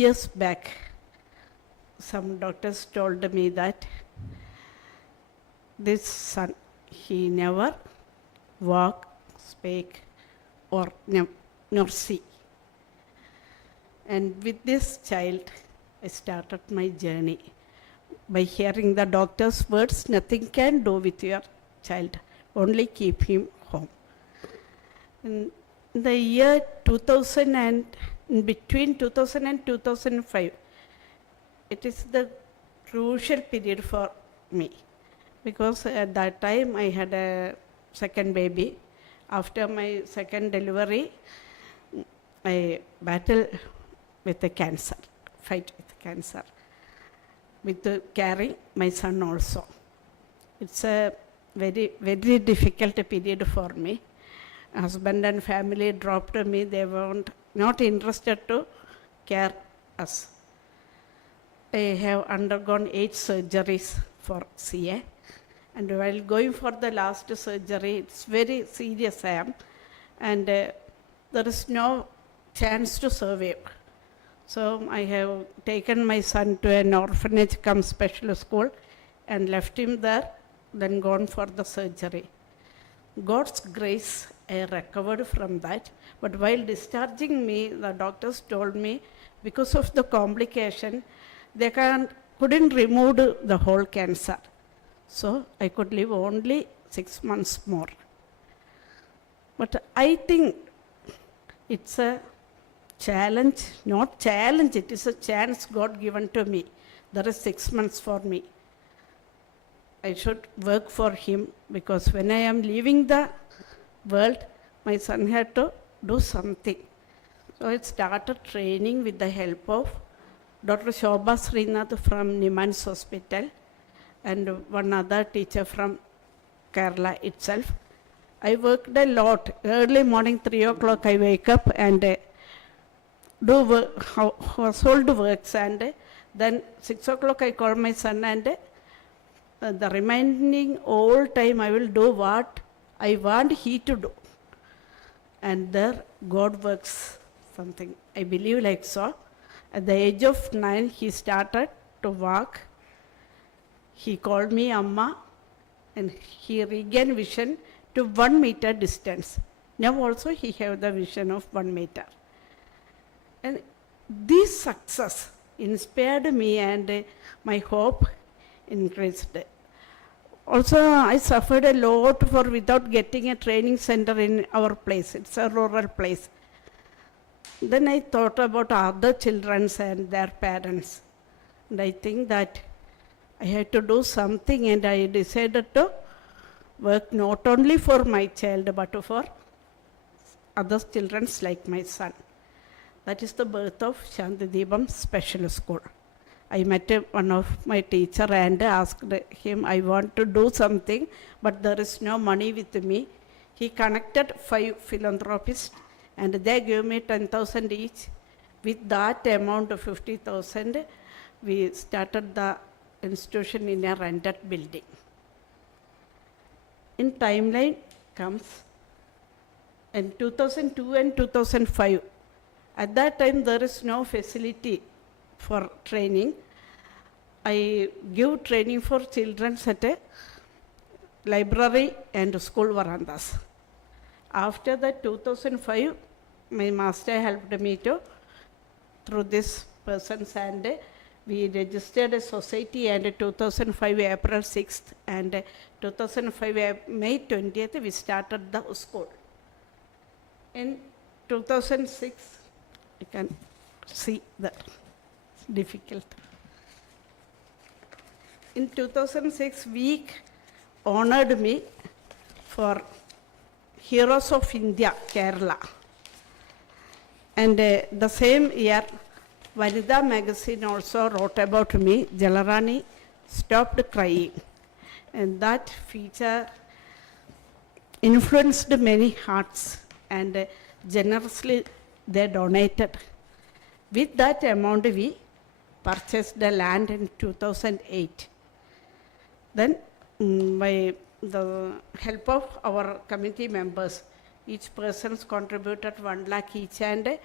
years back, some doctors told me that this son, he never walk, speak, or nor see. And with this child, I started my journey. By hearing the doctor's words, nothing can do with your child, only keep him home. In the year 2000 and in between 2000 and 2005, it is the crucial period for me, because at that time I had a second baby. After my second delivery, I battled with the cancer, fight with cancer, with carrying my son also. It's a very, very difficult period for me. Husband and family dropped me. They weren't not interested to care us. I have undergone 8 surgeries for CA. And while going for the last surgery, it's very serious I am. And there is no chance to survive. So I have taken my son to an orphanage cum special school and left him there, then gone for the surgery. God's grace, I recovered from that. But while discharging me, the doctors told me because of the complication, they couldn't remove the whole cancer. So I could live only 6 months more. But I think it's a challenge, not challenge, it is a chance God given to me. There is 6 months for me. I should work for him, because when I am leaving the world, my son had to do something. So I started training with the help of Dr. Shobha Srinath from Niman's Hospital and one other teacher from Kerala itself. I worked a lot. Early morning, 3 o'clock, I wake up and do work, household works, and then 6 o'clock I call my son, and the remaining all time I will do what I want he to do. And there God works something. I believe like so. At the age of 9, he started to walk. He called me Amma, and he regained vision to 1 meter distance. Now also he have the vision of 1 meter. And this success inspired me, and my hope increased. Also, I suffered a lot for without getting a training center in our place. It's a rural place. Then I thought about other children and their parents. And I think that I had to do something, and I decided to work not only for my child, but for other children like my son. That is the birth of Shantidipam Special School. I met one of my teacher and asked him, I want to do something, but there is no money with me. He connected 5 philanthropists, and they gave me 10,000 each. With that amount of 50,000, we started the institution in a rented building. In timeline comes in 2002 and 2005. At that time, there is no facility for training. I give training for children at a library and school verandas. After that, 2005, my master helped me to, through this persons, and we registered a society, and 2005 April 6th and 2005 May 20th, we started the school. In 2006, you can see that difficult. In 2006, week honored me for Heroes of India, Kerala. And the same year, Vanida magazine also wrote about me, Jalarani stopped crying. And that feature influenced many hearts, and generously they donated. With that amount, we purchased the land in 2008. Then, by the help of our committee members, each person contributed 1 lakh each, and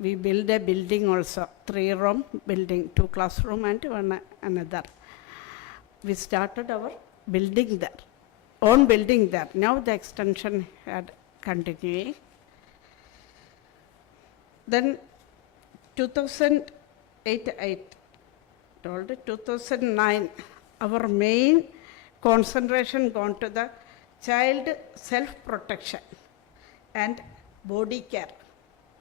we build a building also, 3-room building, 2 classroom and one another. We started our building there, own building there. Now the extension had continuing. Then 2008, I told 2009, our main concentration gone to the child self-protection and body care.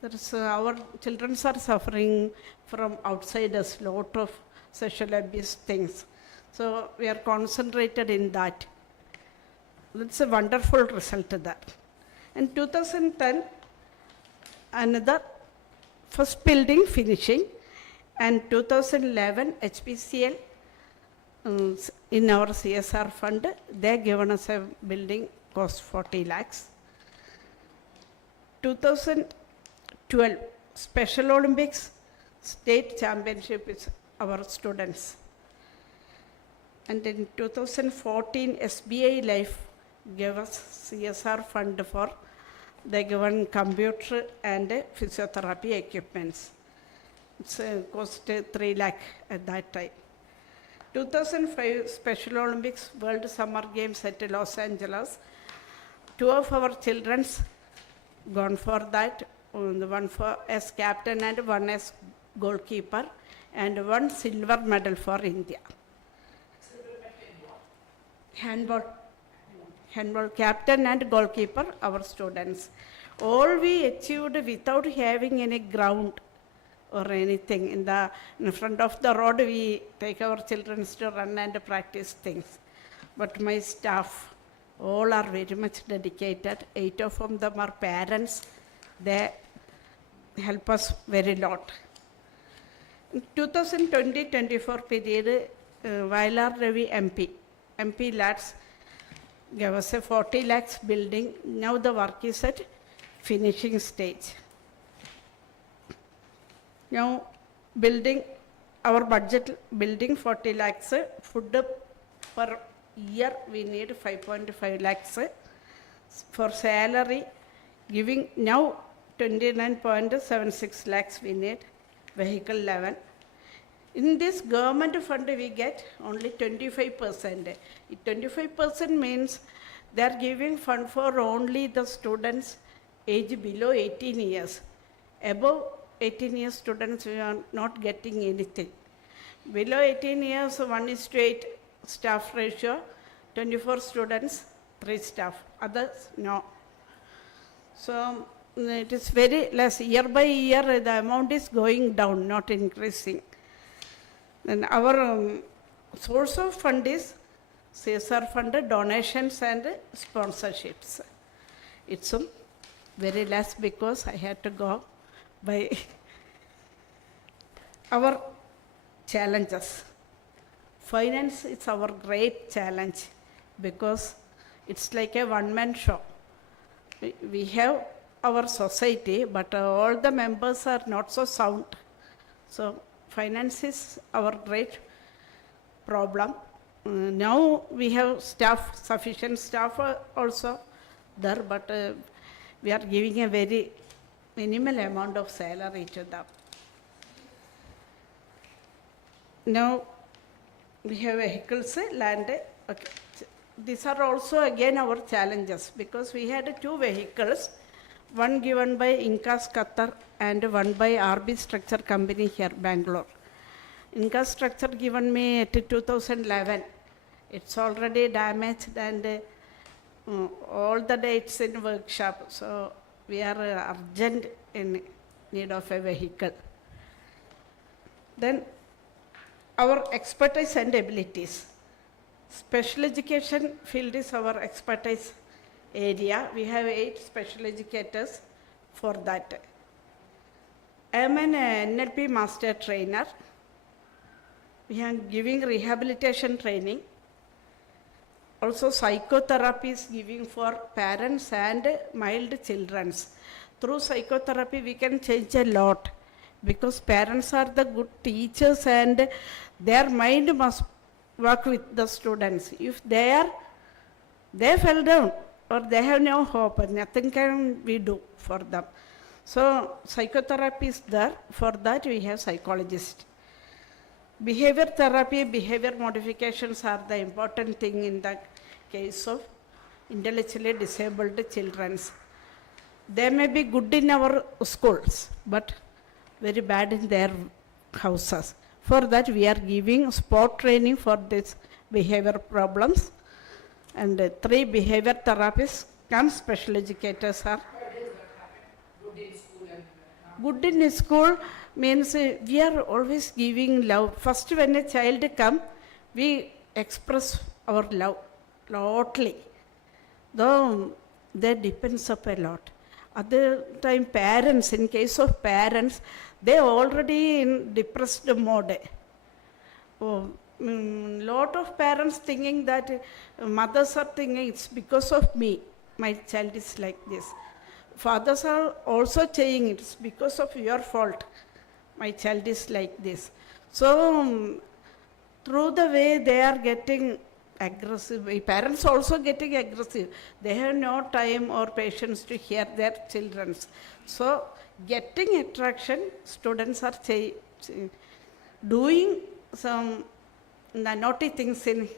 There is, our children are suffering from outsiders, lot of sexual abuse things. So we are concentrated in that. It's a wonderful result of that. In 2010, another first building finishing, and 2011 HPCL in our CSR fund, they given us a building cost 40 lakhs. 2012 Special Olympics state championship is our students. And in 2014 SBI Life gave us CSR fund for they given computer and physiotherapy equipments. It's cost 3 lakh at that time. 2005 Special Olympics World Summer Games at Los Angeles. 2 of our children's gone for that. One for as captain and one as goalkeeper, and 1 silver medal for India. Handball captain and goalkeeper, our students. All we achieved without having any ground or anything. In front of the road, we take our children to run and practice things. But my staff, all are very much dedicated. 8 of them are parents. They help us very lot. In 2020-24 period, Vailar Ravi MP lads gave us a 40 lakhs building. Now the work is at finishing stage. Now building, our budget building 40 lakhs, food per year we need 5.5 lakhs. For salary, giving now 29.76 lakhs we need, vehicle 11. In this government fund we get only 25%. 25% means they are giving fund for only the students age below 18 years. Above 18 years students we are not getting anything. Below 18 years 1:8 staff ratio, 24 students, 3 staff, others no. So it is very less. Year by year the amount is going down, not increasing. And our source of fund is CSR fund, donations and sponsorships. It's very less because I had to go by our challenges. Finance is our great challenge because it's like a one-man show. We have our society, but all the members are not so sound. So finance is our great problem. Now we have staff, sufficient staff also there, but we are giving a very minimal amount of salary to them. Now we have vehicles, land. Okay. These are also again our challenges because we had 2 vehicles, one given by Incas Qatar and one by RB Structure Company here, Bangalore. Incas Structure given me at 2011. It's already damaged and all the dates in workshop. So we are urgent in need of a vehicle. Then our expertise and abilities. Special education field is our expertise area. We have 8 special educators for that. I am an NLP master trainer. We are giving rehabilitation training. Also psychotherapy is giving for parents and mild children. Through psychotherapy we can change a lot because parents are the good teachers and their mind must work with the students. If they fell down or they have no hope, nothing can we do for them. So psychotherapy is there. For that we have psychologists. Behavior therapy, behavior modifications are the important thing in the case of intellectually disabled children. They may be good in our schools, but very bad in their houses. For that we are giving sport training for these behavior problems. And 3 behavior therapists come, special educators are. Good in school means we are always giving love. First when a child come, we express our love loudly. Though that depends up a lot. Other time parents, in case of parents, they already in depressed mode. Lot of parents thinking that mothers are thinking it's because of me, my child is like this. Fathers are also saying it's because of your fault, my child is like this. So through the way they are getting aggressive, parents also getting aggressive. They have no time or patience to hear their children. So getting attraction, students are doing some naughty things in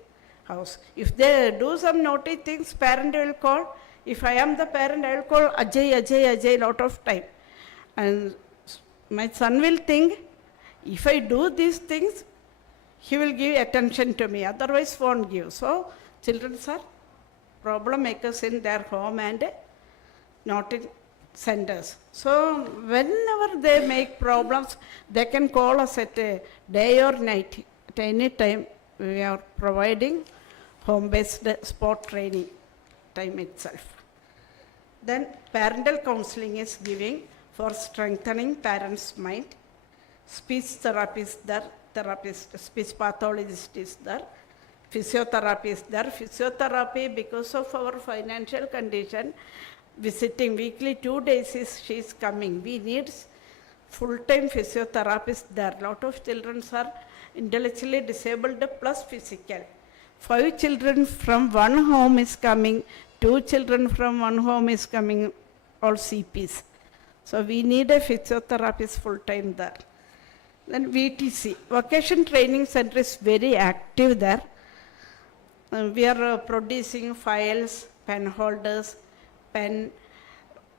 house. If they do some naughty things, parent will call. If I am the parent, I will call Ajay lot of time. And my son will think, if I do these things, he will give attention to me, otherwise won't give. So children are problem makers in their home and not in centers. So whenever they make problems, they can call us at a day or night. At any time, we are providing home-based sport training time itself. Then parental counseling is giving for strengthening parents' mind. Speech therapy is there, speech pathologist is there, physiotherapy is there. Physiotherapy, because of our financial condition, visiting weekly 2 days she is coming. We need full-time physiotherapist there. Lot of children are intellectually disabled plus physical. 5 children from one home is coming, 2 children from one home is coming, all CPs. So we need a physiotherapist full-time there. Then VTC, Vocation Training Center is very active there. We are producing files, pen holders, pen,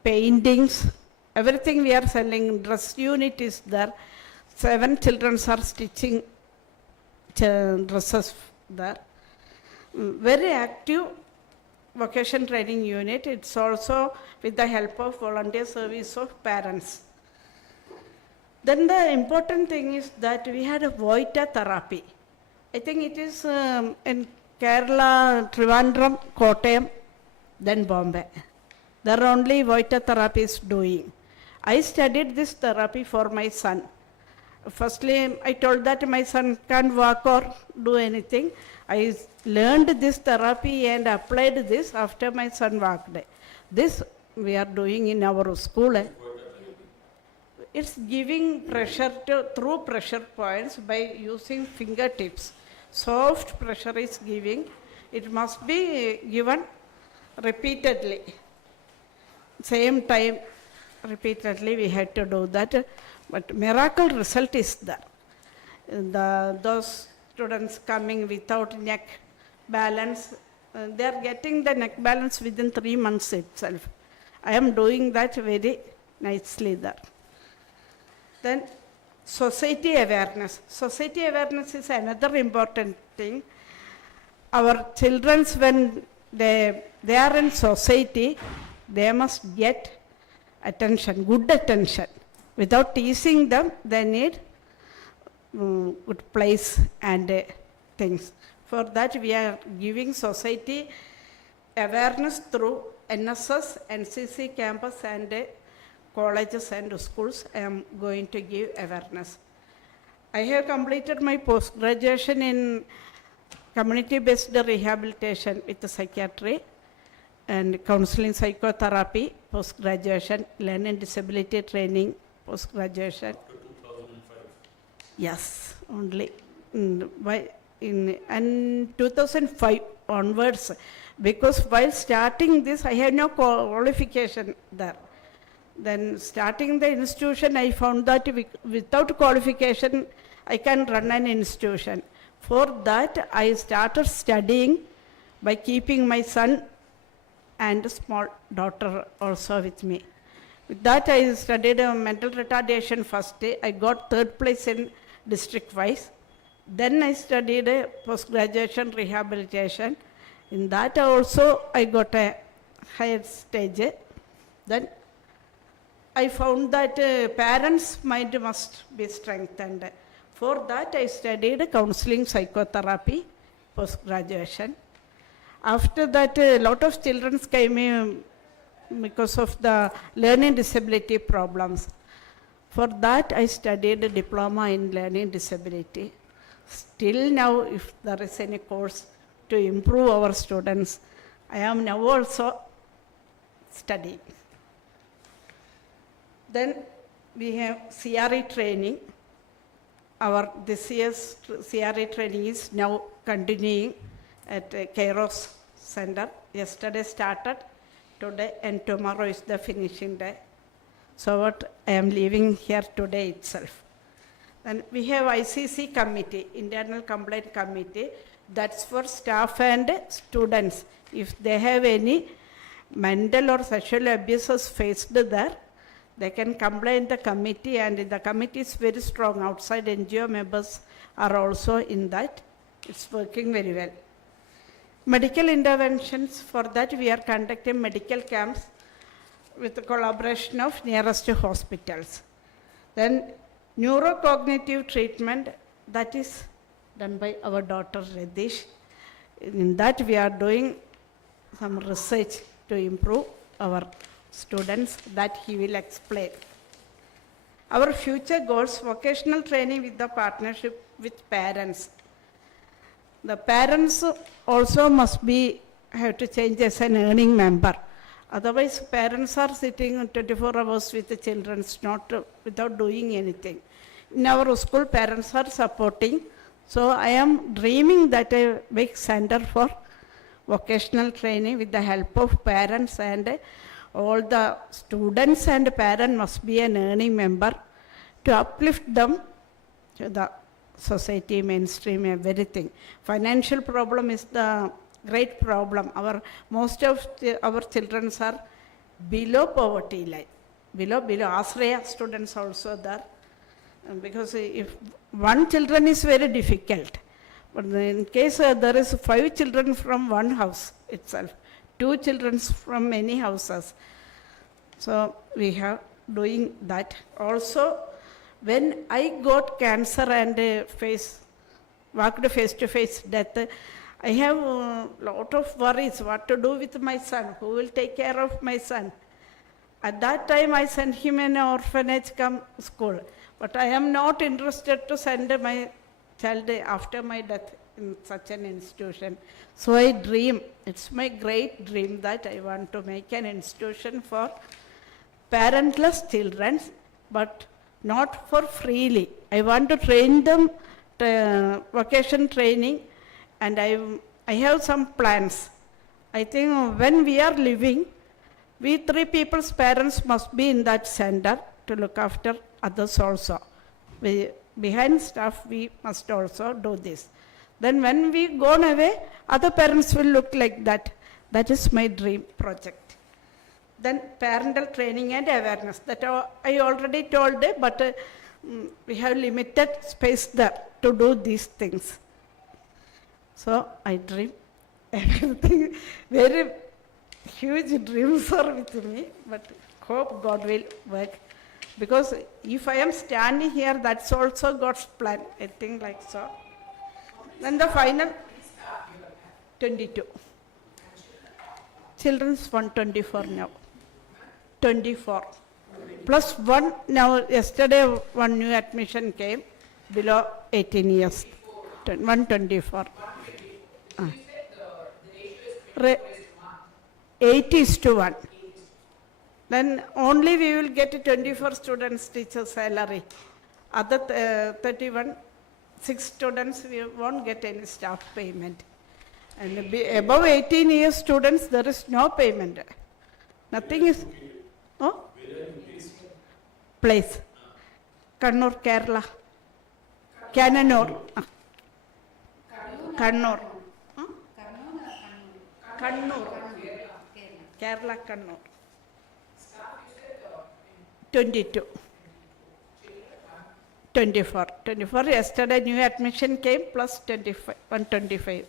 paintings, everything we are selling. Dress unit is there. 7 children are stitching dresses there. Very active vocation training unit. It's also with the help of volunteer service of parents. Then the important thing is that we had a Voita therapy. I think it is in Kerala, Trivandrum, Kottayam, then Bombay. There only Voita therapy is doing. I studied this therapy for my son. Firstly, I told that my son can't walk or do anything. I learned this therapy and applied this after my son walked. This we are doing in our school. It's giving pressure through pressure points by using fingertips. Soft pressure is giving. It must be given repeatedly. Same time, repeatedly we had to do that. But miracle result is there. Those students coming without neck balance, they are getting the neck balance within 3 months itself. I am doing that very nicely there. Then society awareness. Society awareness is another important thing. Our children, when they are in society, they must get attention, good attention. Without teasing them, they need good place and things. For that, we are giving society awareness through NSS, NCC campus and colleges and schools. I am going to give awareness. I have completed my post-graduation in community-based rehabilitation with psychiatry and counseling psychotherapy, post-graduation, learning disability training, post-graduation. After 2005? Yes, only in 2005 onwards, because while starting this, I had no qualification there. Then starting the institution, I found that without qualification, I can run an institution. For that, I started studying by keeping my son and small daughter also with me. With that, I studied mental retardation first. I got 3rd place in district-wise. Then I studied post-graduation rehabilitation. In that also, I got a higher stage. Then I found that parents' mind must be strengthened. For that, I studied counseling psychotherapy post-graduation. After that, a lot of children came in because of the learning disability problems. For that, I studied a diploma in learning disability. Still now, if there is any course to improve our students, I am now also studying. Then we have CRE training. This year's CRE training is now continuing at Kairos Center. Yesterday started, today and tomorrow is the finishing day. So what I am leaving here today itself. Then we have ICC committee, Internal Complaint Committee. That's for staff and students. If they have any mental or sexual abuses faced there, they can complain the committee, and the committee is very strong. Outside NGO members are also in that. It's working very well. Medical interventions, for that we are conducting medical camps with the collaboration of nearest hospitals. Then neurocognitive treatment, that is done by our daughter Radish. In that we are doing some research to improve our students, that he will explain. Our future goals, vocational training with the partnership with parents. The parents also must have to change as an earning member. Otherwise, parents are sitting 24 hours with the children, without doing anything. In our school, parents are supporting. So I am dreaming that a big center for vocational training with the help of parents, and all the students and parents must be an earning member to uplift them to the society, mainstream, everything. Financial problem is the great problem. Most of our children are below poverty line, below Asraya students also there. Because if one children is very difficult, but in case there is 5 children from one house itself, 2 children from many houses. So we have doing that. Also, when I got cancer and walked face-to-face death, I have a lot of worries what to do with my son, who will take care of my son. At that time, I sent him in an orphanage cum school. But I am not interested to send my child after my death in such an institution. So I dream, it's my great dream that I want to make an institution for parentless children, but not for freely. I want to train them to vocation training, and I have some plans. I think when we are living, we 3 people's parents must be in that center to look after others also. Behind staff, we must also do this. Then when we gone away, other parents will look like that. That is my dream project. Then parental training and awareness. That I already told, but we have limited space there to do these things. So I dream everything. Very huge dreams are with me, but hope God will work. Because if I am standing here, that's also God's plan. I think like so. Then the final 22. Children's 124 now. 24. Plus 1 now, yesterday one new admission came below 18 years. 124. 80:1. Then only we will get 24 students teacher salary. Other 31, 6 students, we won't get any staff payment. And above 18 years students, there is no payment. Nothing is, oh? place. Kannur, Kerala. Kannur. Kannur. Kannur. Kerala, Kannur. 22. 24 yesterday new admission came plus 25, 125.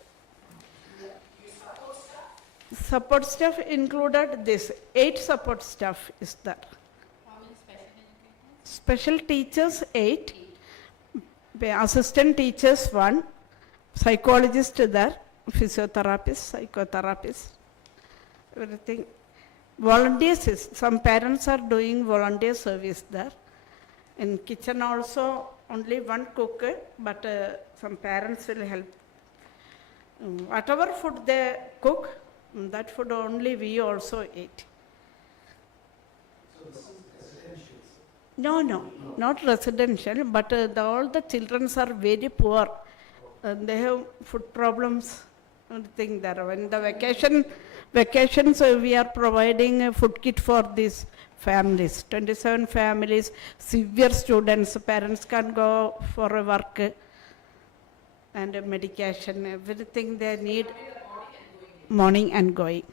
Support staff included this 8 support staff is there. How many special educators? Special teachers 8, assistant teachers 1, psychologist there, physiotherapist, psychotherapist, everything. Volunteers is, some parents are doing volunteer service there. In kitchen also only one cook, but some parents will help. Whatever food they cook, that food only we also eat. So this is residential? No, not residential, but all the children are very poor. They have food problems, everything there. When the vacations we are providing a food kit for these families, 27 families, severe students, parents can go for a work and medication, everything they need, morning and going.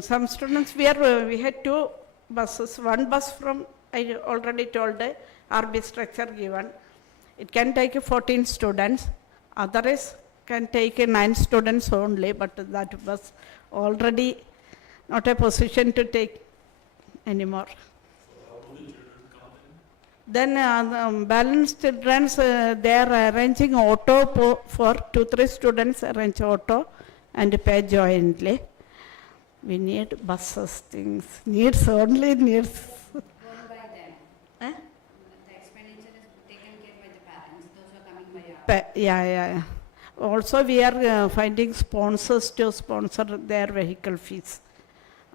Some students, we had 2 buses, one bus from, I already told, RB structure given. It can take 14 students, others can take 9 students only, but that bus already not a position to take anymore. So how do the children come in? Then balanced children, they are arranging auto for 2-3 students, arrange auto and pay jointly. We need buses, things, only needs. Borne by them. Eh? The expenditure is taken care by the parents, those who are coming by our. Yeah. Also, we are finding sponsors to sponsor their vehicle fees.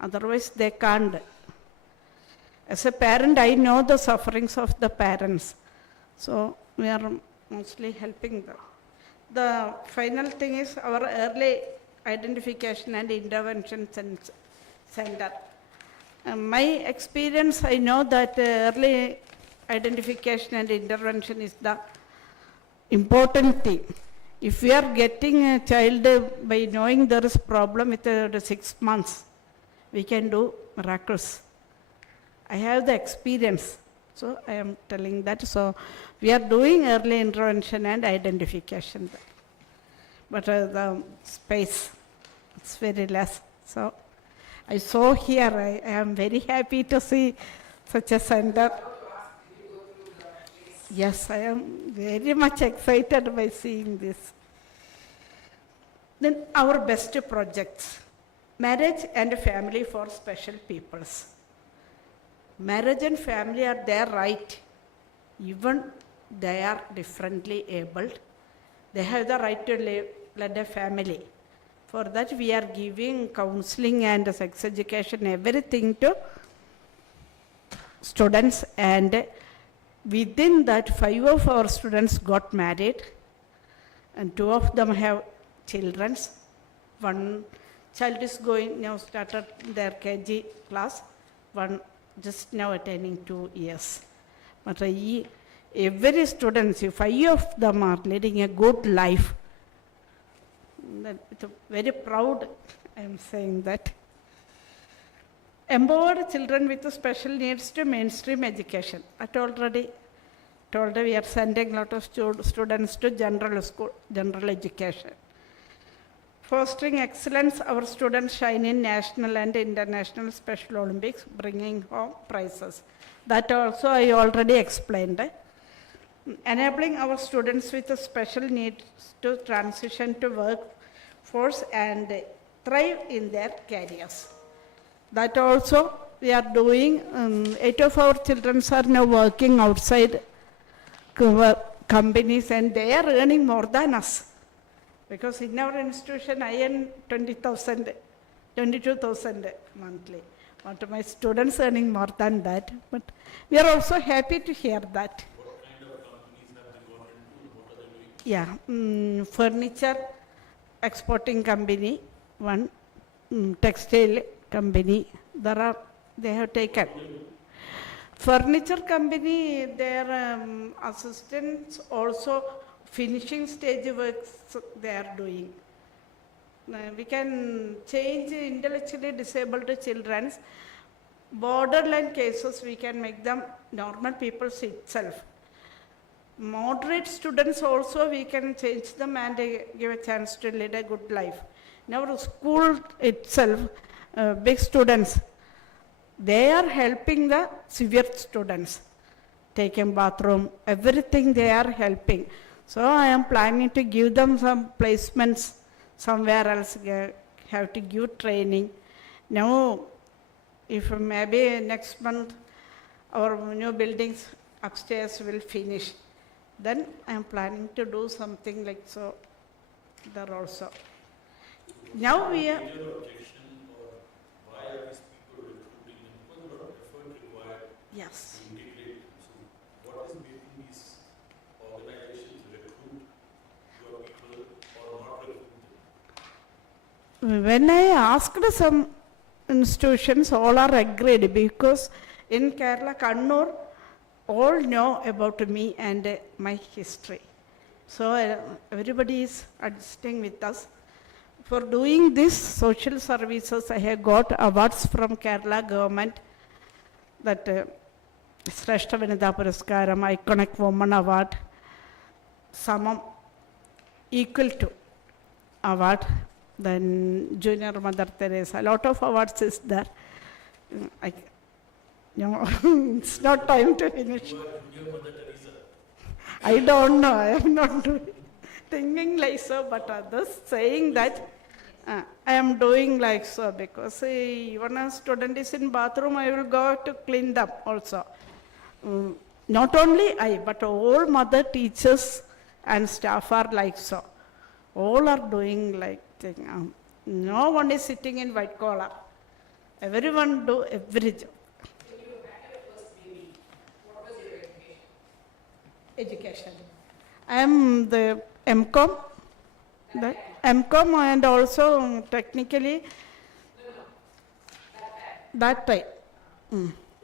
Otherwise, they can't. As a parent, I know the sufferings of the parents. So, we are mostly helping them. The final thing is our early identification and intervention center. My experience, I know that early identification and intervention is the important thing. If we are getting a child by knowing there is a problem with 6 months, we can do miracles. I have the experience, so I am telling that. So we are doing early intervention and identification. But the space, it's very less. So I saw here, I am very happy to see such a center. Yes, I am very much excited by seeing this. Then our best projects, marriage and family for special peoples. Marriage and family are their right, even they are differently abled. They have the right to lead a family. For that we are giving counseling and sex education, everything to students, and within that 5 of our students got married and 2 of them have children. One child is going, now started their KG class, one just now attaining 2 years. But every student, 5 of them are leading a good life. It's very proud, I am saying that. Empower children with special needs to mainstream education. I already told we are sending a lot of students to general education. Fostering excellence, our students shine in national and international Special Olympics, bringing home prizes. That also I already explained. Enabling our students with special needs to transition to workforce and thrive in their careers. That also we are doing. 8 of our children are now working outside companies and they are earning more than us. Because in our institution, I earn 20,000, 22,000 monthly. But my students earning more than that. But we are also happy to hear that. What kind of companies have they got into? What are they doing? Yeah, furniture exporting company, one textile company. They have taken. Furniture company, their assistants also finishing stage works they are doing. We can change intellectually disabled children. Borderline cases, we can make them normal people itself. Moderate students also, we can change them and give a chance to lead a good life. Now, school itself, big students, they are helping the severe students, taking bathroom, everything they are helping. So I am planning to give them some placements somewhere else, have to give training. Now, if maybe next month our new buildings upstairs will finish, then I am planning to do something like so there also. Now we are. Major objection or why are these people recruiting them? Because a lot of effort required Yes. to integrate. So what is making these organizations recruit your people or not recruit them? When I asked some institutions, all are agreed because in Kerala, Kannur, all know about me and my history. So everybody is adjusting with us. For doing this social services, I have got awards from Kerala government, that Shrestha Vanitha Puraskaram, Iconic Woman Award, Samam, equal to award, then Junior Mother Teresa, a lot of awards is there. It's not time to finish. You are Junior Mother Teresa. I don't know, I am not thinking like so, but others saying that I am doing like so, because even a student is in bathroom, I will go to clean them also. Not only I, but all mother teachers and staff are like so. All are doing like thing. No one is sitting in white collar. Everyone do every job. When you had your first baby, what was your education? Education. I am the MCom, and also technically that time.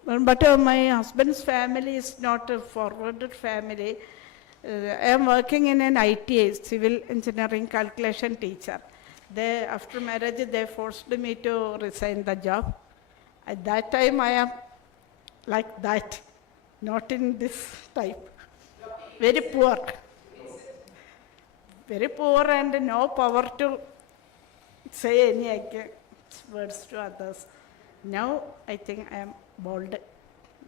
But my husband's family is not a forwarded family. I am working in an ITA, civil engineering calculation teacher. They, after marriage, they forced me to resign the job. At that time, I am like that, not in this type. Very poor. Very poor and no power to say any words to others. Now I think I am bold,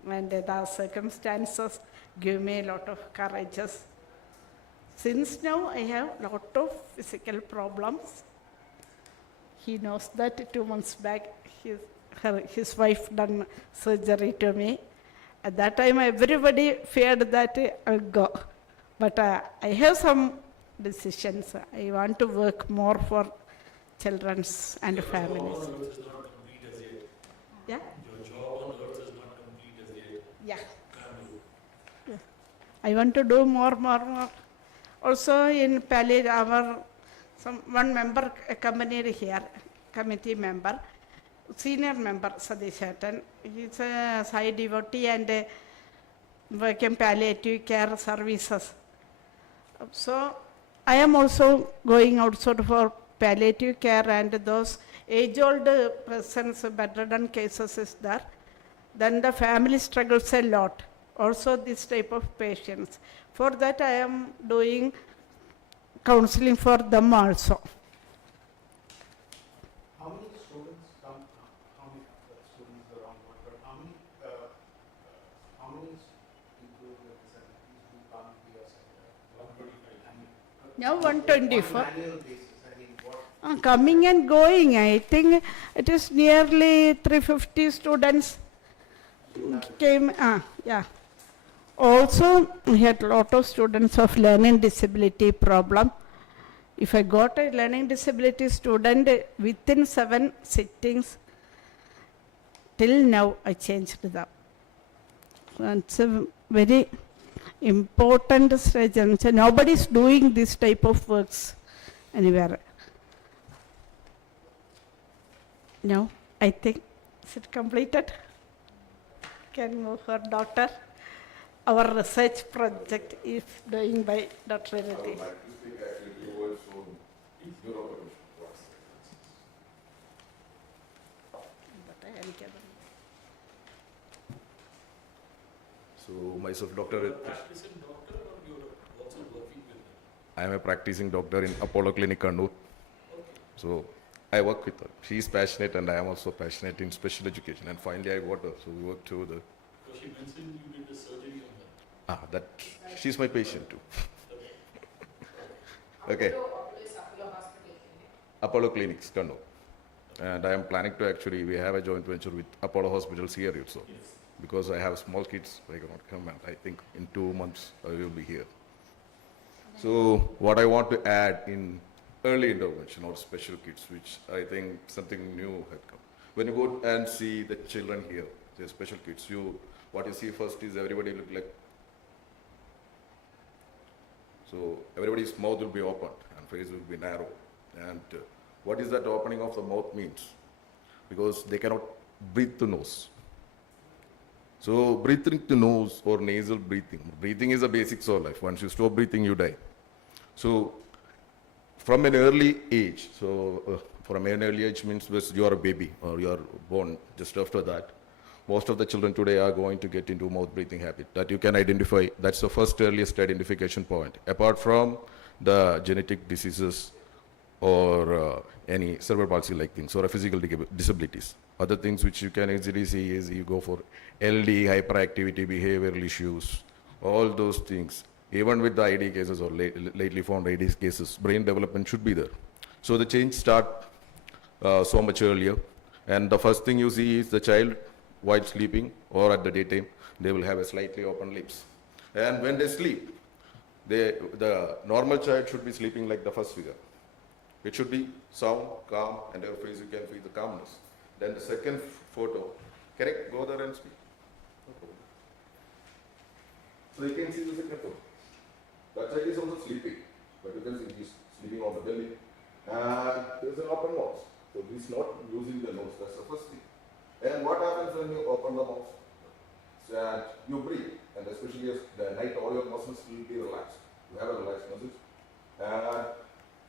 and the circumstances give me a lot of courage. Since now I have a lot of physical problems. He knows that 2 months back his wife done surgery to me. At that time everybody feared that I'll go. But I have some decisions. I want to work more for children and Your families. job on earth is not complete as yet. Yeah? Your job on earth is not complete as yet. Yeah. Can do. I want to do more. Also in Pali, one member accompanied here, committee member, senior member Sadish Hatton. He's a side devotee and working palliative care services. So I am also going outside for palliative care, and those age-old persons, bedridden cases is there. Then the family struggles a lot. Also this type of patients. For that I am doing counseling for them also. How many students come? How many students are on board? But how many people with disabilities who come to your center? 125. Now 124. On an annual basis, I mean, what? Coming and going, I think it is nearly 350 students came. Yeah. Also, we had a lot of students of learning disability problem. If I got a learning disability student within 7 sittings, till now I changed them. So it's a very important stage. And so nobody is doing this type of works anywhere. No, I think, is it completed? can move her daughter. Our research project is doing by Dr. My Rati. artistic activity was on neuroprotection. So myself, Dr. Practicing doctor or you're also working with them? I am a practicing doctor in Apollo Clinic, Kannur. So I work with her. She is passionate and I am also passionate in special education. And finally I got her. So we work together. Because she mentioned you did a surgery on her. That she's my patient too. Okay. Apollo Clinics, Kannur. And I am planning to actually, we have a joint venture with Apollo Hospitals here also. Yes. Because I have small kids, I cannot come and I think in 2 months I will be here. So what I want to add in early intervention or special kids, which I think something new had come. When you go and see the children here, the special kids, what you see first is everybody look like. So everybody's mouth will be opened and face will be narrow. And what is that opening of the mouth means? Because they cannot breathe through nose. So breathing through nose or nasal breathing. Breathing is a basic soul life. Once you stop breathing, you die. So from an early age, from an early age means you are a baby or you are born just after that. Most of the children today are going to get into mouth breathing habit that you can identify. That's the first earliest identification point. Apart from the genetic diseases or any cerebral palsy like things or physical disabilities. Other things which you can easily see is you go for LD, hyperactivity, behavioral issues, all those things. Even with the ID cases or lately found ID cases, brain development should be there. So the change start so much earlier. And the first thing you see is the child while sleeping or at the daytime, they will have a slightly open lips. And when they sleep, the normal child should be sleeping like the first figure. It should be sound, calm, and your face you can feel the calmness. Then the second photo, correct? Go there and speak. So you can see the second photo. That child is also sleeping, but you can see he's sleeping on the belly. And there's an open mouth. So he's not using the nose, that's the first thing. And what happens when you open the mouth? So you breathe, and especially as the night all your muscles will be relaxed. You have a relaxed muscles. And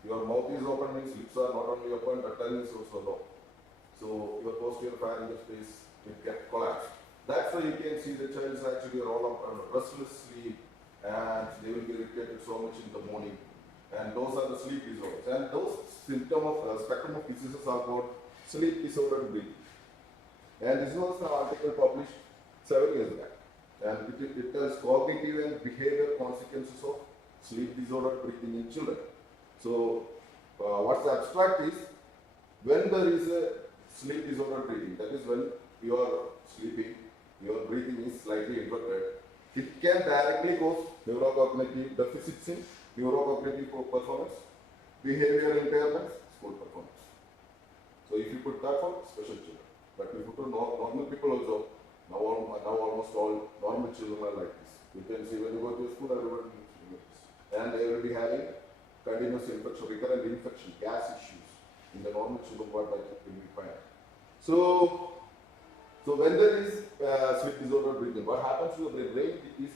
your mouth is open, means lips are not only open, but tongue is also low. So your posterior pharyngeal space will get collapsed. That's why you can see the child is actually roll up on a restless sleep, and they will be irritated so much in the morning. And those are the sleep disorders. And those symptoms of spectrum of diseases are called sleep disordered breathing. And this was an article published 7 years back. And it tells cognitive and behavioral consequences of sleep disordered breathing in children. So what's abstract is when there is a sleep disordered breathing, that is when you are sleeping, your breathing is slightly inverted. It can directly cause neurocognitive deficits in neurocognitive performance, behavioral impairments, school performance. So if you put that for special children, but if you put normal people also, now almost all normal children are like this. You can see when you go to school, everyone is like this. And they will be having continuous infection, recurrent infection, gas issues in the normal children what that will be found. So when there is sleep disorder breathing, what happens to the brain is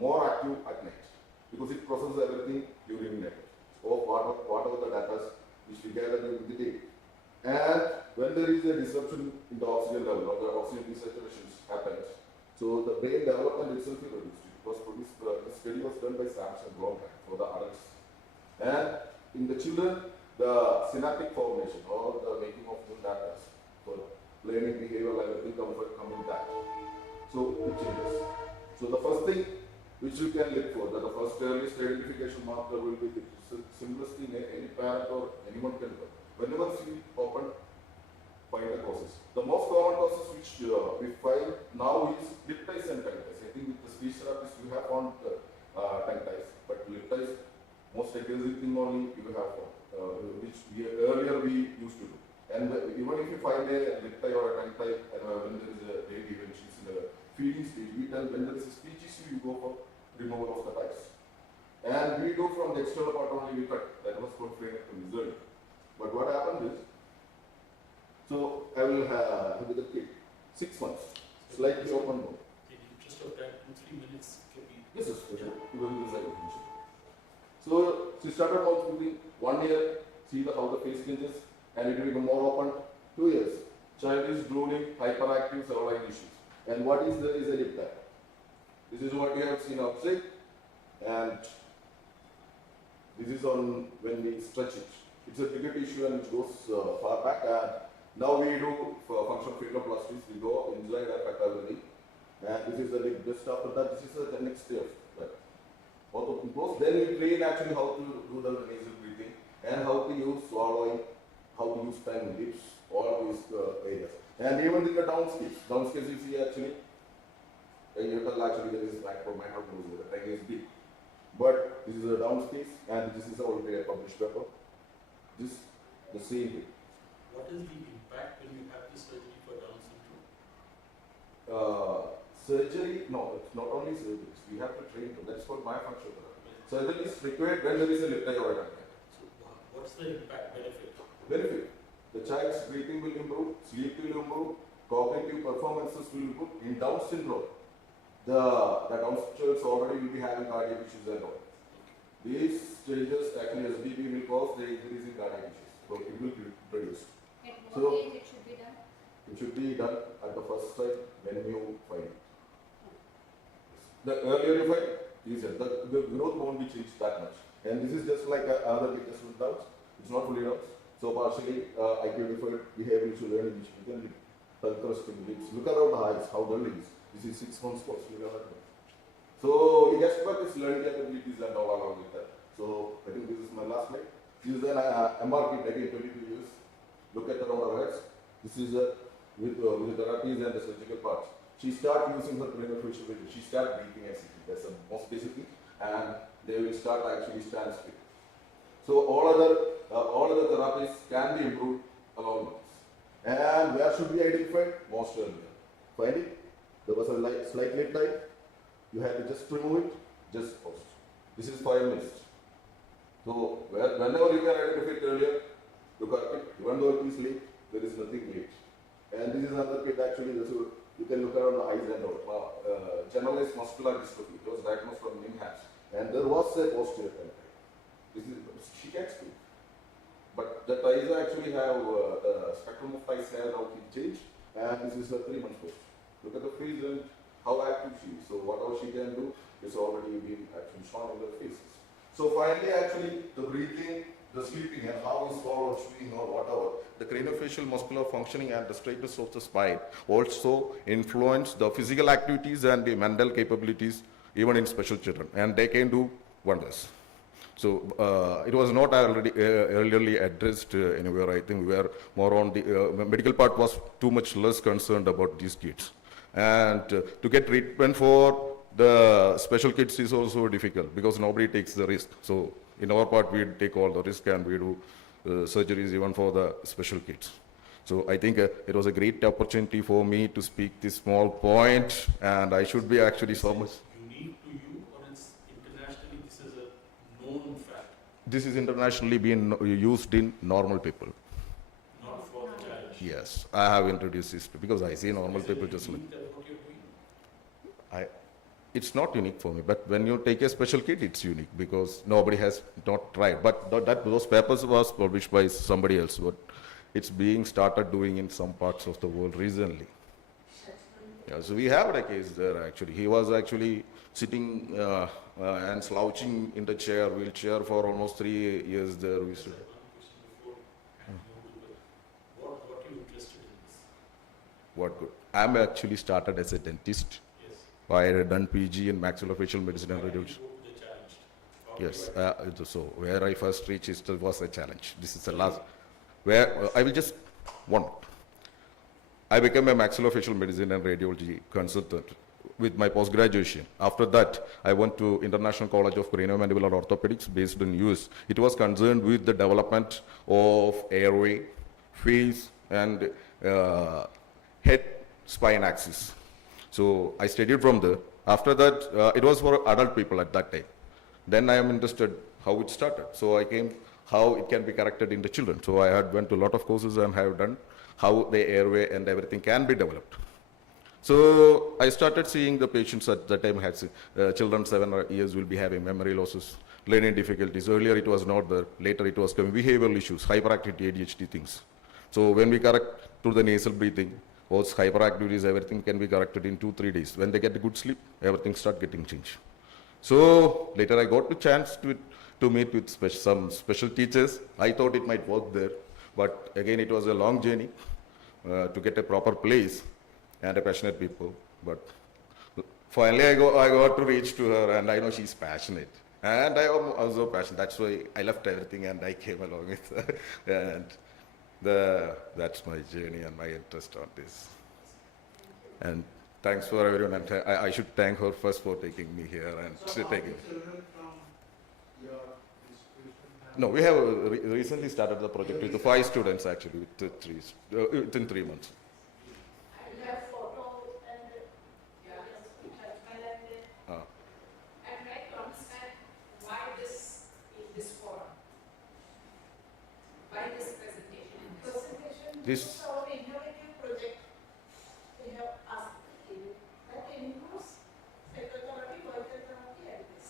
more active at night because it processes everything during the night. Or whatever the data which we gather during the day. And when there is a disruption in the oxygen level or the oxygen desaturation happens, so the brain development itself is reduced. It was produced, the study was done by Samson long time for the adults. And in the children, the synaptic formation or the making of new data for learning behavior, everything coming back. So it changes. So the first thing which you can look for, that the first earliest identification marker will be the simplest thing any parent or anyone can do. Whenever sleep open, find the causes. The most common causes which we find now is lip ties and tongue ties. I think with the speech therapist you have found tongue ties, but lip ties, most aggressive thing only you have found, which earlier we used to do. And even if you find a lip tie or a tongue tie, when there is a lady, when she's in a feeding stage, we tell when there is a speech issue, you go for removal of the ties. And we do from the external part only we cut. That was called cranial. But what happened is, so I will have with the kid 6 months. slightly open mouth. In interest of time, 2-3 minutes can be. Yes, yes, yes. You will use that information. So she started mouth breathing 1 year, see how the face changes, and it will become more open. 2 years, child is drooling, hyperactive, several issues. And what is there is a lip tap. This is what you have seen outside, and this is on when we stretch it. It's a bigger tissue and it goes far back. And now we do for functional phenoplastics, we go inside and affect everything. And this is the lip. Just after that, this is the next step. Right? Both open close. Then we train actually how to do the nasal breathing and how to use swallowing, how to use tongue, lips, all these areas. And even in the downscales you see actually, you tell actually there is micronose, the tongue is big. But this is a downscales and this is already a published paper. This, the same thing. What is the impact when you have the surgery for Down syndrome? Surgery, no, it's not only surgery. We have to train them. That's called myofunctional therapy. Surgery is required when there is a lip tie or a tongue tie. So what's the impact benefit? Benefit. The child's breathing will improve, sleep will improve, cognitive performances will improve. In Down syndrome, the Down children already will be having cardiac issues and all. These changes actually SBP will cause the increase in cardiac issues. So it will reduce. At what So- age it should be done? It should be done at the first time when you find it. The earlier you find it, easier. The growth won't be changed that much. And this is just like another latest with doubts. It's not fully doubts. So partially IQ deferred behavior to learn which we can contrasting lips. Look around the eyes, how dull it is. This is 6 months course. So he gets back his learning capabilities and all along with that. So I think this is my last slide. This is an MRP again 22 years. Look at around our heads. This is with therapies and the surgical parts. She started using her craniofacial vision. She started breathing as it is. That's the most basic thing. And they will start actually stand still. So all other therapies can be improved along with this. And where should we identify? Most earlier. Find it? There was a slight lip tie. You had to just remove it, just post. This is fire mist. So whenever you can identify it earlier, look at it. Even though it is late, there is nothing late. And this is another kid actually, so you can look around the eyes and all. Generalized muscular dystrophy. It was diagnosed from NIMHAS. And there was a posterior contact. This is, she can speak. But the ties actually have, the spectrum of ties have now changed. And this is a 3 months post. Look at the face and how active she is. So whatever she can do is already been actually shown in the faces. So finally actually the breathing, the sleeping and how is swallowed, chewing or whatever, the craniofacial muscular functioning and the straightness of the spine also influence the physical activities and the mental capabilities even in special children, and they can do wonders. So it was not already earlier addressed anywhere. I think we were more on the medical part was too much less concerned about these kids. And to get treatment for the special kids is also difficult because nobody takes the risk. So in our part, we take all the risk and we do surgeries even for the special kids. So I think it was a great opportunity for me to speak this small point, and I should be actually so much. Unique to you, or it's internationally this is a known fact, This is internationally being used in normal people. not for the child? Yes, I have introduced this because I see normal people just like. Is it what you're doing? It's not unique for me, but when you take a special kid, it's unique because nobody has not tried. But those papers was published by somebody else, but it's being started doing in some parts of the world recently. Yeah, so we have a case there actually. He was actually sitting and slouching in the chair, wheelchair for almost 3 years there. We stood. One question before handing over, but what are you interested in this? What good? I'm actually started as a dentist. Yes. I had done PG in maxillofacial medicine and Why radiology. you go to the challenge? Yes, so where I first reached it was a challenge. This is the last, where I will just, one. I became a maxillofacial medicine and radiology consultant with my post-graduation. After that, I went to International College of Craniomandibular Orthopedics based in US. It was concerned with the development of airway, face, and head spine axis. So I studied from there. After that, it was for adult people at that time. Then I am interested how it started. So I came how it can be corrected in the children. So I had went to a lot of courses and have done how the airway and everything can be developed. So I started seeing the patients at that time had children 7 years will be having memory losses, learning difficulties. Earlier it was not there. Later it was coming behavioral issues, hyperactivity, ADHD things. So when we correct through the nasal breathing, those hyperactivities, everything can be corrected in 2-3 days. When they get a good sleep, everything start getting changed. So later I got the chance to meet with some special teachers. I thought it might work there, but again it was a long journey to get a proper place and a passionate people. But finally I got to reach to her, and I know she's passionate. And I am also passionate. That's why I left everything and I came along with her. And that's my journey and my interest on this. And thanks for everyone. And I should thank her first for taking me here and So how taking. many children from your institution have? No, we have recently started the project with 5 students actually within 3 months. I have photo and Uh, I'd like to understand why this forum, why this presentation. Presentation. This- is our innovative project. We have asked you that includes psychotherapy, worker therapy, and this.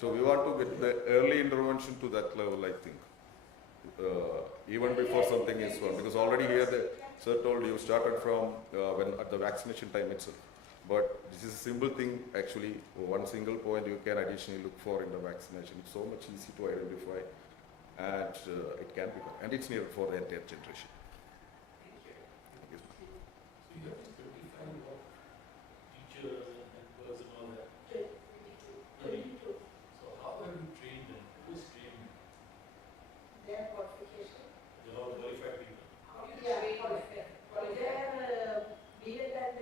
So we want to get the early intervention to that level, I think. Even before something is wrong, because already here the sir told you started from when at the vaccination time itself. But this is a simple thing actually. One single point you can additionally look for in the vaccination. It's so much easy to identify, and it can be done, and it's needed for the entire generation. So you have 55 of teachers and helpers and all that. 22. So how have you trained them? Who is trained them? Their qualification. They're all qualified people. Yeah, qualified. Their B.Ed and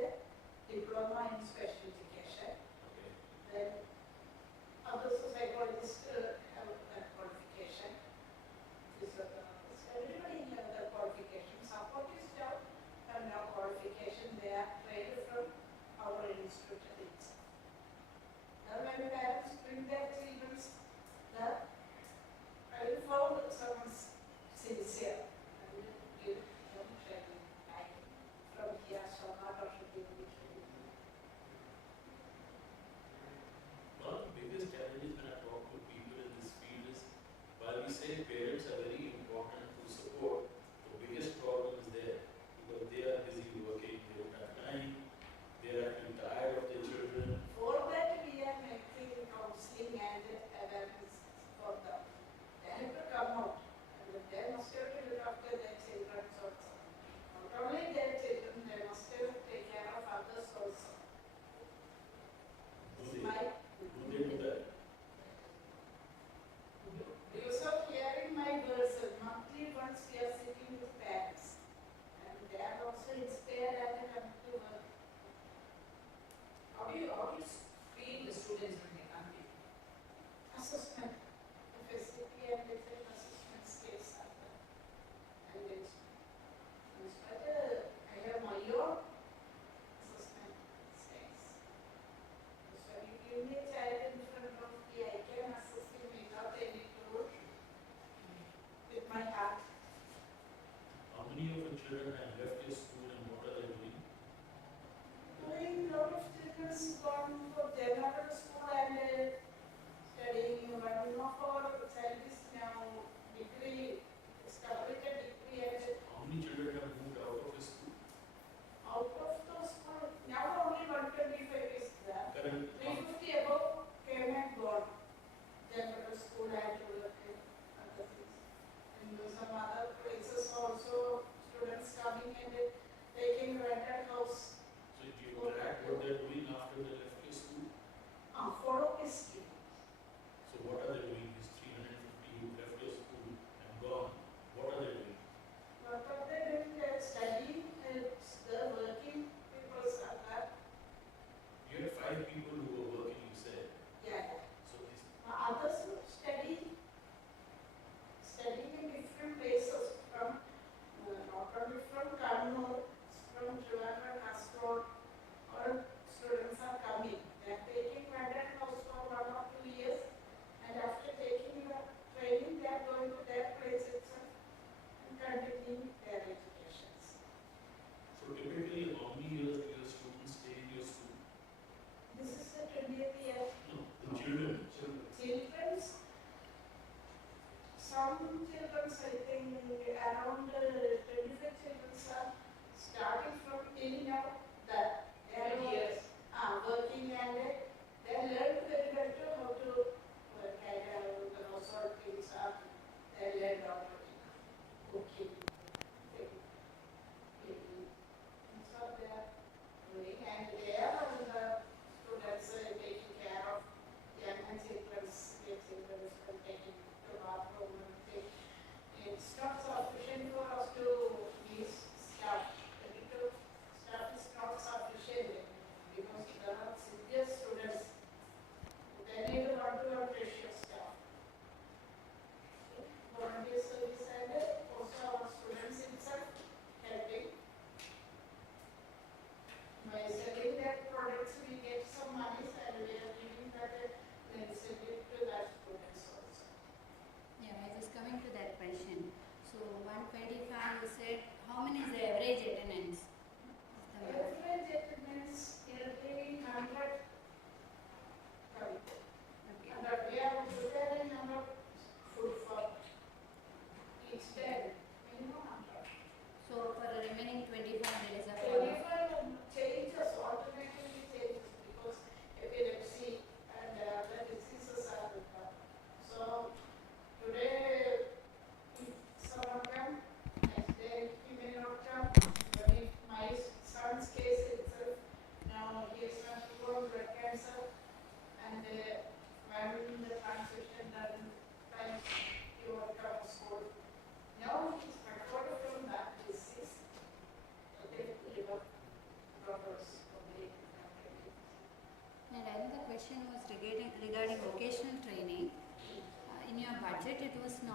diploma in special education. Okay. Then other psychologists have that qualification. Physiotherapists, everybody have that qualification.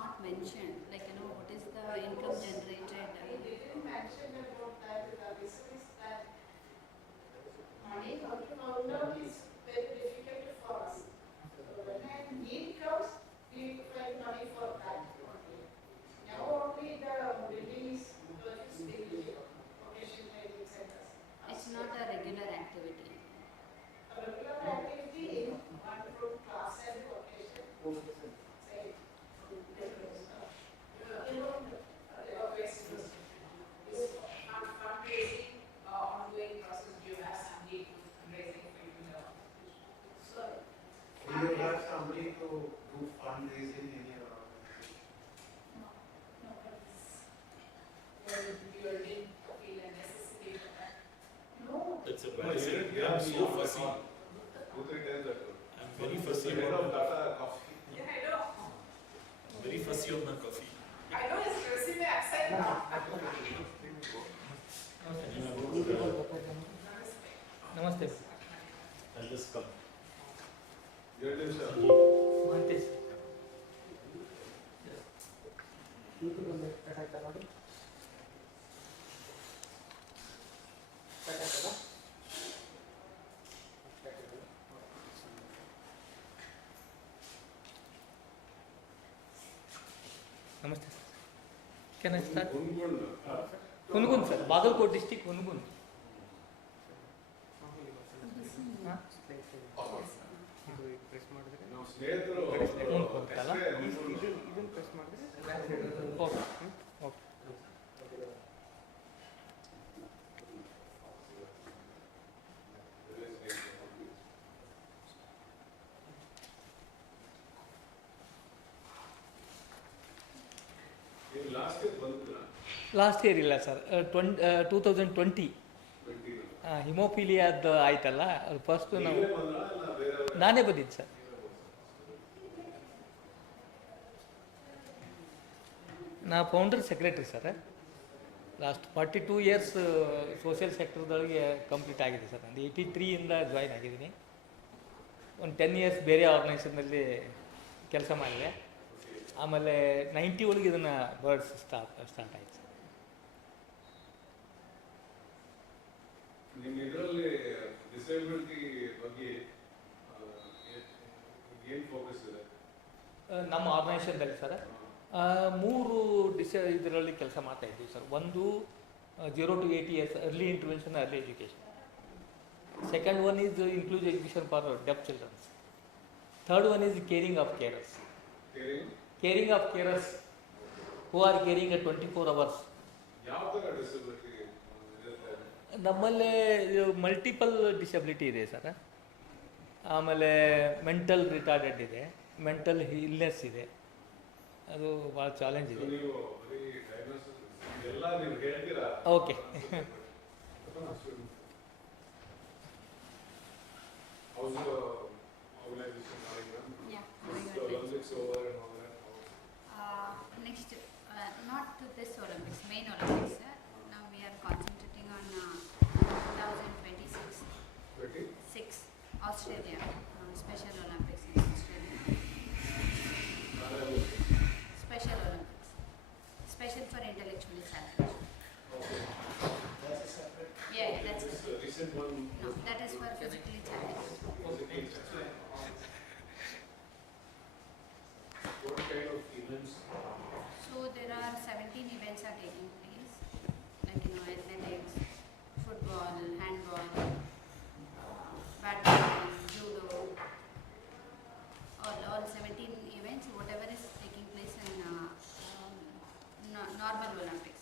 not mentioned, like, what is the income generated? They didn't mention about that. The reason is that money how to found out is very difficult for us. So when a need comes, we find money for that only. Now only the building is building, vocational training centers. It's not a regular activity. A regular activity in one group class and vocation. Say, fundraising, ongoing process. Do you have somebody fundraising for you now? sorry. Do you have somebody to do fundraising in your organization? No, You didn't feel a necessity for that? no. That's a No, very you I'm didn't so fussy. 2-3 times that. I'm very fussy Red about of Tata coffee. Yeah, I know. I'm very fussy on my coffee. I know his resume upside down. Namaste. I'll just come. Your name, sir? Mahantesh. Namaste. Can I start? Hungun sir, Bagalkot district Hungun. ನಾವು ಸ್ನೇಹಿತರು ಅಲ್ಲ? ಇದನ್ನು press ಮಾಡಿದ್ರೆ okay okay last year ಬಂದಿಲ್ಲ last year ಇಲ್ಲ sir 2020 20 ಹಿಮೋಫಿಲಿಯಾದ ಆಯ್ತಲ್ಲ ಅದು first ನಾವು ನೀವೇ ಬಂದ್ರಾ ಇಲ್ಲ ಬೇರೆಯವ್ರು ನಾನೇ ಬಂದಿದ್ದು ಸರ್ ನಾ founder secretary sir last 42 years social ಸೆಕ್ಟರ್ದೊಳಗೆ ಕಂಪ್ಲೀಟ್ ಆಗಿದೆ ಸರ್ ನಂದು 83ಇಂದ ಜಾಯ್ನ್ ಆಗಿದ್ದೀನಿ ಒಂದು 10 ಇಯರ್ಸ್ ಬೇರೆ ಆರ್ಗನೈಸೇಷನಲ್ಲಿ ಕೆಲಸ ಮಾಡಿದೆ ಆಮೇಲೆ 90 ಒಳಗೆ ಇದನ್ನು ಬರ್ಡ್ಸ್ ಸ್ಟಾರ್ಟ್ ಆಯಿತು ಸರ್ ನಿಮ್ಮ ಇದರಲ್ಲಿ ಡಿಸೇಬಿಲಿಟಿ ಬಗ್ಗೆ ಏನು ಫೋಕಸ್ ಇದೆ ನಮ್ಮ ಆರ್ಗನೈಸೇಷನ್ದಲ್ಲಿ ಸರ್ 3 ಇದರಲ್ಲಿ ಕೆಲಸ ಮಾಡ್ತಾ ಇದ್ದೀವಿ ಸರ್ ಒಂದು 0 to 8 years early intervention early education. Second one is inclusive education for deaf children. Third one is caring of carers. Caring of carers who are caring at 24 hours. ಯಾವ ಥರ disability ಇರುತ್ತೆ ನಮ್ಮಲ್ಲಿ multiple disability ಇದೆ sir ಆಮೇಲೆ mental retarded ಇದೆ mental illness ಇದೆ ಅದು ಭಾಳ ಚಾಲೆಂಜ್ ಇದೆ ನೀವು ಬರೀ ಡಯಾಗ್ನೋಸಿಸ್ ಇದೆಲ್ಲ ನೀವು ಹೇಳ್ತೀರಾ okay house organisation Yeah. Olympics over and all that. Next, not to this Olympics, main Olympics. Now we are concentrating on 2026 Okay. Australia, Special Olympics in Australia. Special Olympics, special for intellectually challenged. Okay. That's a separate. Yeah, that's This it. recent one. No, that is for physically challenged. What kind of events? So there are 17 events are taking place, like athletics, football, handball, badminton, judo, all 17 events, whatever is taking place in normal Olympics.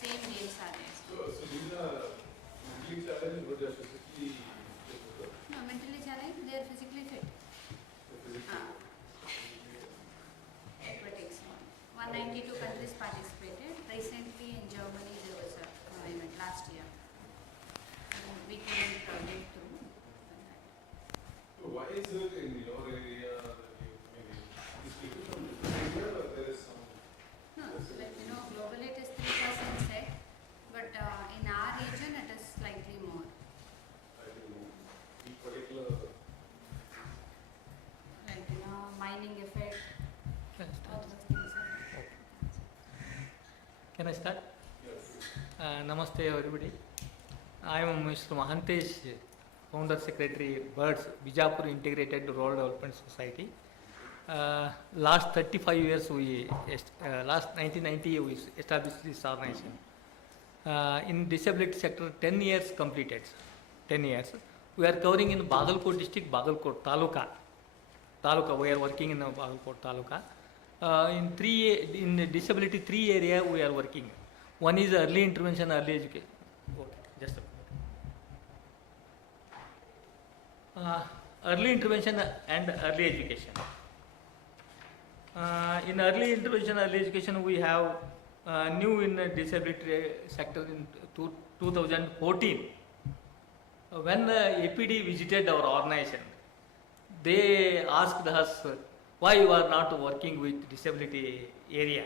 Same games are there. So these are mentally challenged, but they are physically fit. No, mentally challenged, they are physically fit. Physically. Athletics. 192 countries participated. Recently in Germany there was a event last year. And we couldn't get through. So why is it in your area that you maybe these people from different area or there is some No, like globally it is 3% set, but in our region it is slightly more. I think each particular Can I start? Namaste everybody. I am Mr. Mahantesh, Founder Secretary, BIRDS, Bijapur Integrated Rural Development Society. Last 35 years, last 1990 we established this organization. In disability sector, 10 years completed. 10 years. We are covering in Bagalkot district, Bagalkot Taluka. We are working in Bagalkot Taluka. In disability 3 area we are working. One is early intervention, early education. Just a minute. Early intervention and early education. In early intervention, early education, we have new in disability sector in 2014. When APD visited our organization, they asked us why you are not working with disability area.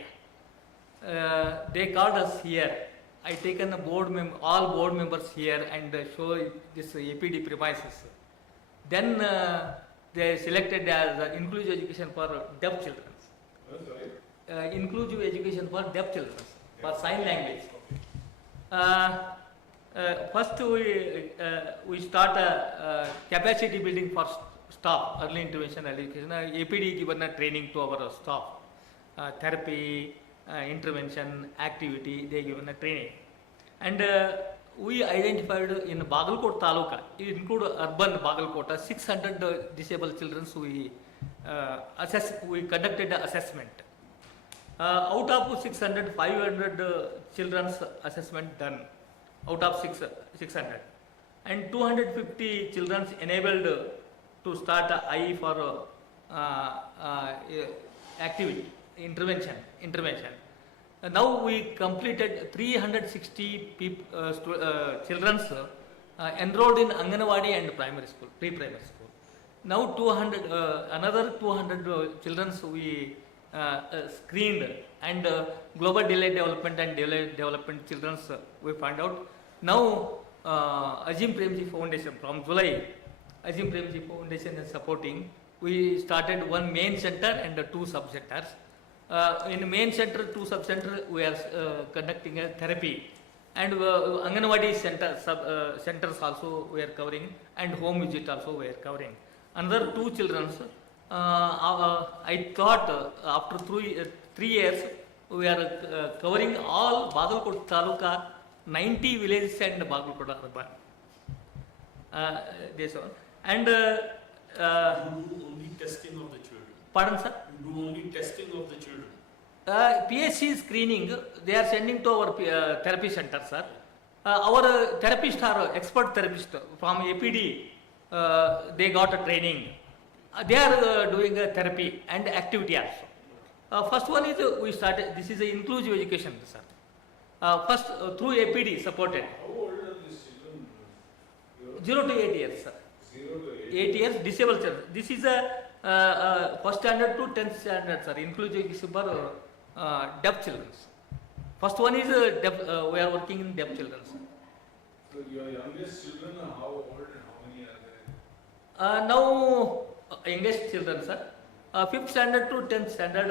They called us here. I taken all board members here and show this APD premises. Then they selected as inclusive education for deaf children. Inclusive education for deaf children, for sign language. First we start capacity building for staff, early intervention, early education. APD given a training to our staff, therapy, intervention, activity, they given a training. And we identified in Bagalkot Taluka, include urban Bagalkot, 600 disabled children we conducted the assessment. Out of 600, 500 children's assessment done, out of 600. And 250 children enabled to start IE for activity, intervention. Now we completed 360 children enrolled in Anganwadi and primary school, pre-primary school. Now another 200 children we screened, and global delayed development and delayed development children we find out. Now Azim Premji Foundation from July, Azim Premji Foundation is supporting. We started one main center and 2 sub-centers. In main center, 2 sub-centers, we are conducting a therapy, and Anganwadi centers also we are covering, and home visit also we are covering. Another 2 children, I thought after 3 years we are covering all Bagalkot Taluka, 90 villages and Bagalkot urban. This one. And You do only testing of the children. Pardon, sir? You do only testing of the children. PSC screening, they are sending to our therapy center, sir. Our therapists are expert therapists from APD. They got a training. They are doing a therapy and activity also. First one is we started, this is a inclusive education, sir. First through APD supported. How old are these children? 0 to 8 years, sir. 0 to 8 years, disabled children. This is a first standard to 10th standard, sir. Inclusive education for deaf children. First one is deaf, we are working in deaf children, sir. So your youngest children are how old and how many are there? Now youngest children, sir. 5th standard to 10th standard,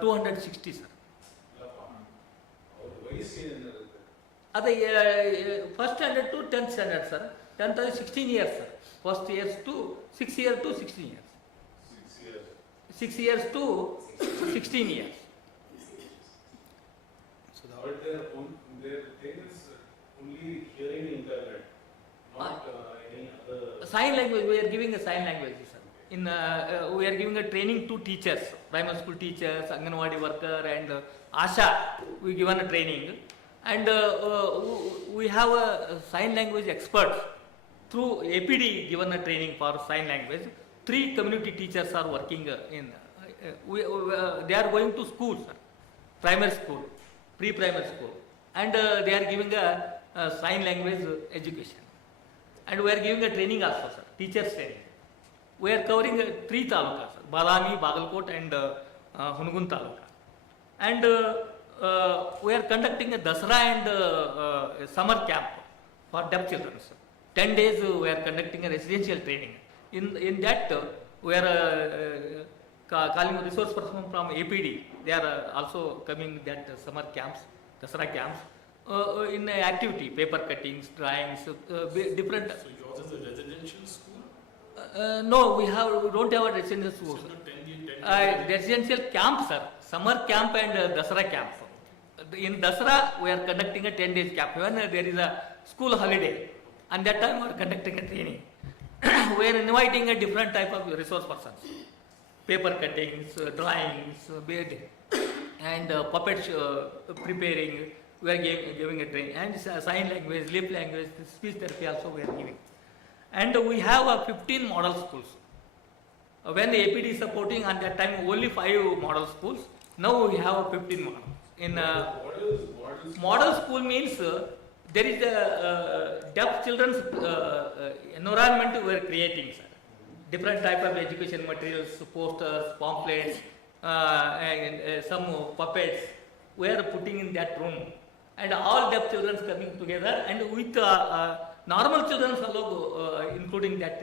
260, sir. First standard to 10th standard, sir. 10th is 16 years, sir. First years to 6 years to 16 years. 6 years. 6 years to 16 years. So but their thing is only hearing internet, not any other. Sign language, we are giving a sign language, sir. We are giving a training to teachers, primary school teachers, Anganwadi worker, and Asha. We given a training, and we have a sign language expert through APD given a training for sign language. 3 community teachers are working in. They are going to school, sir, primary school, pre-primary school, and they are giving a sign language education. And we are giving a training also, sir, teachers training. We are covering 3 talukas, Balami, Bagalkot, and Hunugun taluka. And we are conducting a Dasara and summer camp for deaf children. 10 days we are conducting a residential training. In that we are calling resource person from APD. They are also coming that summer camps, Dasara camps, in activity, paper cuttings, drawings, different. So yours is a residential school? No, we don't have a residential school. So Sir. the 10 Residential camp, sir. Summer camp and Dasara camp. In Dasara, we are conducting a 10 days camp. When there is a school holiday, and that time we are conducting a training. We are inviting a different type of resource persons. Paper cuttings, drawings, and puppets preparing. We are giving a training. And sign language, lip language, speech therapy also we are giving. And we have 15 model schools. When the APD is supporting, at that time only 5 model schools. Now we have 15 models. In What is model model school means there is a deaf children's environment we are creating, sir. Different type of education materials, posters, pamphlets, and some puppets we are putting in that room. And all deaf children coming together, and with normal children also including that.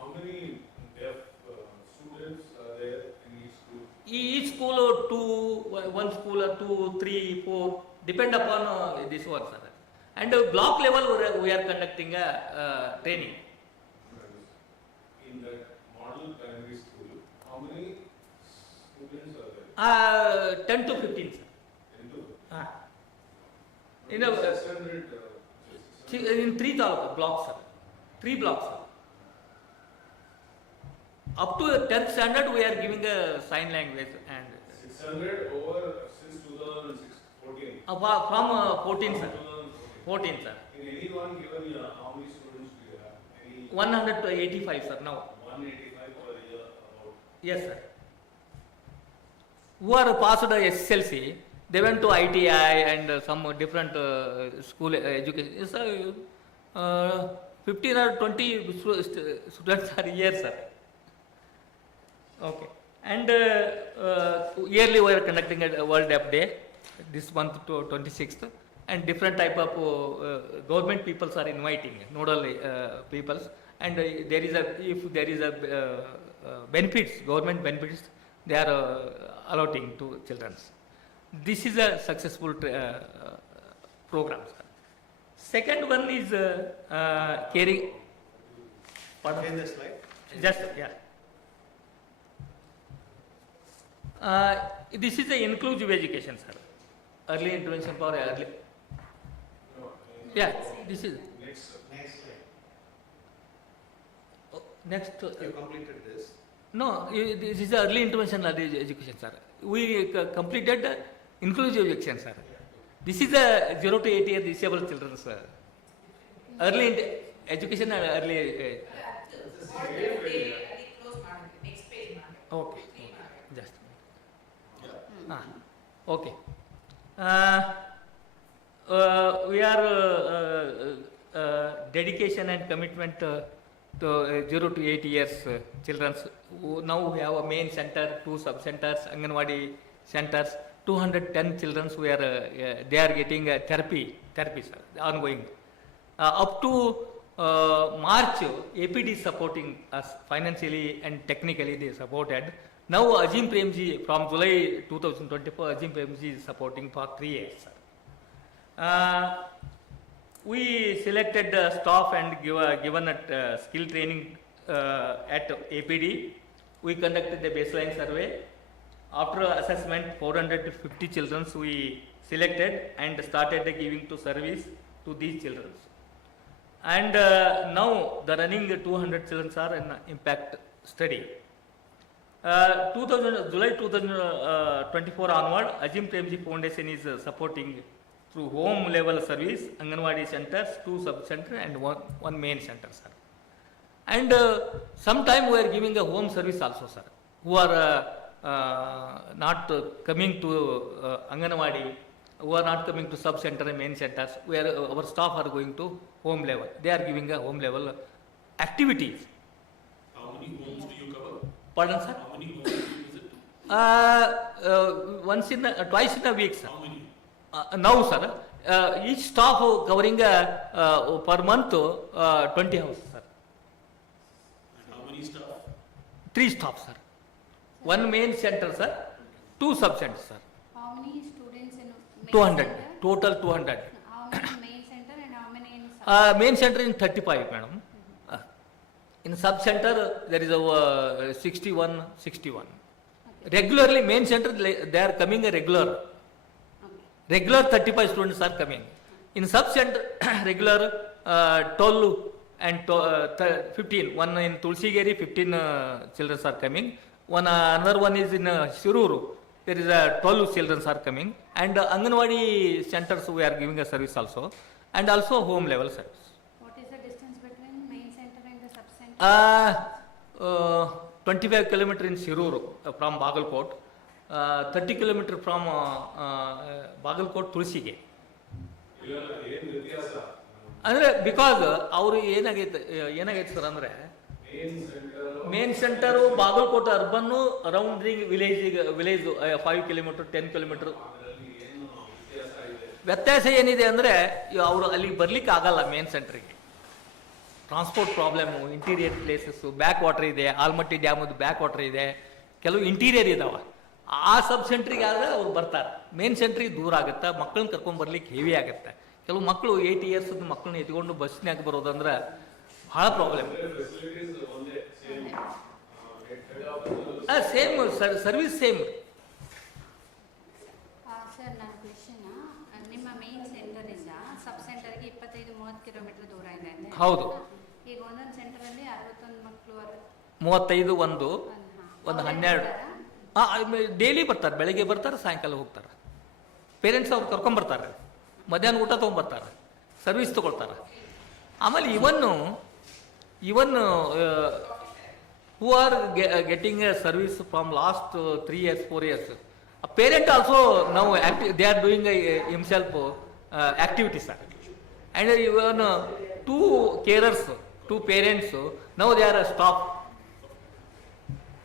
How many deaf students are there in each school? Each school one school or 2, 3, 4, depend upon this one, sir. And block level we are conducting a training. In that model primary school, how many students are there? 10 to 15, sir. 10 to In a, 600. in 3 blocks, sir. 3 blocks, sir. Up to 10th standard, we are giving a sign language and 600 over since 2014. from 14, sir. 14, sir. In any one given year, how many students do you have? Any 185, sir. Now, 185 per year about. yes, sir. Who are passed SSLC, they went to ITI and some different school education. Yes, sir. 15 or 20 students are here, sir. Okay. And yearly we are conducting a World Deaf Day this month to 26th, and different type of government peoples are inviting, nodal peoples, and if there is a benefits, government benefits, they are allotting to children. This is a successful program, sir. Second one is caring. Pardon? the slide. Just, yeah. This is the inclusive education, sir. Early intervention for early. No, Yeah, this is. next. Next slide. Next. You completed this. No, this is the early intervention early education, sir. We completed inclusive education, sir. This is the 0 to 8 year disabled children, sir. Early education and early. Next page, Okay. Just. Yeah. Okay. We are dedication and commitment to 0 to 8 years children. Now we have a main center, 2 sub centers, Anganwadi centers, 210 children. We are they are getting therapy, sir, ongoing. Up to March, APD is supporting us financially and technically. They supported. Now Ajim Premji from July 2024, Ajim Premji is supporting for 3 years, sir. We selected staff and given skill training at APD. We conducted the baseline survey. After assessment, 450 children we selected and started giving to service to these children. And now the running 200 children are in impact study. July 2024 onward, Ajim Premji Foundation is supporting through home level service, Anganwadi centers, 2 sub center and one main center, sir. And sometime we are giving a home service also, sir, who are not coming to Anganwadi, who are not coming to sub center and main centers, where our staff are going to home level. They are giving a home level activities. How many homes do you cover? Pardon, sir? How many homes do you visit? Twice in a week, sir. How many? Now, sir, each staff covering per month 20 houses, sir. And how many staff? 3 staff, sir. one main center, sir, 2 sub-centers, sir. How many students in main 200, center? total 200. How many main center and how many in sub? Main center in 35, madam. In sub-center, there is a 61. Okay. Regularly, main center, they are coming a regular. Okay. Regular 35 students are coming. In sub-center, regular 12 and 15. One in Tulsigeri, 15 children are coming. Another one is in Shiruru. There is 12 children are coming. And Anganwadi centers we are giving a service also. And also home level service. What is the distance between main center and the sub center? 25 kilometers in Shiruru from Bagalkot. 30 kilometers from Bagalkot Tulsigeri. ಏನು ವ್ಯತ್ಯಾಸ ಅಂದರೆ because ಅವರು ಏನಾಗೈತೆ sir ಅಂದರೆ main centre Bagalkote urban arounding village 5 kilometre 10 kilometre. ವ್ಯತ್ಯಾಸ ಏನಿದೆ ಅಂದರೆ ಅವರು ಅಲ್ಲಿಗೆ ಬರ್ಲಿಕ್ಕೆ ಆಗಲ್ಲ ಮೇನ್ ಸೆಂಟ್ರಿಗೆ. Transport problem, interior places, back water ಇದೆ, ಆಲ್ಮಟ್ಟಿ ಡ್ಯಾಮದು ಬ್ಯಾಕ್ ವಾಟರ್ ಇದೆ, ಕೆಲವು ಇಂಟೀರಿಯರ್ ಇದಾವೆ. ಆ ಸಬ್ ಸೆಂಟ್ರಿಗೆ ಆದರೆ ಅವ್ರು ಬರ್ತಾರೆ. ಮೇನ್ ಸೆಂಟ್ರಿಗೆ ದೂರ ಆಗುತ್ತೆ, ಮಕ್ಕಳನ್ನ ಕರ್ಕೊಂಡು ಬರ್ಲಿಕ್ಕೆ ಹೆವಿ ಆಗುತ್ತೆ. ಕೆಲವು ಮಕ್ಕಳು 8 ಇಯರ್ಸ್ ಮಕ್ಕಳನ್ನ ಎತ್ಕೊಂಡು ಬಸ್ನ್ಯಾಗ ಬರೋದಂದ್ರೆ ಭಾಳ problem. Same service same. Sir ನನ್ನ ಕ್ವೆಶನ್, ನಿಮ್ಮ ಮೇನ್ ಸೆಂಟರಿಂದ ಸಬ್ ಸೆಂಟರ್ಗೆ 25-30 ಕಿಲೋಮೀಟರ್ ದೂರ ಇದೆ ಅಂತ. ಹೌದು. ಈಗ ಒಂದೊಂದು ಸೆಂಟರಲ್ಲಿ 61 ಮಕ್ಕಳು 35 ಒಂದು 12 ಡೈಲಿ ಬರ್ತಾರೆ. ಬೆಳಗ್ಗೆ ಬರ್ತಾರೆ, ಸಾಯಂಕಾಲ ಹೋಗ್ತಾರೆ. ಪೇರೆಂಟ್ಸ್ ಅವ್ರು ಕರ್ಕೊಂಬರ್ತಾರೆ, ಮಧ್ಯಾಹ್ನ ಊಟ ತೊಗೊಂಬರ್ತಾರೆ, ಸರ್ವಿಸ್ ತೊಗೊಳ್ತಾರೆ. ಆಮೇಲೆ even who are getting a service from last 3 years 4 years. A parent also now they are doing himself activities, sir. And even 2 carers, 2 parents, now they are a staff.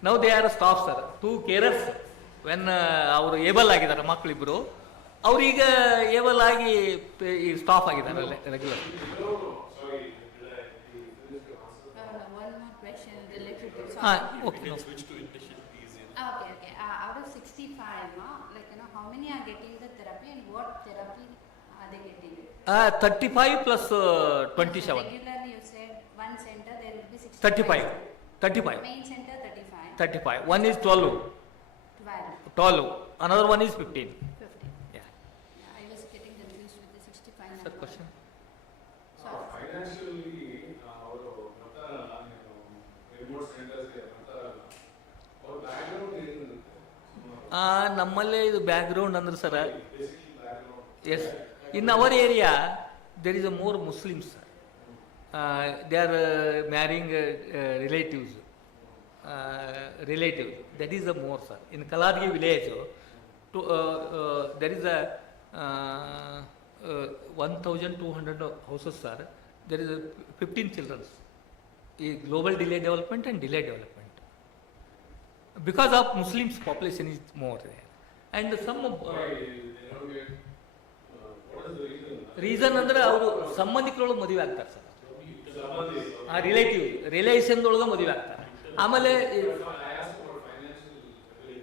Now they are a staff, sir. 2 carers when ಅವರು Abel ಆಗಿದ್ದಾರೆ ಮಕ್ಕಳಿಬ್ಬರು, ಅವ್ರೀಗ Abel ಆಗಿ staff ಆಗಿದ್ದಾರೆ regular. one more question related to Okay. No. Switch to inpatient easier. Okay. Out of 65, like how many are getting the therapy and what therapy are they getting? 35 plus 27. Regularly you said one center there will be 35. Main center 35. 35. One is 12. 12. Another one is 15. 15. Yeah. I was getting confused with the 65 Sir, number. question. Sorry. Financially ಅವರು ಬರ್ತಾರಲ್ಲ, remote ಸೆಂಟರ್ಸ್ಗೆ ಬರ್ತಾರಲ್ಲ, ಅವ್ರ background ಏನಿರುತ್ತೆ? ನಮ್ಮಲ್ಲೇ ಇದು background ಅಂದ್ರೆ sir, basically background. Yes, in our area there is a more Muslims, sir. They are marrying relatives. That is the more, sir. In Kaladgi village, there is a 1,200 houses, sir. There is 15 children. Global delay development and delay development. Because of Muslims, population is more there. And some Why they don't get, what is the reason? reason ಅಂದ್ರೆ ಅವರು ಸಂಬಂಧಿಕರೊಳಗೆ ಮದುವೆ ಆಗ್ತಾರೆ, sir. ಸಂಬಂಧಿ. ರಿಲೇಷನ್ದೊಳಗೆ ಮದುವೆ ಆಗ್ತಾರೆ. ಆಮೇಲೆ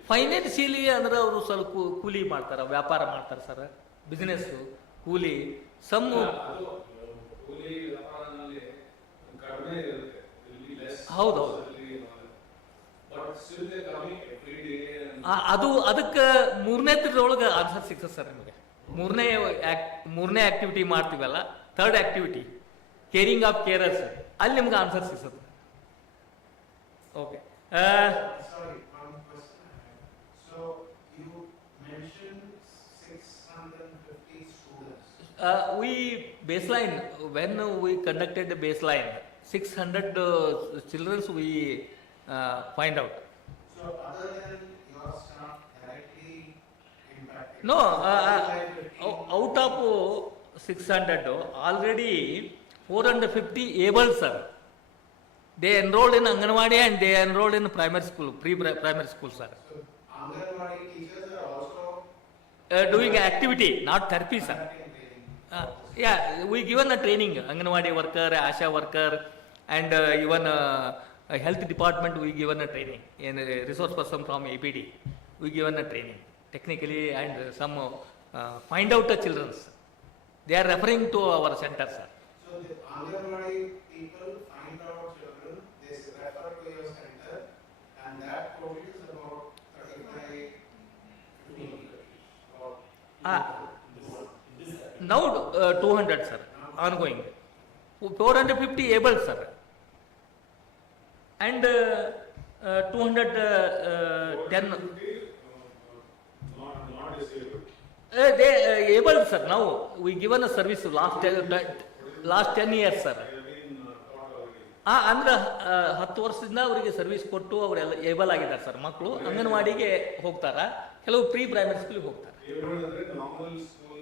financially ಅಂದ್ರೆ ಅವರು ಸ್ವಲ್ಪ ಕೂಲಿ ಮಾಡ್ತಾರೆ, ವ್ಯಾಪಾರ ಮಾಡ್ತಾರೆ, ಸರ್. ಬಿಸ್ನೆಸ್, ಕೂಲಿ, ಸಮ್. ಹೌದೌದು. ಅದಕ್ಕೆ ಮೂರನೇದ್ರೊಳಗೆ ಆನ್ಸರ್ ಸಿಗ್ತದೆ ಸರ್ ನಿಮಗೆ. ಮೂರನೇ ಆಕ್ಟಿವಿಟಿ ಮಾಡ್ತೀವಲ್ಲ, third activity caring of carers, ಅಲ್ಲಿ ನಿಮ್ಗೆ ಆನ್ಸರ್ ಸಿಗ್ತದೆ. Okay. Sorry, one question. So you mentioned 650 students. We baseline, when we conducted the baseline, 600 children we find out. So other than your staff directly impacted? No, out of 600, already 450 able, sir. They enrolled in Anganwadi and they enrolled in primary school, pre-primary school, sir. So Anganwadi teachers are also Doing activity, not therapy, sir. conducting training. Yeah, we given a training, Anganwadi worker, Asha worker, and even health department we given a training, and a resource person from APD we given a training technically, and some find out the children's. They are referring to our center, sir. So the Anganwadi people find out children, they refer to your center, and that total is about 35, 15. Now 200, sir, ongoing. 450 able, sir, and 210. Not disabled. They able, sir. Now we given a service last 10 years, sir. I have been taught already. ಅಂದ್ರೆ 10 ವರ್ಷದಿಂದ ಅವರಿಗೆ service ಕೊಟ್ಟು ಅವರೆಲ್ಲ Abel ಆಗಿದ್ದಾರೆ sir. ಮಕ್ಕಳು ಅಂಗನವಾಡಿಗೆ ಹೋಗ್ತಾರ, ಕೆಲವು pre primary ಸ್ಕೂಲಿಗೆ ಹೋಗ್ತಾರೆ. Able ಅಂದ್ರೆ normal school.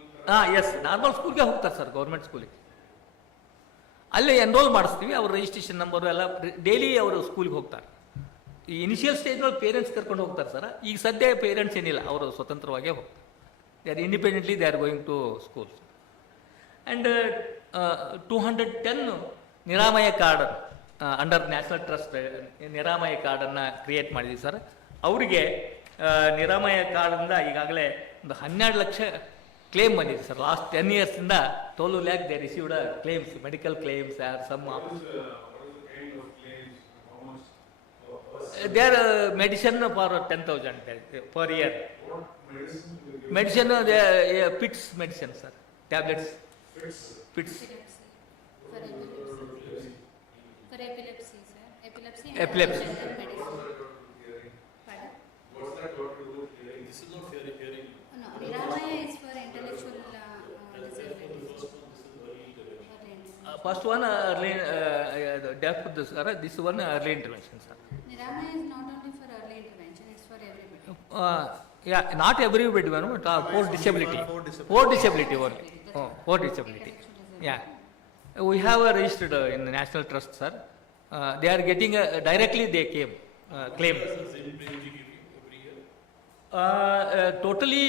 ಎಸ್, ನಾರ್ಮಲ್ ಸ್ಕೂಲ್ಗೆ ಹೋಗ್ತಾರೆ ಸರ್, ಗೌರ್ಮೆಂಟ್ ಸ್ಕೂಲಿಗೆ. ಅಲ್ಲೇ ಎನ್ರೋಲ್ ಮಾಡಿಸ್ತೀವಿ, ಅವ್ರ ರಿಜಿಸ್ಟ್ರೇಷನ್ ನಂಬರು ಎಲ್ಲ ಡೈಲಿ ಅವರು ಸ್ಕೂಲ್ಗೆ ಹೋಗ್ತಾರೆ. ಈ ಇನಿಷಿಯಲ್ ಸ್ಟೇಜ್ನಲ್ಲಿ ಪೇರೆಂಟ್ಸ್ ಕರ್ಕೊಂಡು ಹೋಗ್ತಾರೆ ಸರ್. ಈಗ ಸದ್ಯ ಪೇರೆಂಟ್ಸ್ ಏನಿಲ್ಲ, ಅವರು ಸ್ವತಂತ್ರವಾಗೇ ಹೋಗ್ತಾರೆ. They are independently they are going to school. And 210 Niramaya card under national trust Niramaya ಕಾರ್ಡನ್ನು ಕ್ರಿಯೇಟ್ ಮಾಡಿದ್ದೀವಿ ಸರ್. ಅವರಿಗೆ ನಿರಾಮಯ ಕಾರ್ಡಿಂದ ಈಗಾಗಲೇ ಒಂದು 12 ಲಕ್ಷ ಕ್ಲೇಮ್ ಬಂದಿದೆ ಸರ್. ಲಾಸ್ಟ್ 10 ಇಯರ್ಸಿಂದ 12 lakh they received claims, medical claims are some. What is the kind of claims? How much? There medicine for 10,000 per year. What medicine do you give? Medicine, PITS medicine, sir. Tablets, Fits. PITS. For epilepsy, sir. Epilepsy. And Epilepsy. general medicine. Hearing. Pardon? What's that got to do with hearing? This is not hearing. No, Niramaya is for intellectual disabilities. First one, this is early intervention. Early intervention. First one, early, deaf, this one, early intervention, sir. Niramaya is not only for early intervention, it's for everybody. Yeah, not everybody, but for disability. For disability only. Oh, for disability. Yeah. We have registered in the National Trust, sir. They are getting, directly they came, claim. Does the same pay you give every year? Totally,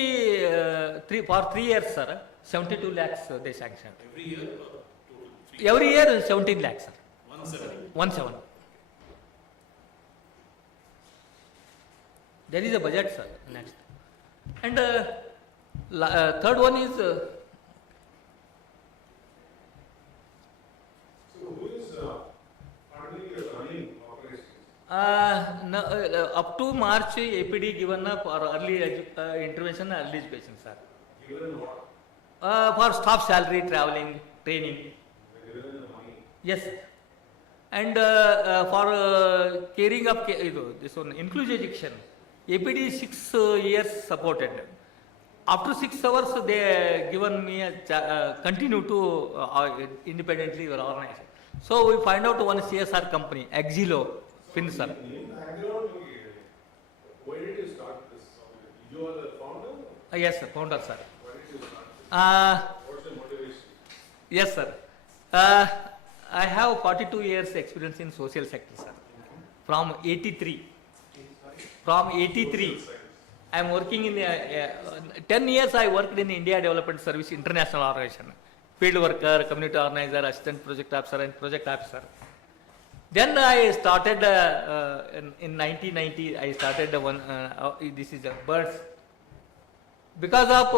for 3 years, sir, 72 lakhs they sanctioned. Every year or total? 3? Every year 17 lakhs, sir. 17. 17. There is a budget, sir, next. And third one is, So who is funding your running operations? up to March, APD given for early intervention, early education, sir. Given what? For staff salary, traveling, training. Given the money. Yes. And for caring of this one, inclusive education, APD 6 years supported. After 6 hours, they given me a continue to independently organize. So we find out one CSR company, Exilo, Finsar. In Bangalore, why did you start this? You are the founder? Yes, sir, founder, sir. Why did you start this? Uh, What's the motivation? yes, sir. I have 42 years experience in social sector, sir. From 83. From 83. I am working in 10 years. I worked in India Development Service International Organization, field worker, community organizer, assistant project officer, and project officer. Then I started in 1990. I started one. This is birds. Because of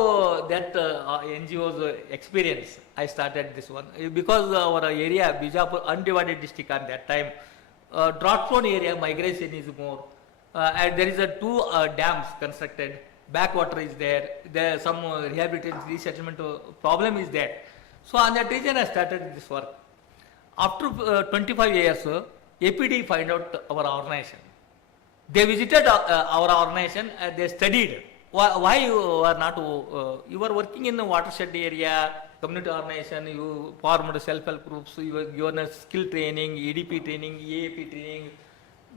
that NGO's experience, I started this one. Because our area, Bijapur, undivided district at that time, drought-prone area, migration is more. And there is 2 dams constructed, backwater is there, there some rehabilitation, resettlement problem is there. So on that reason I started this work. After 25 years, APD find out our organization. They visited our organization, they studied. Why you are not, you are working in the watershed area, community organization, you formed self-help groups, you were given a skill training, EDP training, EAP training.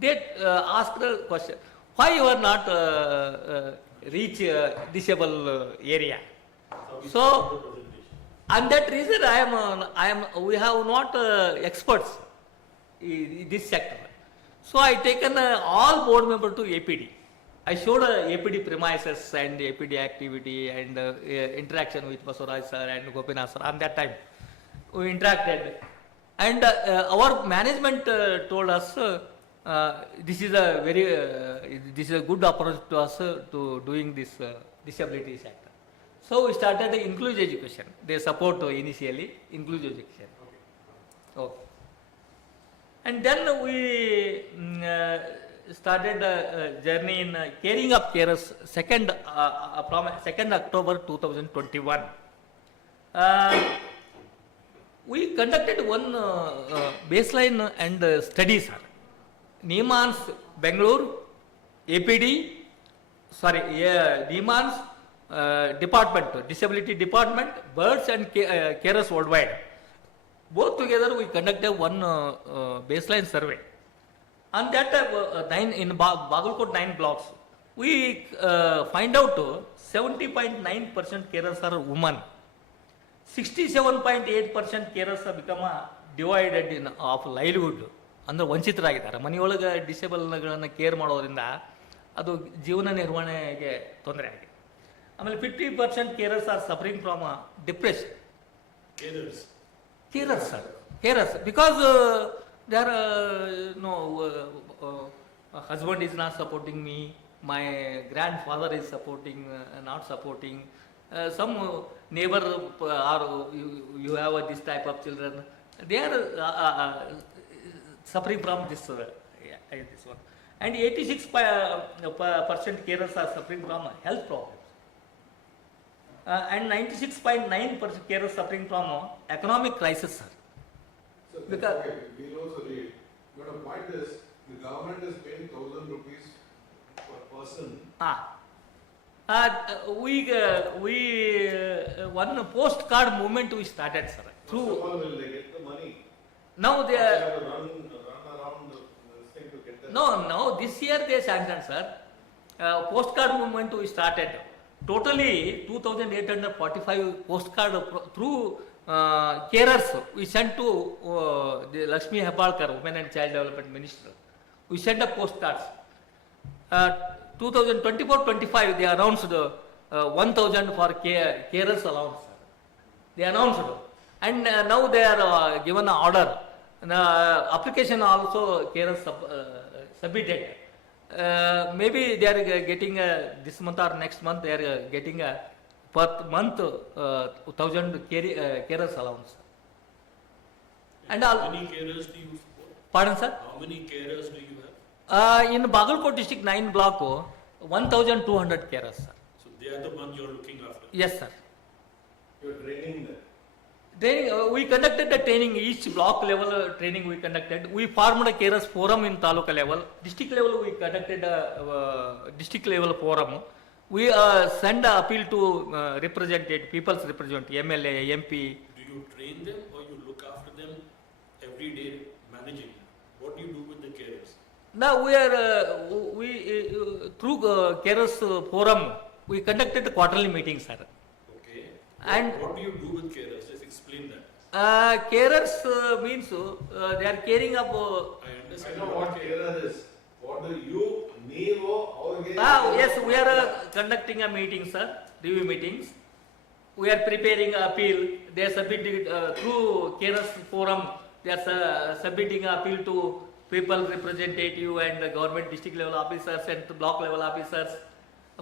They asked the question, why you are not reach disabled area? So, and that reason we have not experts in this sector. So I taken all board members to APD. I showed APD premises and APD activity and interaction with Basuraj sir and Gopinath sir. On that time, we interacted, and our management told us this is a very this is a good approach to us to doing this disability sector. So we started the inclusive education. They support initially inclusive education. Okay. And then we started a journey in caring of carers from 2nd October 2021. We conducted one baseline and studies. Hema's Bangalore, APD, Hema's department, disability department, birds and carers worldwide. Both together we conducted one baseline survey. On that in Bagalkot 9 blocks, we find out 70.9% carers are women. 67.8% carers have become divided in of livelihood. ಅಂದರೆ ವಂಚಿತರಾಗಿದ್ದಾರೆ. ಮನೆಯೊಳಗೆ ಡಿಸೇಬಲ್ಗಳನ್ನು care ಮಾಡೋದ್ರಿಂದ ಅದು ಜೀವನ ನಿರ್ವಹಣೆಗೆ ತೊಂದರೆ ಆಗಿದೆ. ಆಮೇಲೆ 50% carers are suffering from depression. Carers sir, carers because they are husband is not supporting me, my grand father is supporting not supporting, some neighbor or you have this type of children, they are suffering from this one. And 86% carers are suffering from health problems. And 96.9% carers suffering from economic crisis, sir. So because we also read, but the point is, the government is paying 1,000 rupees per person. We one postcard movement we started, sir. Through First of all, will they get the money? now they They are, have to run around this thing to get the no, this year they sanctioned, sir. Postcard movement we started. Totally 2,845 postcard through carers we sent to the Lakshmi Hebalkar, Women and Child Development Minister. We sent the postcards. 2024-25 they announced 1,000 for carers allowance. They announced, and now they are given an order. Application also carers submitted. Maybe they are getting this month or next month they are getting per month 1,000 carers allowance. And How many carers do you support? Pardon, sir? How many carers do you have? In Bagalkot district 9 block, 1,200 carers, sir. So they are the ones you are looking after. Yes, sir. you are training them. Training, we conducted the training, each block level training we conducted. We formed a carers forum in taluka level. District level we conducted a district level forum. We send an appeal to representative, people's representative, MLA, MP. Do you train them or you look after them every day managing them? What do you do with the carers? Now we are through carers forum we conducted quarterly meetings, sir. Okay. And what do you do with carers? Just explain that. Carers means they are caring of. I I understand. know what carer is. What do you, Nevo, Yes, we are conducting a meeting, sir. Review meetings. We are preparing an appeal. They are submitting through carers forum. They are submitting an appeal to people representative and the government district level officers and block level officers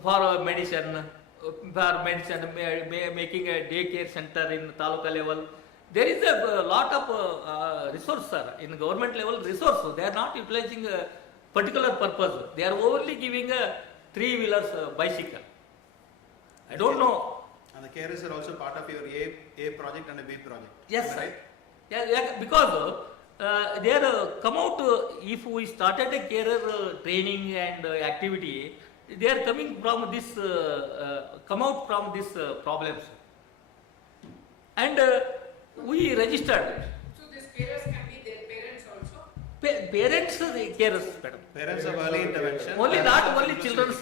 for medicine, making a daycare center in taluka level. There is a lot of resource, sir, in government level resource. They are not utilizing a particular purpose. They are only giving a 3-wheelers bicycle. I don't know. And the carers are also part of your A project and a B project. Yes, Am I sir. right? Yeah, because they are come out, if we started a carer training and activity, they are coming from this, come out from these problems. And we registered. So these carers can be their parents also? Parents, carers, madam. Parents of early intervention. Only not only children's,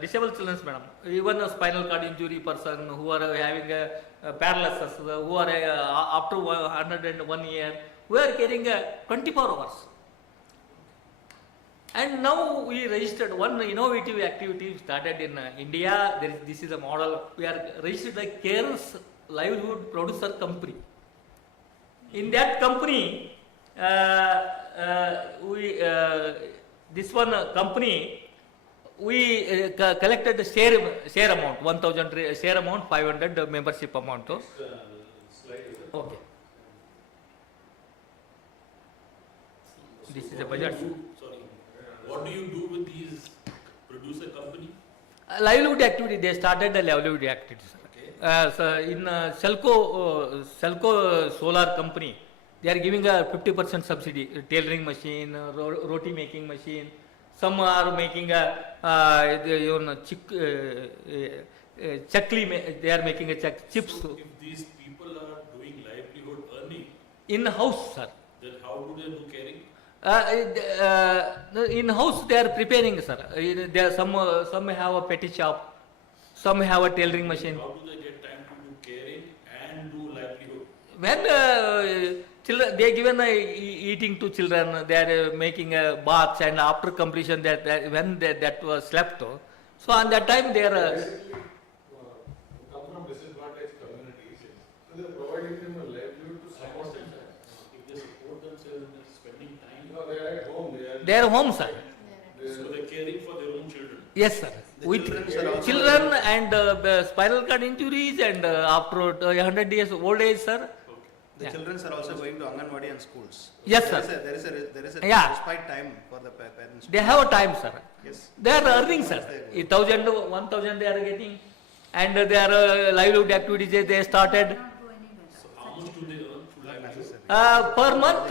disabled children's, madam. Even a spinal cord injury person who are having a paralysis, who are after 101 year, we are carrying 24 hours. And now we registered one innovative activity started in India. This is a model. We are registered a carers livelihood producer company. In that company, this one company, we collected the share amount, 1,000 share amount, 500 membership amount. Next slide is it? Okay. This is a budget. What do you do with these producer company? Livelihood activity, they started the livelihood activity. Okay. So in Selco solar company, they are giving a 50% subsidy, tailoring machine, roti making machine. Some are making chakli, they are making a chips. So if these people are doing livelihood earning, In house, sir. then how do they do caring? In house they are preparing, sir. There are some have a petty shop, some have a tailoring machine. How do they get time to do caring and do livelihood? When children, they given eating to children, they are making baths, and after completion when that was slept, so on that time they are. Basically, come from disadvantaged communities, so they're providing them a livelihood to I support understand themselves. that. If they support themselves and they're spending time, No, they are at home, They are home, sir. so they're caring for their own children. Yes, sir. With children and spinal cord injuries, and after 100 days old age, sir. Okay. The Yeah. children are also going to Anganwadi and schools. Yes, sir. There is a Yeah. respite time for the parents. They have a time, sir. Yes. They are earning, sir. 1,000, 1,000 they are getting, and they are livelihood activities they started. Not go anywhere. So how much do they earn through Not livelihood? necessary. Per month,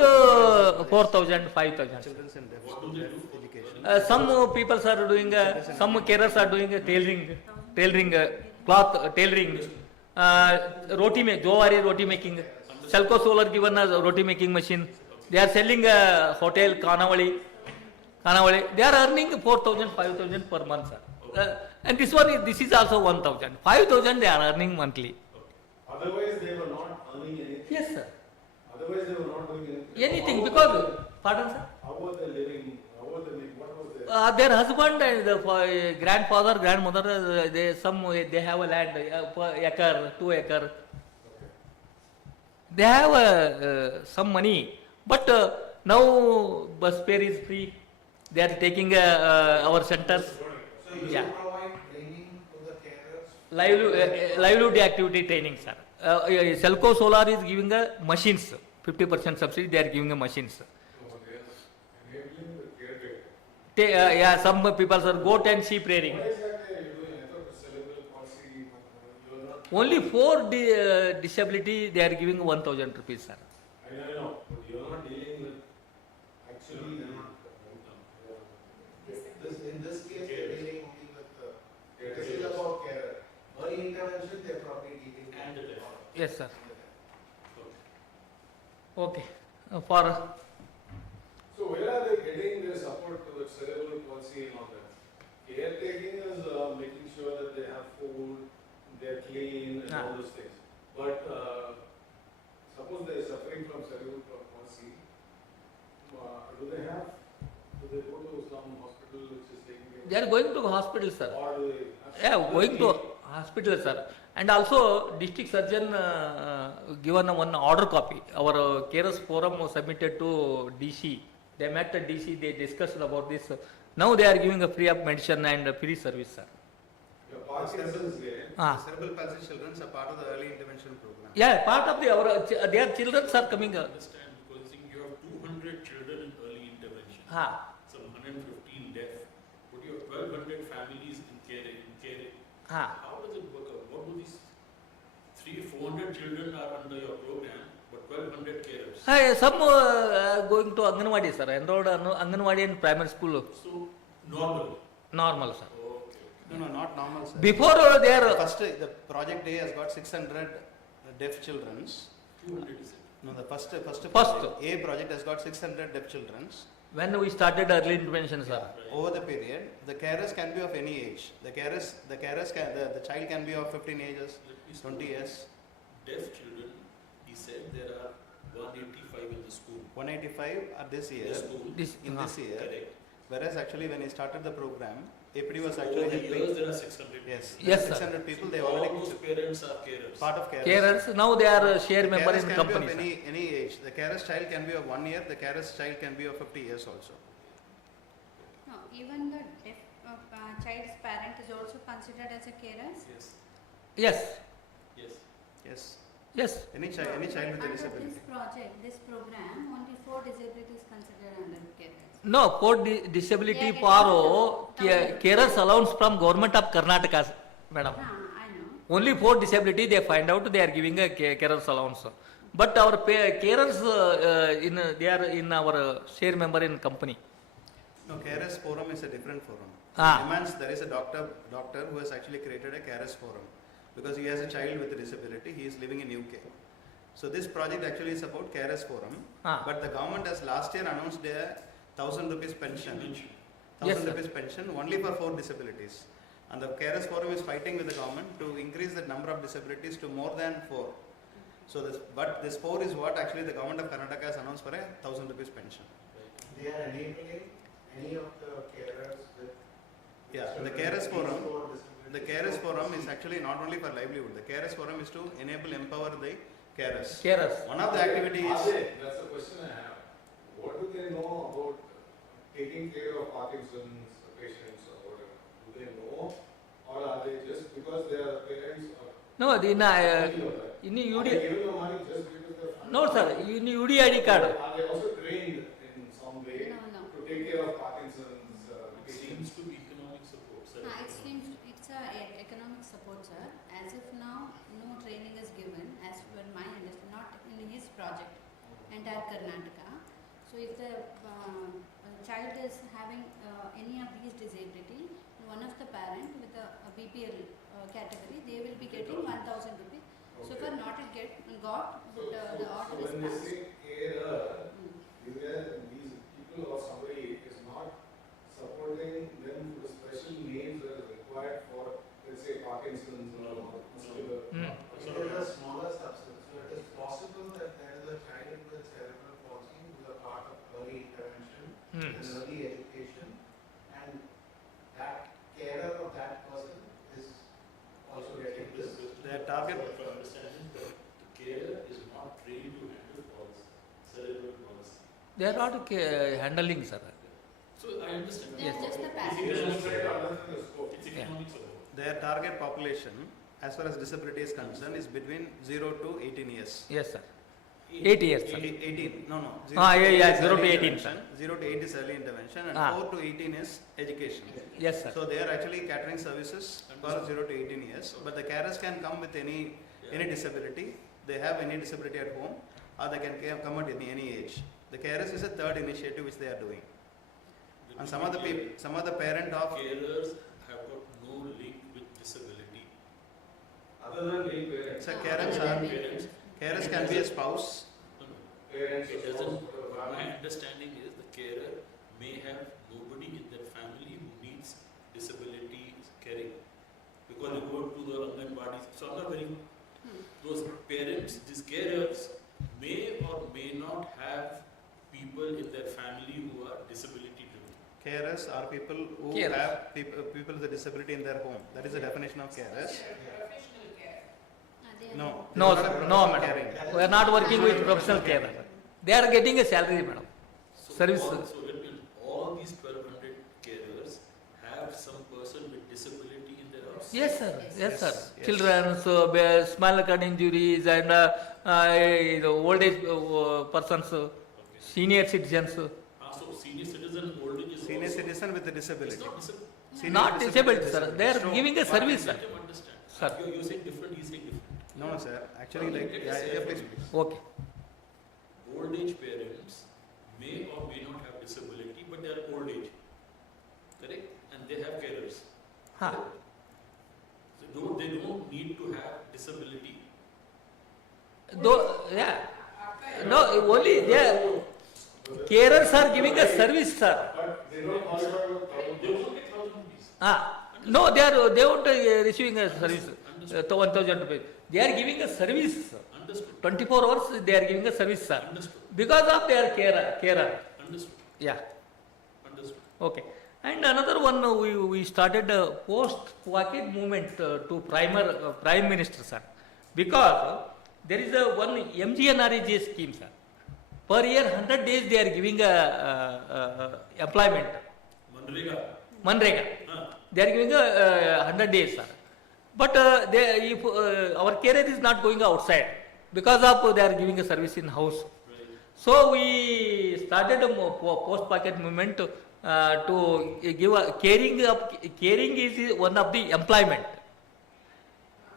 4,000, 5,000. Children's and deaf, What do they deaf do? education. Some people are doing, some carers are doing tailoring, cloth tailoring, jowari roti making. Selco Solar given us a roti making machine. They are selling a hotel, Kanavali. They are earning 4,000, 5,000 per month, sir. And this is also 1,000. 5,000 they are earning monthly. Otherwise, they were not earning anything. Yes, sir. Otherwise, they were not doing anything. Anything, How because, was pardon, sir? how were they living? How were they making? What was their? Their husband and the grandfather, grandmother, they have a land, per acre, 2 acre. They have some money, but now bus fare is free. They are taking our centers. So you Yeah. provide training to the carers? Livelihood activity training, sir. Selco Solar is giving machines, 50% subsidy. They are giving machines. So they are enabling the caretaker. Yeah, some people are goat and sheep rearing. What exactly are you doing? I thought the cerebral palsy, you are not. Only 4 disability they are giving 1,000 rupees, sir. I know, but you are not dealing with actually. They're not. In this case, they're dealing only with this is about carer. Early intervention, they're probably dealing with. And the deaf. Yes, sir. Okay. Okay. For So where are they getting their support to the cerebral palsy and all that? Caretaking is making sure that they have food, they're clean and all those things. But suppose they're suffering from cerebral palsy, do they go to some hospital which is taking care of they are going to hospital, sir. or do they? Yeah, going to hospital, sir. And also, district surgeon given one order copy. Our carers forum was submitted to DC. They met at DC. They discussed about this. Now they are giving a free of medicine and free service, sir. Your Parkinson's there. Ah. Cerebral palsy children are part of the early intervention program. Yeah, part of their children are coming. Understand, because I think you have 200 children in early intervention. Some 115 deaf, but you have 1,200 families in caring. How does it work out? What do these 300-400 children are under your program, but 1,200 carers? Some going to Anganwadi, sir. Enrolled Anganwadi and primary school. So normal. Normal, sir. Okay. No, not normal, sir. Before they are. First, the project A has got 600 deaf children. 200 is it? No, the first First. project, A project has got 600 deaf children. When we started early intervention, sir. Over the period, the carers can be of any age. The child can be of 15 years, Let me 20 years. Deaf children, he said there are 185 in the school. 185 are this year. The school. This, In this year. Correct. Whereas actually when he started the program, APD was So actually over the helping. years there are 600 Yes, people. Yes, sir. 600 people, they All already those parents are carers. part of carers. Carers, now they are share The member carers in can company, be of sir. any age. The carer's child can be of 1 year, the carer's child can be of 50 years also. No, even the deaf child's parent is also considered as a carer? Yes. Yes, Yes. Yes. yes. Any child with a Under disability. this project, this program, only 4 disabilities considered under carers. No, for disability Yeah, for yeah. carers allowance from government of Karnataka, madam. I know. Only for disability they find out they are giving a carers allowance. But our carers they are in our share member in company. No, carers forum is a different forum. Ah. In Hema, there is a doctor who has actually created a carers forum because he has a child with a disability. He is living in UK. So this project actually is about carers forum. Ah. But the government has last year announced a 1,000 rupees pension. Yes, 1,000 sir. rupees pension only for 4 disabilities. And the carers forum is fighting with the government to increase the number of disabilities to more than 4. So this 4 is what actually the government of Karnataka has announced for a 1,000 rupees pension. They are enabling any of the carers with. Yeah, the children carers with forum. these 4 disabilities. The carers forum is actually not only for livelihood. The carers forum is to empower the carers. Carers. One of the activities. That's the question I have. What do they know about taking care of Parkinson's patients or whatever? Do they know, or are they just because they are parents? Or No, in are in they UD, giving the money just because they're no sir, in UDID card. Are they also trained in some way No. to take care of Parkinson's It patients? seems to be economic support. Sir. It seems it's a economic support, sir. As of now, no training is given, as per my understanding, not in his project, entire Karnataka. So if the child is having any of these disability, one of the parent with a BPL category, they will be getting 1,000 rupees. So far not it got, but the order is when they passed. say carer, these people or somebody is not supporting them with the special needs that is required for, let's say, Parkinson's or muscular. It is a smaller substance, so it is possible that there is a child with cerebral palsy who is a part of early intervention and early education, and that carer of that person is also getting this. Their target. For understanding that the carer is not trained to handle palsy, cerebral palsy. They are not handling, sir. So I understand. They are just the It's parent. economic Right, support. understand the scope. It's economic support. Their target population, as far as disability is concerned, is between 0 to 18 years. Yes, sir. 8 years, sir. 18, no. Ah, yeah, yeah, is 0 to early 18, intervention, 0 to 8 is early intervention, and Ah. 4 to 18 is education. Yes, sir. So they are actually catering services for 0 to 18 years, but the carers can come with any disability. They have any disability at home, or they can come at any age. The carers is a third initiative which they are doing. And some of the parent of Carers have got no link with disability. Other than being parents. so carers can be a spouse. No, no. Parents, It doesn't. spouse, My understanding is the carer may have nobody in their family who needs disability caring because they go to the Anganwadis. So I'm not very. Those parents, these carers, may or may not have people in their family who are disability driven. Carers are people who Carers. have people with a disability in their home. That is the definition of carers. Professional care. They are No, No, this is sir. not a No, professional madam. caring. We are not working with professional carer. They are getting a salary, madam. So Service. So when all these 1,200 carers have some person with disability in their house. Yes, sir. Yes, sir. Yes. Children, spinal cord injuries, and the old age persons, senior citizens. So senior citizen, old age is Senior also- citizen with a It's disability. not disability. Senior Not citizen disabled, with sir. disability. They are Stroke. giving a service, sir. Let him understand. Sir. You're saying different, he's saying different. No, sir. Actually, like, Let yeah, us say yeah, for please. me, Okay. Old age parents may or may not have disability, but they are old age. Correct? And they have carers. Huh. So they don't need to have disability. Though, yeah. No, only they are, carers are giving a service, sir. But they don't qualify for They also get 1,000 rupees. No, they won't receiving a service, 1,000 rupees. They are giving a service, sir. Understood. 24 hours they are giving a service, sir. Understood. Because of their carer. Understood. Yeah. Understood. Okay. And another one, we started a post-pocket movement to Prime Minister, sir. Because there is a one MGNREG scheme, sir. Per year, 100 days they are giving employment. Manrega. They are giving 100 days, sir. But if our career is not going outside, because of they are giving a service in house. So we started a post-pocket movement to give a caring is one of the employment.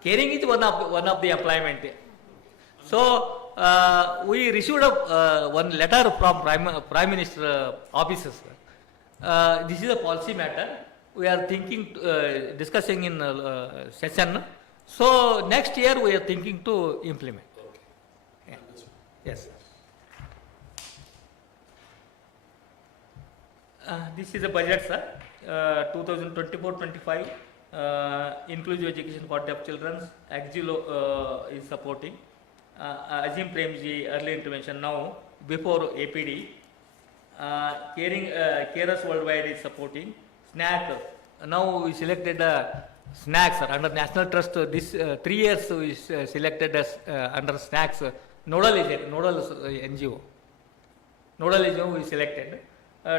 Caring is one of the employment. So we received one letter from Prime Minister offices. This is a policy matter. We are thinking, discussing in session. So next year we are thinking to implement. Yeah. Yes. This is a budget, sir. 2024-25, inclusive education for deaf children. Axilo is supporting. Azim Premji, early intervention now, before APD. Carers Worldwide is supporting. SNAC, now we selected SNACs, sir, under National Trust. This 3 years we selected as under SNACs, nodal NGO. Nodal NGO we selected.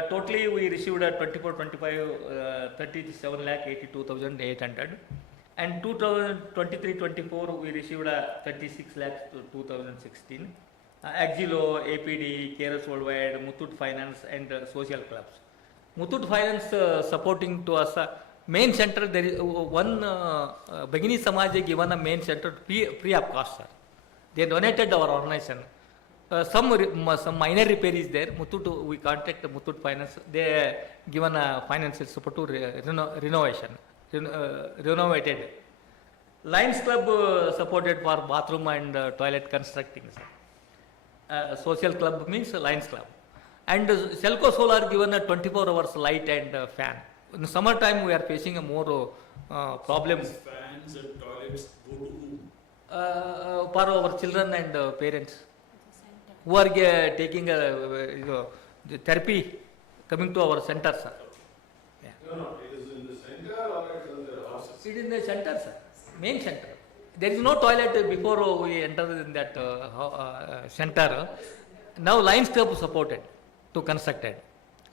Totally we received 24-25 37,82,800, and 2023-24 we received 36 lakhs to 2016. Axilo, APD, Carers Worldwide, Muthoot Finance and social clubs. Muthoot Finance supporting to us main center. There is one Bagini Samaj given a main center free of cost, sir. They donated our organization. Some minor repair is there. Muthoot, we contact Muthoot Finance. They given a financial support to renovated. Lions Club supported for bathroom and toilet constructing. Social club means Lions Club. And Selco Solar given a 24 hours light and fan. In the summer time we are facing a more problem. Fans and toilets go to whom? For our children and parents who are taking the therapy coming to our center, sir. Yeah. No, it is in the center or it is in the house? It is in the center, sir. Main center. There is no toilet before we enter in that center. Now Lions Club supported to constructed.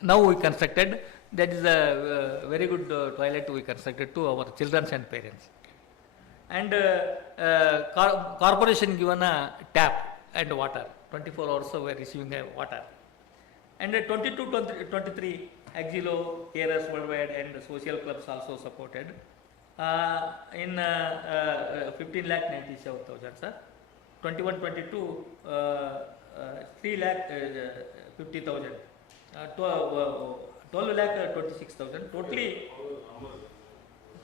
Now we constructed. That is a very good toilet we constructed to our children and parents. And corporation given a tap and water. 24 hours we are receiving water. And 22-23 Axilo, Carers Worldwide and social clubs also supported. In 15,97,000, sir. 21-22 3,50,000. 12,26,000.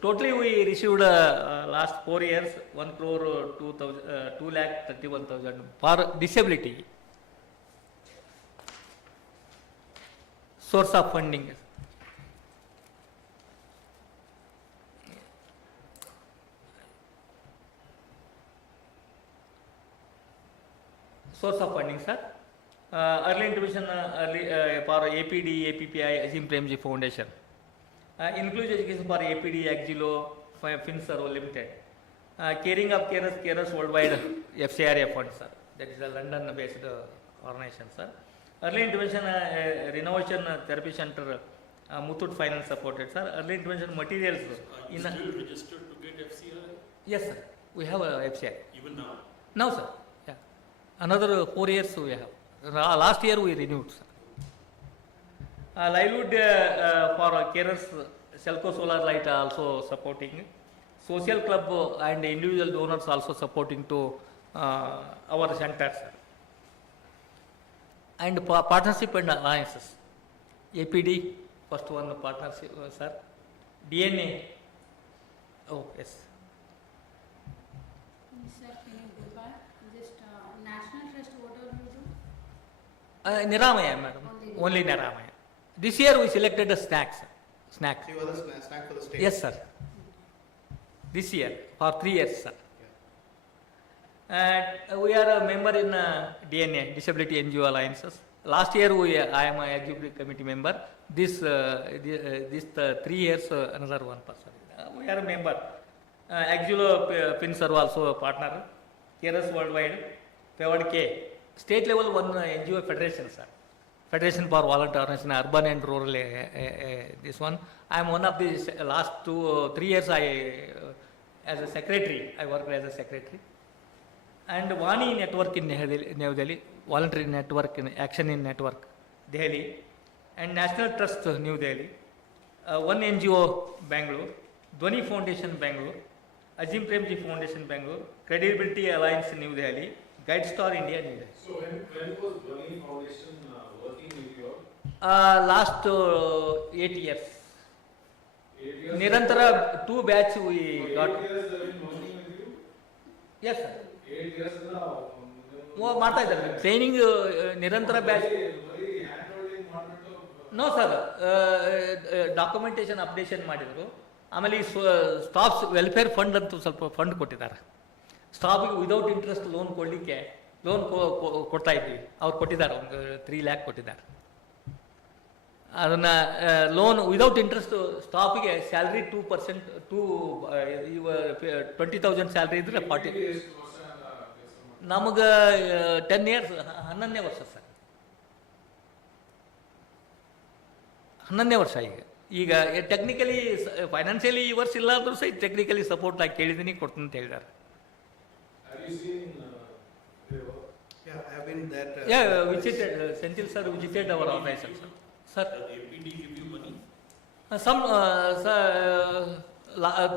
Totally we received last 4 years 1,02,31,000 for disability. Source of funding. Source of funding, sir. Early intervention for APD, APPI, Azim Premji Foundation. Inclusive education for APD, Axilo, FinServo Limited. Caring of Carers Worldwide, FCRA fund, sir. That is a London-based organization, sir. Early intervention renovation therapy center, Muthoot Finance supported, sir. Early intervention materials. Are you still registered to get FCRA? Yes, sir. We have a FCRA. Even now? Now, sir. Yeah. Another 4 years we have. Last year we renewed, sir. Livelihood for carers, Selco Solar Light also supporting. Social club and individual donors also supporting to our centers. And partnership and alliances. APD, first one partnership, sir. DNA. Oh, yes. Sir, can you go back? Just National Trust, what are you doing? Niramaya, madam. Only Niramaya. This year we selected a snack. Snack. See what the snack for the state? Yes, sir. This year, for 3 years, sir. And we are a member in DNA, Disability NGO Alliances. Last year I am an executive committee member. This 3 years another one person. We are a member. Axulo Pins are also a partner. Carers Worldwide, Favored K. State level one NGO federation, sir. Federation for Volunteer Organization, Urban and Rural. This one. I am one of the last 3 years. As a secretary, I worked as a secretary. And Vani Network in New Delhi, Voluntary Network in Action in Network, Delhi, and National Trust New Delhi, one NGO Bangalore, Dhwani Foundation Bangalore, Azim Premji Foundation Bangalore, Credibility Alliance New Delhi, Guide Star India New Delhi. So when was Dhwani Foundation working with you all? Last 8 years. 8 years? Nirantara 2 batch we got. 8 years they've been working with you? Yes, sir. 8 years now. ಮಾಡ್ತಾ ಇದ್ದಾರೆ training ನಿರಂತರ batch. No sir, documentation updation ಮಾಡಿದರು. ಆಮೇಲೆ ಈ staffs welfare fund ಅಂತೂ ಸ್ವಲ್ಪ fund ಕೊಟ್ಟಿದ್ದಾರೆ. ಸ್ಟಾಫಿಗೆ ವಿದೌಟ್ ಇಂಟ್ರೆಸ್ಟ್ ಲೋನ್ ಕೊಡಲಿಕ್ಕೆ ಲೋನ್ ಕೊಡ್ತಾ ಇದ್ವಿ. ಅವ್ರು ಕೊಟ್ಟಿದ್ದಾರೆ, ಒಂದು 3 lakh ಕೊಟ್ಟಿದ್ದಾರೆ. ಅದನ್ನು ಲೋನ್ ವಿದೌಟ್ ಇಂಟ್ರೆಸ್ಟ್ ಸ್ಟಾಫಿಗೆ ಸ್ಯಾಲ್ರಿ 2% 20,000 ಸ್ಯಾಲ್ರಿ ಇದ್ರೆ 40. ನಮಗೆ 10 years 11ನೇ ವರ್ಷ ಸರ್. 11ನೇ ವರ್ಷ ಈಗ ಟೆಕ್ನಿಕಲಿ ಫೈನಾನ್ಷಿಯಲಿ ಈ ವರ್ಷ ಇಲ್ಲ ಅಂದ್ರೂ ಸಹ ಟೆಕ್ನಿಕಲಿ ಸಪೋರ್ಟ್ ಆಗಿ ಕೇಳಿದ್ದೀನಿ, ಕೊಡ್ತೀನಿ ಅಂತ ಹೇಳಿದ್ದಾರೆ. I have been that. Visited Senthil sir visited our organization, sir. Does APD give you money? Some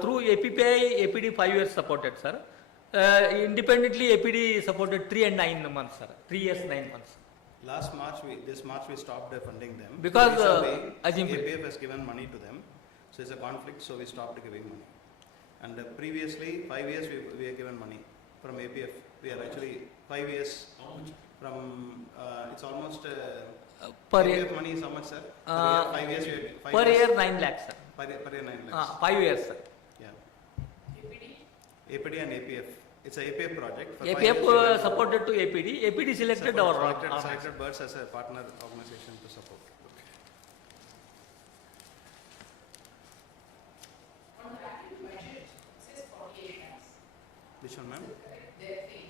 through APD 5 years supported, sir. Independently APD supported 3 and 9 months, sir. 3 years 9 months. This March we stopped funding them Because APF has given money to them, so it's a conflict, so we stopped giving money. And previously 5 years we have given money from APF. We are actually 5 years. How much? From it's almost per APF year money is how much, sir? 5 years. per year 9 lakhs, sir. Per year 9 lakhs. 5 years, sir. APD and APF. It's a APF project. For APF 5 years supported to APD. APD selected our selected BIRDS as a partner organization to support. On the active budget, it says 48 lakhs. Which one, ma'am? Their thing.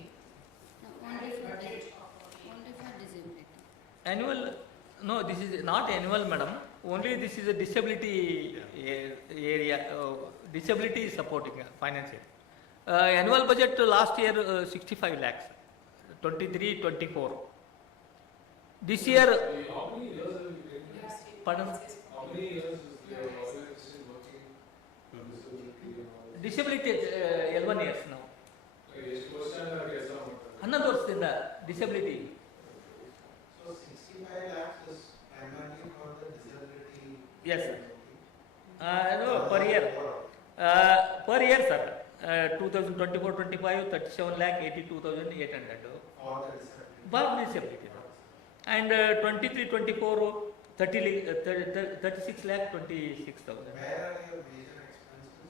No, only for Budget dis- of 48. only for disability. Annual, no, this is not annual, madam. Only this is a disability area, disability supporting financial. Annual budget last year 65 lakhs, 23-24. This year, How many years have you been? pardon, How many years is your organization working on disability and all that? disability 11 years now. ಎಷ್ಟು ವರ್ಷ ಕೆಲಸ ಮಾಡ್ತಾರೆ? 11 ವರ್ಷದಿಂದ disability. So 65 lakhs is primarily for the disability. Yes, sir. No, per year. Per year, sir. 2024-25, 37,82,800 For the disability. for disability. And 23-24, 36,26,000. Where are your major expenses?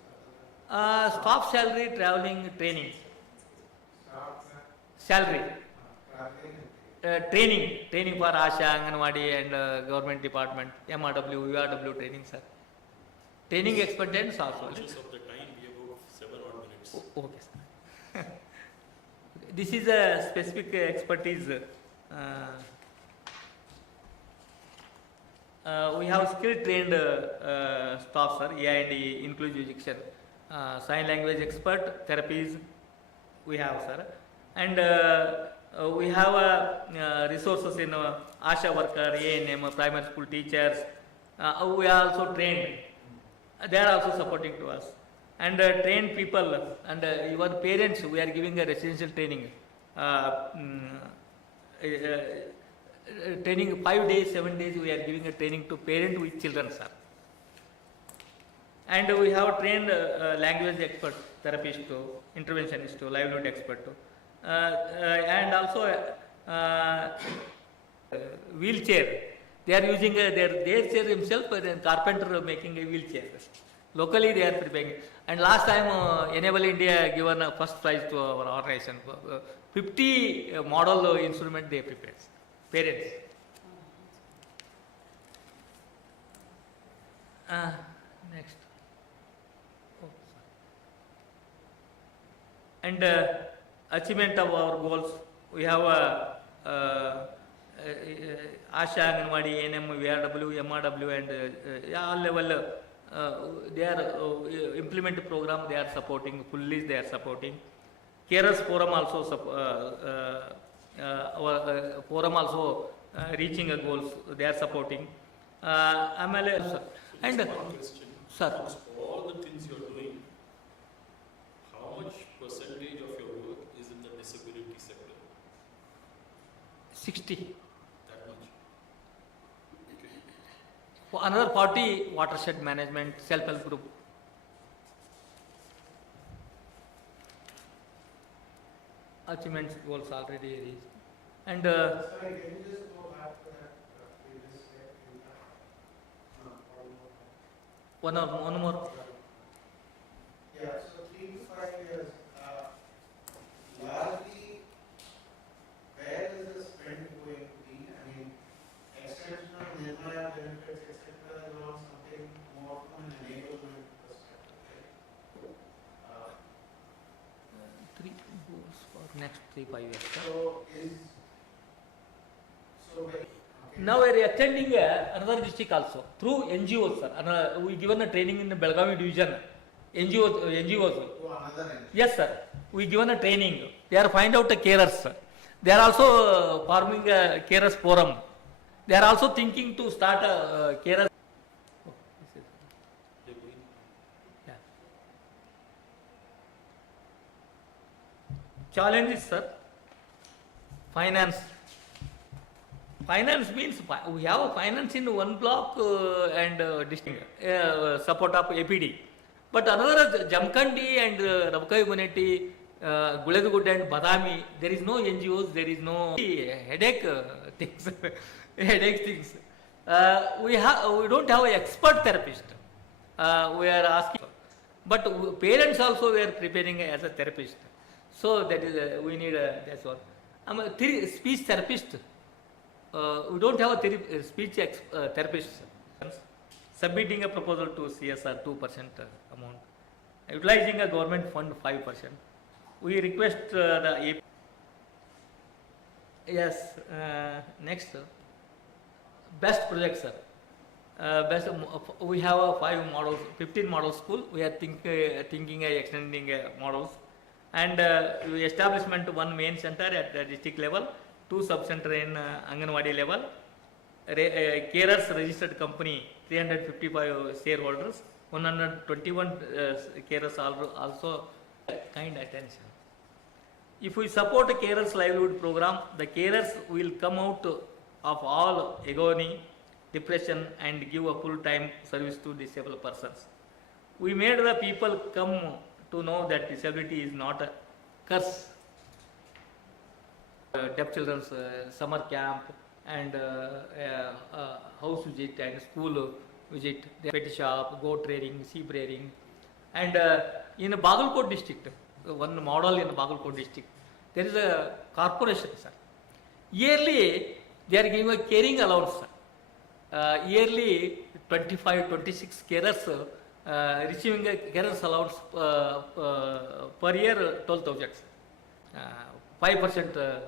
Staff salary, traveling, training. Staff, Salary. traveling. Training for Asha, Anganwadi and government department, MRW, URW training, sir. Training expenses also. Conscious of the time, we have about 7 odd minutes. Okay, sir. This is a specific expertise. We have skill trained staff, sir, A&E, inclusive education, sign language expert, therapies we have, sir. And we have resources in ASHA worker, A&M, primary school teachers. We are also trained. They are also supporting to us. And trained people and even parents, we are giving a residential training. Training 5 days, 7 days, we are giving a training to parent with children, sir. And we have trained language expert, therapist, interventionist, livelihood expert, and also wheelchair. They are using their chair himself, carpenter making a wheelchair. Locally they are preparing. And last time Enable India given a first prize to our organization. 50 model instrument they prepared. Parents. Next. Oh, sorry. And achievement of our goals. We have ASHA, Anganwadi, ANM, VRW, MRW, and all level. They are implement program. They are supporting fully. They are supporting. Carers forum also our forum also reaching a goals. They are supporting. And One question. sir. Amongst all the things you're doing, how much percentage of your work is in the disability sector? 60. That much? Okay. Another 40 watershed management, self-help group. Achievements goals already reached. And Sorry, can you just go back to that previous step? one more. Yeah, so 3 to 5 years, largely, where is the spend going to be? I mean, extension of Nirmaya benefits, etc., is not something more from an enablement perspective, right? 3 goals for next 3-5 years. So very, okay. Now we are attending another district also through NGOs, sir. We given a training in the Belgavi division. NGOs. To another NGO. Yes, sir. We given a training. They are find out the carers. They are also forming a carers forum. They are also thinking to start a carers. Yeah. Challenges, sir. Finance. Finance means we have finance in one block and district support of APD. But another Jamkandi and Rabkai community, Guledugud and Badami, there is no NGOs, there is no headache things. Headache things. We don't have an expert therapist. We are asking, but parents also were preparing as a therapist. So that is we need that's all. I'm a speech therapist. We don't have a speech therapist. Submitting a proposal to CSR 2% amount, utilizing a government fund 5%. We request the AP. Yes, next, best project, sir. We have 5 models, 15 model school. We are thinking extending models, and establishment 1 main center at the district level, 2 sub center in Anganwadi level. Carers registered company 355 shareholders, 121 carers also kind attention. If we support a carers livelihood program, the carers will come out of all agony, depression, and give a full-time service to disabled persons. We made the people come to know that disability is not a curse. Deaf children's summer camp and house visit and school visit, pet shop, goat rearing, sheep rearing, and in Bagalkot district, one model in Bagalkot district, there is a corporation, sir. Yearly, they are giving a caring allowance, sir. Yearly, 25-26 carers receiving a carers allowance per year 12,000, 5%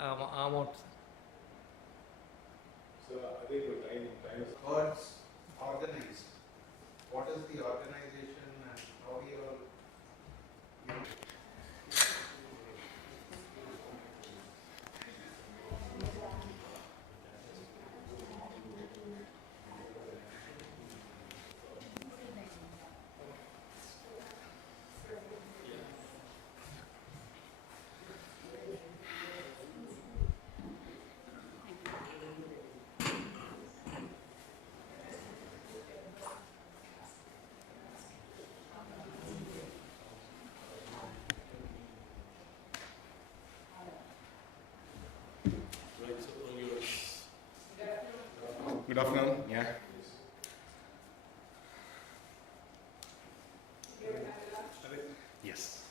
amount. So I think the time is. Birds organized. What is the organization and how do you all? Good afternoon. Yeah. Yes.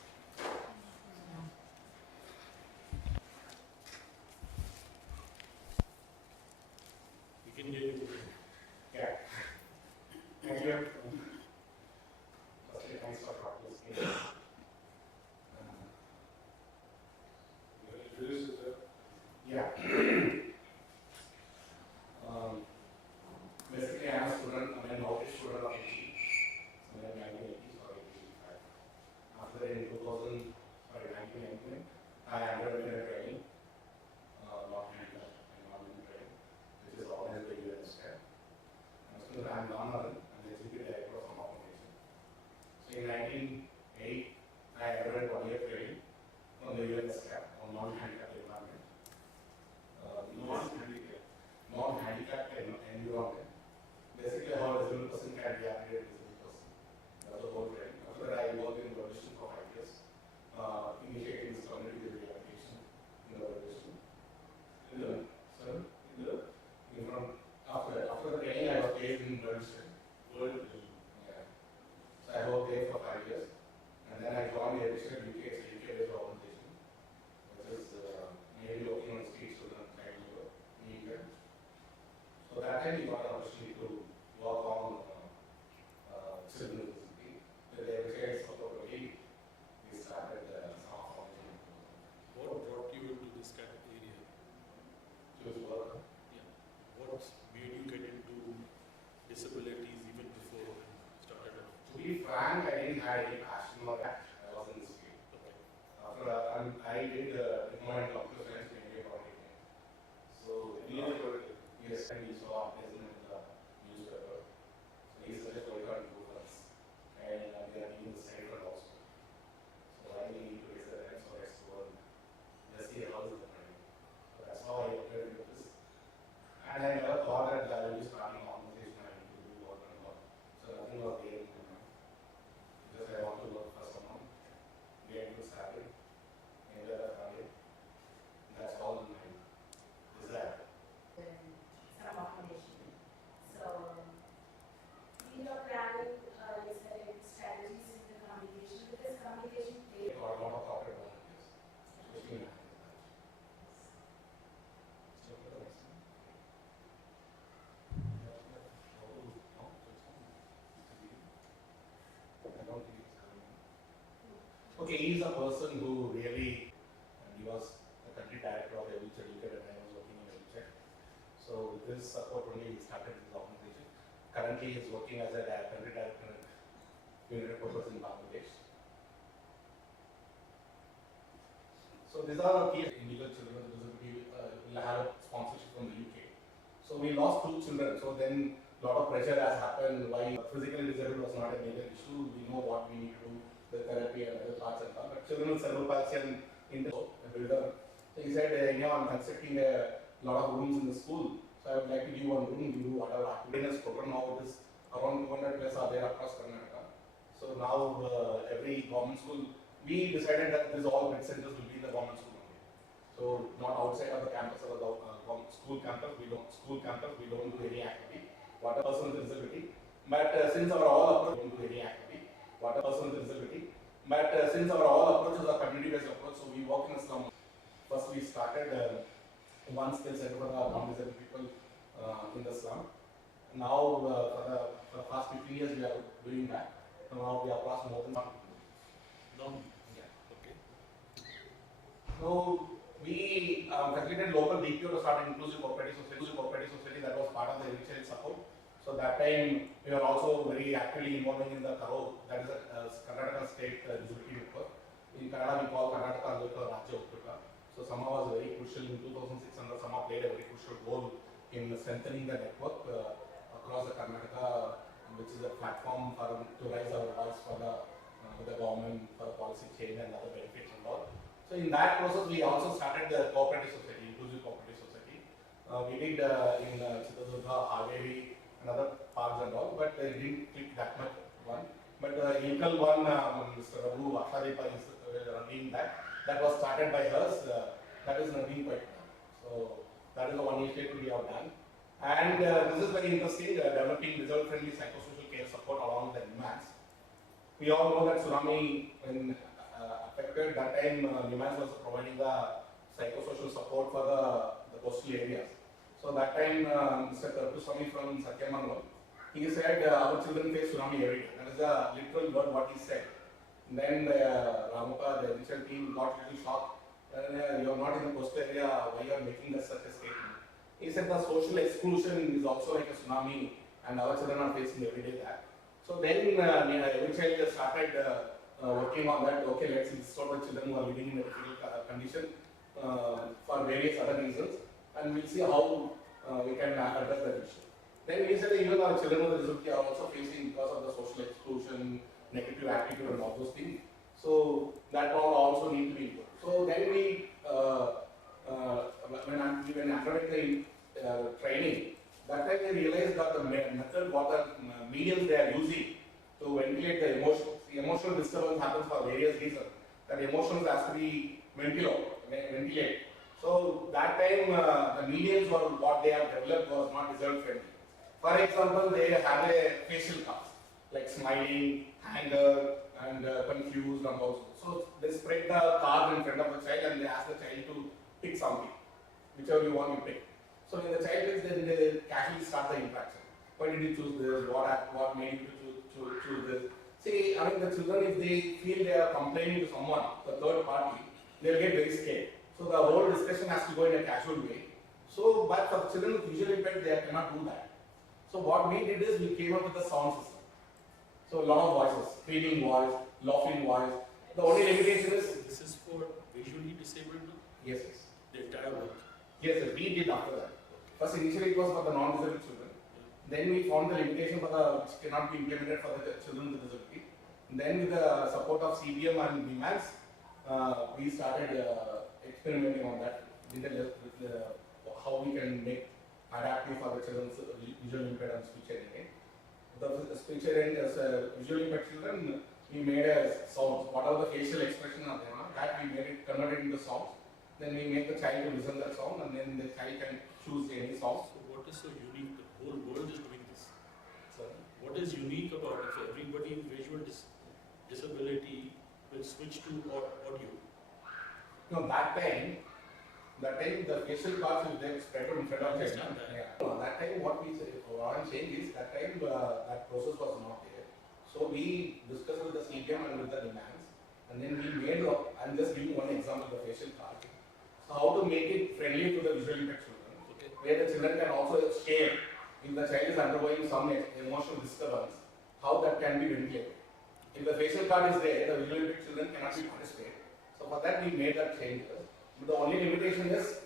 We can hear you. Yeah. 1980, I underwent 1 year training from the UNSCAP on non-handicap environment. Non-handicap environment. Basically, how a disabled person can be upgraded as a disabled person. That's the whole training. After that, I worked in revolution for 5 years, initiating this community rehabilitation in the revolution. After the training, I was based in revolution. Yeah. So I worked there for 5 years, and then I joined the additional UK, it's a UK-based organization, which is mainly working on street children and child labor in England. So that time we got an opportunity to work on children with disability. With the additional support only, we started some foundation. What brought you into this kind of area? Choose work. Yeah. What made you get into disabilities even before you started off? To be frank, I didn't have any passion for that. I was in this field. Okay. After that, I did diploma in computer science in India Polytechnic. So, yes, and we saw advertisement in the newspaper. So, he suggested we can't do this. And they are giving the same for also. So, I need to raise the hands for explore. Just see how is the money. So, that's how I entered into this. And I never thought that I will be starting an organization I need to do work and work. So, nothing was there in my mind. Just I want to work for someone, get good salary, enjoy the family. That's all in my desire. Some accommodation. So, we are planning strategies in the communication because communication plays Or a lot of corporate volunteers, especially in Okay, he's a person who really, he was the country director of the wheelchair UK when I was working in a wheelchair. So with this support only he started his organization. Currently he is working as a country director in United Purpose in Bangladesh. So these are our key individual children with disability will have sponsorship from the UK. So we lost 2 children. So then a lot of pressure has happened why physically disabled was not a major issue. We know what we need to do, the therapy and other parts and all. But children with cerebral palsy and a builder. So he said, I'm constructing a lot of rooms in the school. So I would like to give one room, you do whatever activities program. Now it is around 200 plus are there across Karnataka. So now every government school, we decided that these all med centers will be in the government school only. So not outside of the campus or the school campus, we don't do any activity. What a person with disability. But since our all approach, don't do any activity. What a person with disability. But since our all approaches are community-based approach, so we work in a slum. First we started one skill center for the non-disabled people in the slum. Now for the past 15 years we are doing that. Now we are across more than 1 people. Yeah. Okay. So we completed local DPO to start an inclusive cooperative society that was part of the initial support. So that time we were also very actively involving in the Karo, that is a Karnataka State Disability Network. In Kannada we call Karnataka Andhra Rajya Uttaka. So Sama was very crucial in 2006 and Sama played a very crucial role in strengthening the network across the Karnataka, which is a platform to raise our voice for the government, for the policy change and other benefits and all. So in that process we also started the cooperative society, inclusive cooperative society. We did in Chitradurga, Haveri, and other parks and all, but it didn't click that much one. But the local one, Mr. Rabu Ashadepa is running that. That was started by us. That is running quite well. So that is the one initiative we have done. And this is very interesting, developing result-friendly psychosocial care support along with the demands. We all know that tsunami when affected that time, NIMAS was providing the psychosocial support for the coastal areas. So that time, Mr. Therapeutic from Satyamangalam, he said our children face tsunami every day. That is the literal word what he said. And then Ramapa, the initial team got a little shocked. You are not in the coastal area, why you are making such a statement? He said the social exclusion is also like a tsunami and our children are facing every day that. So then every child started working on that. Okay, let's install the children who are living in a difficult condition for various other reasons, and we'll see how we can address that issue. Then we said even our children with disability are also facing because of the social exclusion, negative attitude and all those things. So that all also need to be improved. So then we, when I underwent the training, that time I realized that the method, what the mediums they are using to ventilate the emotions. The emotional disturbance happens for various reasons. That emotions has to be ventilated. So that time the mediums were what they have developed was not result friendly. For example, they have a facial cast, like smiling, anger, and confused and also. So they spread the card in front of the child and they ask the child to pick something, whichever you want to pick. So when the child picks, then they casually start the interaction. Why did you choose this? What made you to choose this? See, I mean the children, if they feel they are complaining to someone, the third party, they'll get very scared. So the whole discussion has to go in a casual way. So, but for the children with visual impairment, they cannot do that. So what we did is we came up with a sound system. So a lot of voices, screaming voice, laughing voice. The only limitation is... This is for visually disabled now? Yes, yes. The entire work? Yes, yes, we did after that. First initially it was for the non-disabled children. Then we found the limitation for the which cannot be implemented for the children with disability. Then with the support of CBM and BMAX, we started experimenting on that. With how we can make adaptive for the children's visual impaired and speech hearing. The speech hearing as visually impaired children, we made a sounds. Whatever the facial expression of them, that we made it converted into sounds. Then we make the child to listen that sound, and then the child can choose any song. So what is so unique? The whole world is doing this. Sorry? What is unique about it? So everybody with visual disability will switch to audio. No, that time the facial parts will then spread in front of the child. Yeah. No, that time what I'm saying is that time that process was not there. So we discussed with the CBM and with the demands, and then we made. I'm just giving one example of the facial part. So how to make it friendly to the visually impaired children, where the children can also share if the child is undergoing some emotional disturbance, how that can be ventilated. If the facial card is there, the visually impaired children cannot be participate. So for that we made that change. But the only limitation is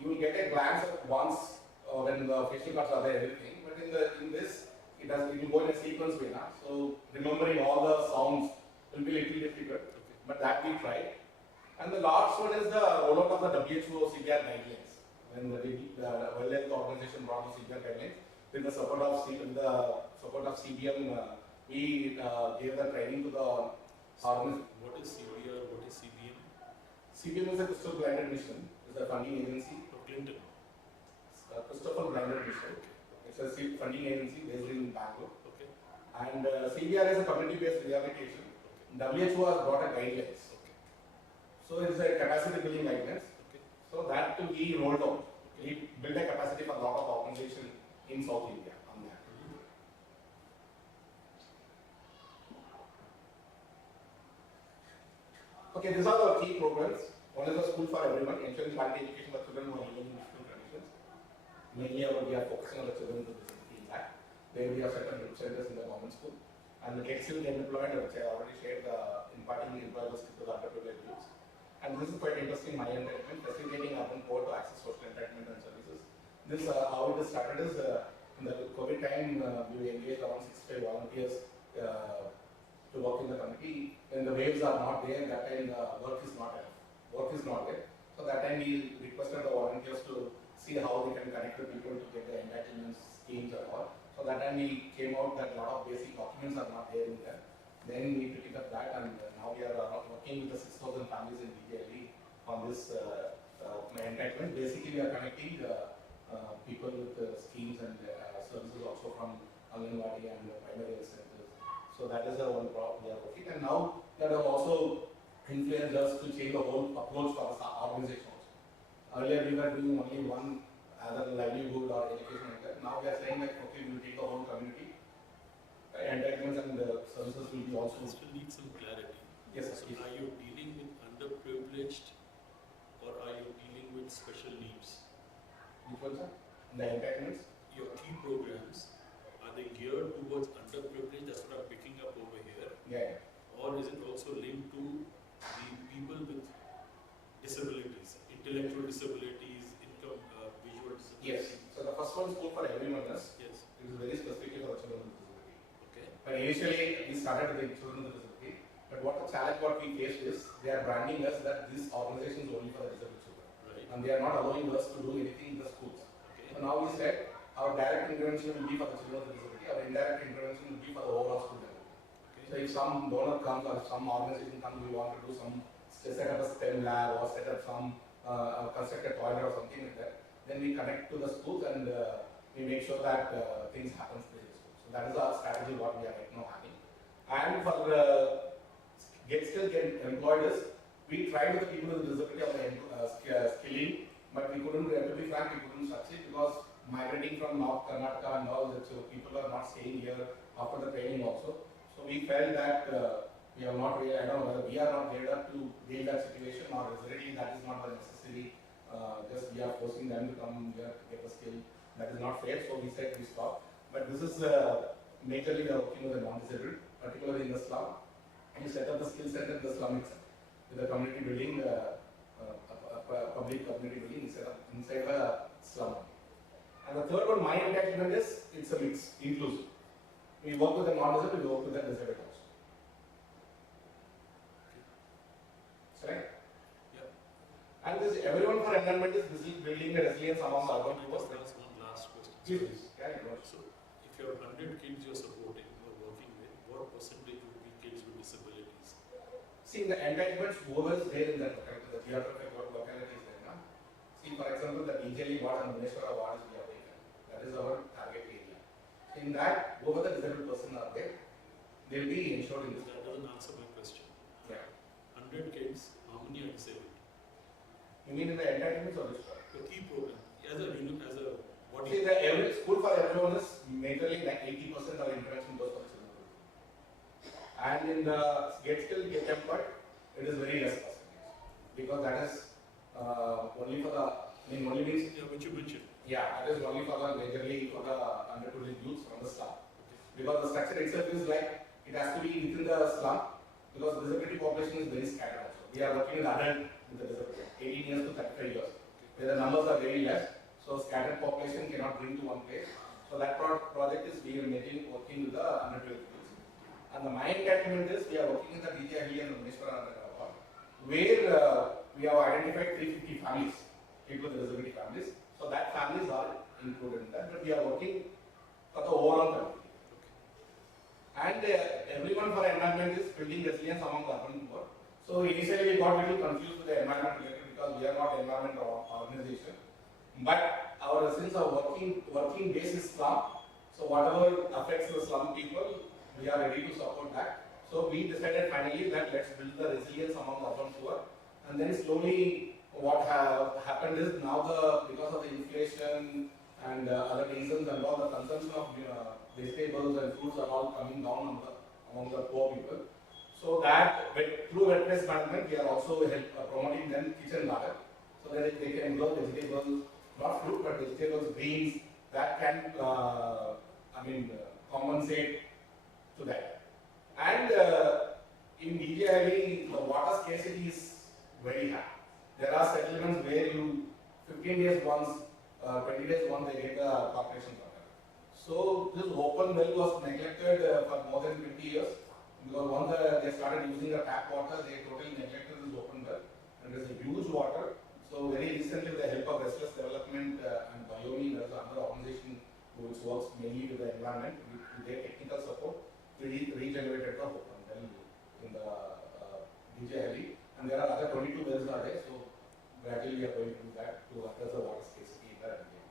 you will get a glance at once when the facial cards are there, everything. But in this, it will go in a sequence way now. So remembering all the sounds will be a little difficult. But that we tried. And the last one is the rollout of the WHO CPR guidelines. When the World Health Organization brought the CPR guidelines, with the support of CBM, we gave the training to the organization. What is CPR? What is CBM? CBM is a Crystal Blinded Mission. It's a funding agency. Of Clinton. Christopher Blinded Mission. It's a funding agency based in Bangalore. Okay. And CBR is a community-based rehabilitation. WHO has brought a guidelines. So it's a capacity building guidelines. Okay. So that we rolled out. We built a capacity for a lot of organizations in South India on that. Okay, these are the key programs. One is the school for everyone, ensuring quality education for children who are living in different conditions. Mainly we are focusing on the children with disability impact. There we have set up centers in the government school. And the Get Skilled Get Employed, which I already shared, imparting employable skills to the underprivileged youths. And this is quite interesting, my entitlement, facilitating urban poor to access social entitlement and services. This, how it is started is, in the COVID time, we engaged around 65 volunteers to work in the community. When the waves are not there, that time the work is not there. So that time we requested the volunteers to see how they can connect with people to get the entitlements, schemes and all. So that time we came out that a lot of basic documents are not there in there. Then we picked up that, and now we are working with the 6,000 families in DJLE on this entitlement. Basically, we are connecting people with schemes and services also from Anganwadi and primary health centers. So that is the one problem we are working. And now that have also influenced us to change the whole approach for our organization also. Earlier we were doing only one other livelihood or education like that. Now we are saying that okay, we will take the whole community. Entitlements and services will be also. I still need some clarity. Yes, so yes. are you dealing with underprivileged or are you dealing with special needs? Which ones are? The entitlements? Your key programs, are they geared towards underprivileged, that's what I'm picking up over here? Yeah. Or is it also linked to the people with disabilities, intellectual disabilities, income, visual disabilities? Yes. So the first one, School for Everyone, Yes. it is very specifically for the children with disability. Okay. But initially, we started with the children with disability. But what the challenge what we faced is they are branding us that this organization is only for the disabled children. Right. And they are not allowing us to do anything in the schools. Okay. So now we said our direct intervention will be for the children with disability, our indirect intervention will be for the overall school development. Okay. So if some donor comes or some organization comes, we want to do some, set up a STEM lab or set up some, construct a toilet or something like that, then we connect to the schools and we make sure that things happen in the schools. So that is our strategy what we are right now having. And for get employed us, we tried with the people with disability of skilling, but we couldn't, to be frank, we couldn't succeed because migrating from North Karnataka and all that, so people are not staying here after the training also. So we felt that we are not really, I don't know whether we are not geared up to deal that situation or is really that is not the necessary, just we are forcing them to come here to get a skill. That is not fair, so we said we stop. But this is majorly we are working with the non-disabled, particularly in the slum. And we set up the skill center in the slum itself, with a community building, public community building inside the slum. And the third one, my attachment is, it's a mix, inclusive. We work with the non-disabled, we work with the disabled also. Correct? Yeah. And this everyone for environment is building a resilience among the urban people. That's one last question. Please, carry on. So, if you have 100 kids you're supporting or working with, what percentage would be kids with disabilities? See, the engagements, whoever is there in that locality, the geographic locality is there. No? See, for example, the DJL ward and Muneshwara ward is we have taken. That is our target area. In that, whoever the disabled person are there, they will be ensured in this. That doesn't answer my question. Yeah. 100 kids, how many are disabled? You mean in the engagements or this one? The key program, as a body. See, the every school for everyone is majorly like 80% of intervention goes for the children. And in the get skill, get tempered, it is very less percentage. Because that is only for the, only means. Yeah, which you mentioned. Yeah, that is only for the majorly for the underprivileged youths from the slum. Because the structure itself is like, it has to be within the slum, because the disability population is very scattered also. We are working with adult with the disability, 18 years to 35 years, where the numbers are very less, so scattered population cannot bring to one place. So that project is we are working with the underprivileged youths. And the main catchment is we are working in the DJL and the Muneshwara where we have identified 350 families, people with disability families. So that families are included in that, but we are working for the overall community. And everyone for environment is building resilience among the urban poor. So initially we got a little confused with the environment related because we are not an environment organization. But our since our working base is slum, so whatever affects the slum people, we are ready to support that. So we decided finally that let's build the resilience among the urban poor, and then slowly what happened is now because of the inflation and other reasons and all the consumption of vegetables and fruits are all coming down among the poor people. So that through wet waste management we are also promoting them kitchen garden, so that they can grow vegetables, not fruit but vegetables, greens that can compensate to that. And in DJI the water scarcity is very high. There are settlements where you 15 days once, 20 days once they get the corporation water. So this open well was neglected for more than 20 years because once they started using the tap water, they totally neglected this open well, and there is a huge water. So very recently with the help of Restless Development and Biomi, there is another organization which works mainly with the environment, with their technical support, we regenerated the open well in the DJI. And there are other 22 wells are there, so gradually we are going to do that to address the water scarcity in the area.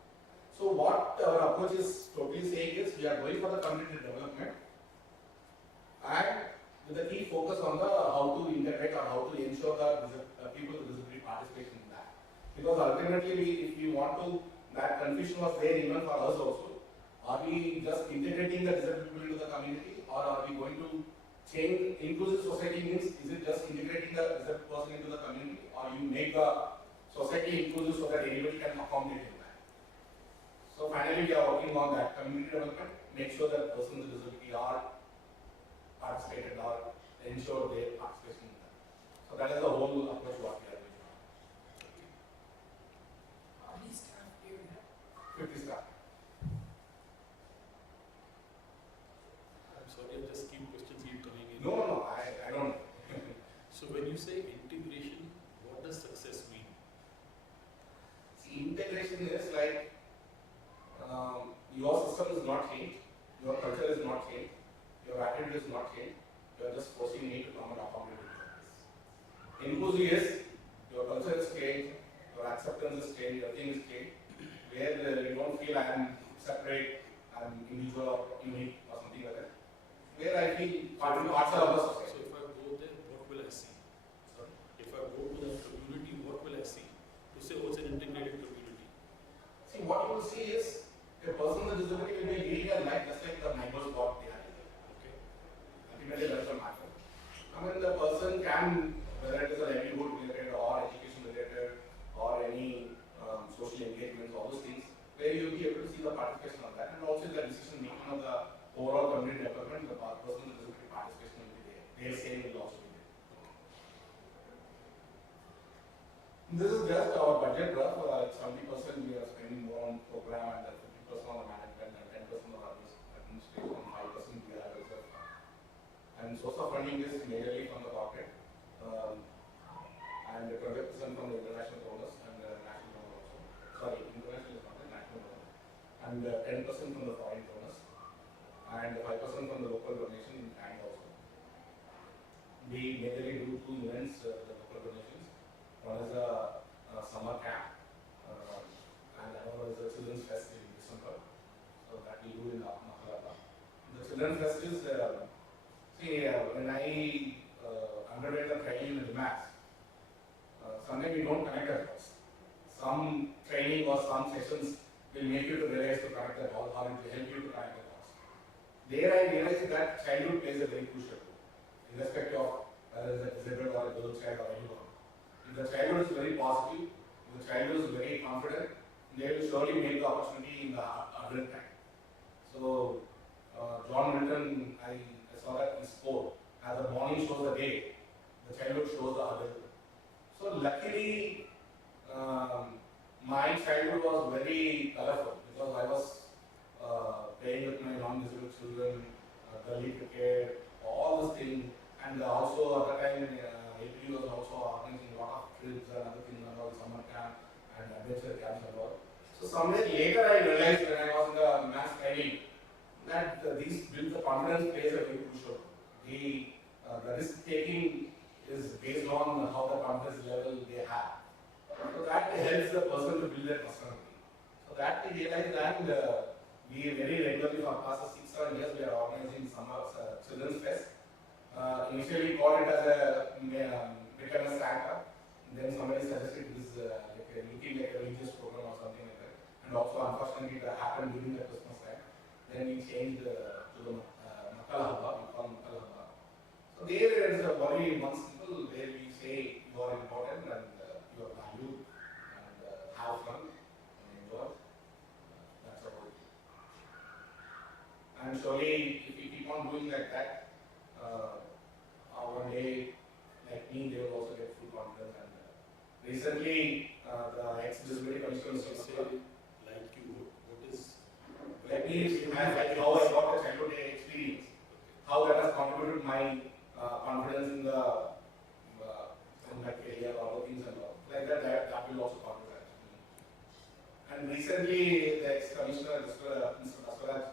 So what our approach is totally saying is we are going for the community development and with the key focus on the how to integrate or how to ensure that people with disability participation in that. Because ultimately if we want to, that confusion was there even for us also. Are we just integrating the disabled people into the community or are we going to change? Inclusive society means, is it just integrating the disabled person into the community, or you make the society inclusive so that anybody can accommodate in that? So finally we are working on that community development, make sure that persons with disability are participated or ensure their participation in that. So that is the whole approach what we are doing. How many staff do you have? 50 staff. I'm sorry, see is your culture is changed, your acceptance is changed, everything is changed, where you don't feel I am separate, I am individual or unique or something like that. Where I feel parts of the society. So if I go there, what will I see? Sorry? If I go to the community, what will I see? To say, oh, it's an integrated community. See, what you will see is a person with disability will be leading a life just like the neighbors what they are living. Okay. Ultimately, that's what matters. I mean, the person can, whether it is a livelihood related or education related or any social engagements, all those things, where you will be able to see the participation of that, and also the decision making of the overall community development, the person with disability participation will be there. Their say will also be there. This is just our budget draft. 70% we are spending more on program and 50% on the management and 10% on administration, 5% we have reserve fund. And source of funding is majorly from the corporate, and 20% from the international donors and national donors also. Sorry, international is not the national donors. And 10% from the foreign donors, and 5% from the local donation in kind also. We majorly do two events, the local donations. One is a summer camp, and another is a children's fest in December. So that we do in Mahalapa. The children's fest is, when I underwent the training in the maths, sometimes we don't connect the dots. Some training or some sessions will make you to realize to connect the dots, or it will help you to connect the dots. There I realized that childhood plays a very crucial role, irrespective of whether it's a disabled or a girl child or anyone. If the childhood is very positive, if the childhood is very confident, they will surely make the opportunity in the adult time. So, John Milton, I saw that in his quote, as the morning shows the day, the childhood shows the adulthood. So, luckily, my childhood was very colorful because I was playing with my non-disabled children, gully cricket, all those things, and also at the time APD was also organizing a lot of trips and other things and all, summer camp and adventure camps and all. So somewhere later I realized when I was in the maths training that these build the confidence plays a very crucial role. The risk taking is based on how the confidence level they have. So that helps the person to build their personality. So that we realized, and we very regularly for the past 6-7 years we are organizing summer children's fest. Initially called it as a Veteran Santa, then somebody suggested this looking like a religious program or something like that. And also unfortunately it happened during the Christmas time. Then we changed to the Makkal Haba, we call Makkal Haba. So there is a very one simple where we say you are important and you are valued and have fun and enjoy. That's about it. And surely if we keep on doing like that, one day, like me, they will also get full confidence. And recently, the ex-disability commissioner say, like you, what is? Like me, like how I got a childhood experience, how that has contributed my confidence in my career or other things and all. Like that will also contribute. And recently, the ex-commissioner, Mr. Aswaraj,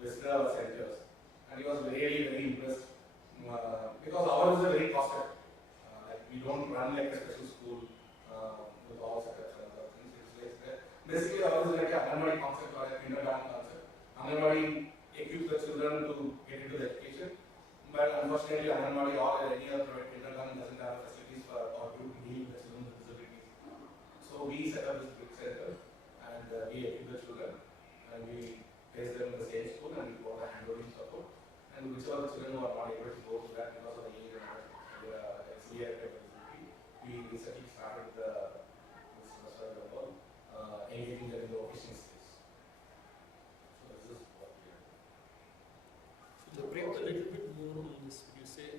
visited our centers, and he was really very impressed. Because ours is a very cost effective. Like we don't run like a special school with all setups and other things. It's like that. Basically, ours is like a Anganwadi concept or a kindergarten concept. Anganwadi equips the children to get into the education, but unfortunately, Anganwadi or any other private kindergarten doesn't have facilities for or to deal with the children with disabilities. So we set up this big center and we equip the children and we place them in the same school and we provide handholding support. And whichever the children who are not able to go to that because of the age and severe disability, we recently started engaging them in the vocational skills. So this is what we are doing. So break a little bit more on this. You say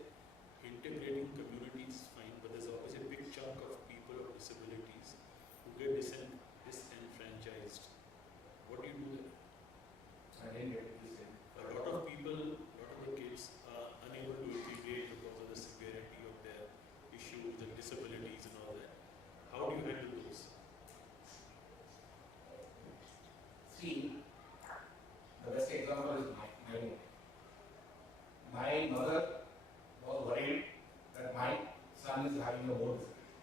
integrating communities fine, but there's always a big chunk of people with disabilities who get disenfranchised. What do you do there? I didn't get this in. A lot of people, a lot of the kids are unable to integrate because of the severity of their issues and disabilities and all that. How do you handle those? See, the best example is my mother. My mother was worried that my son is having a more disability.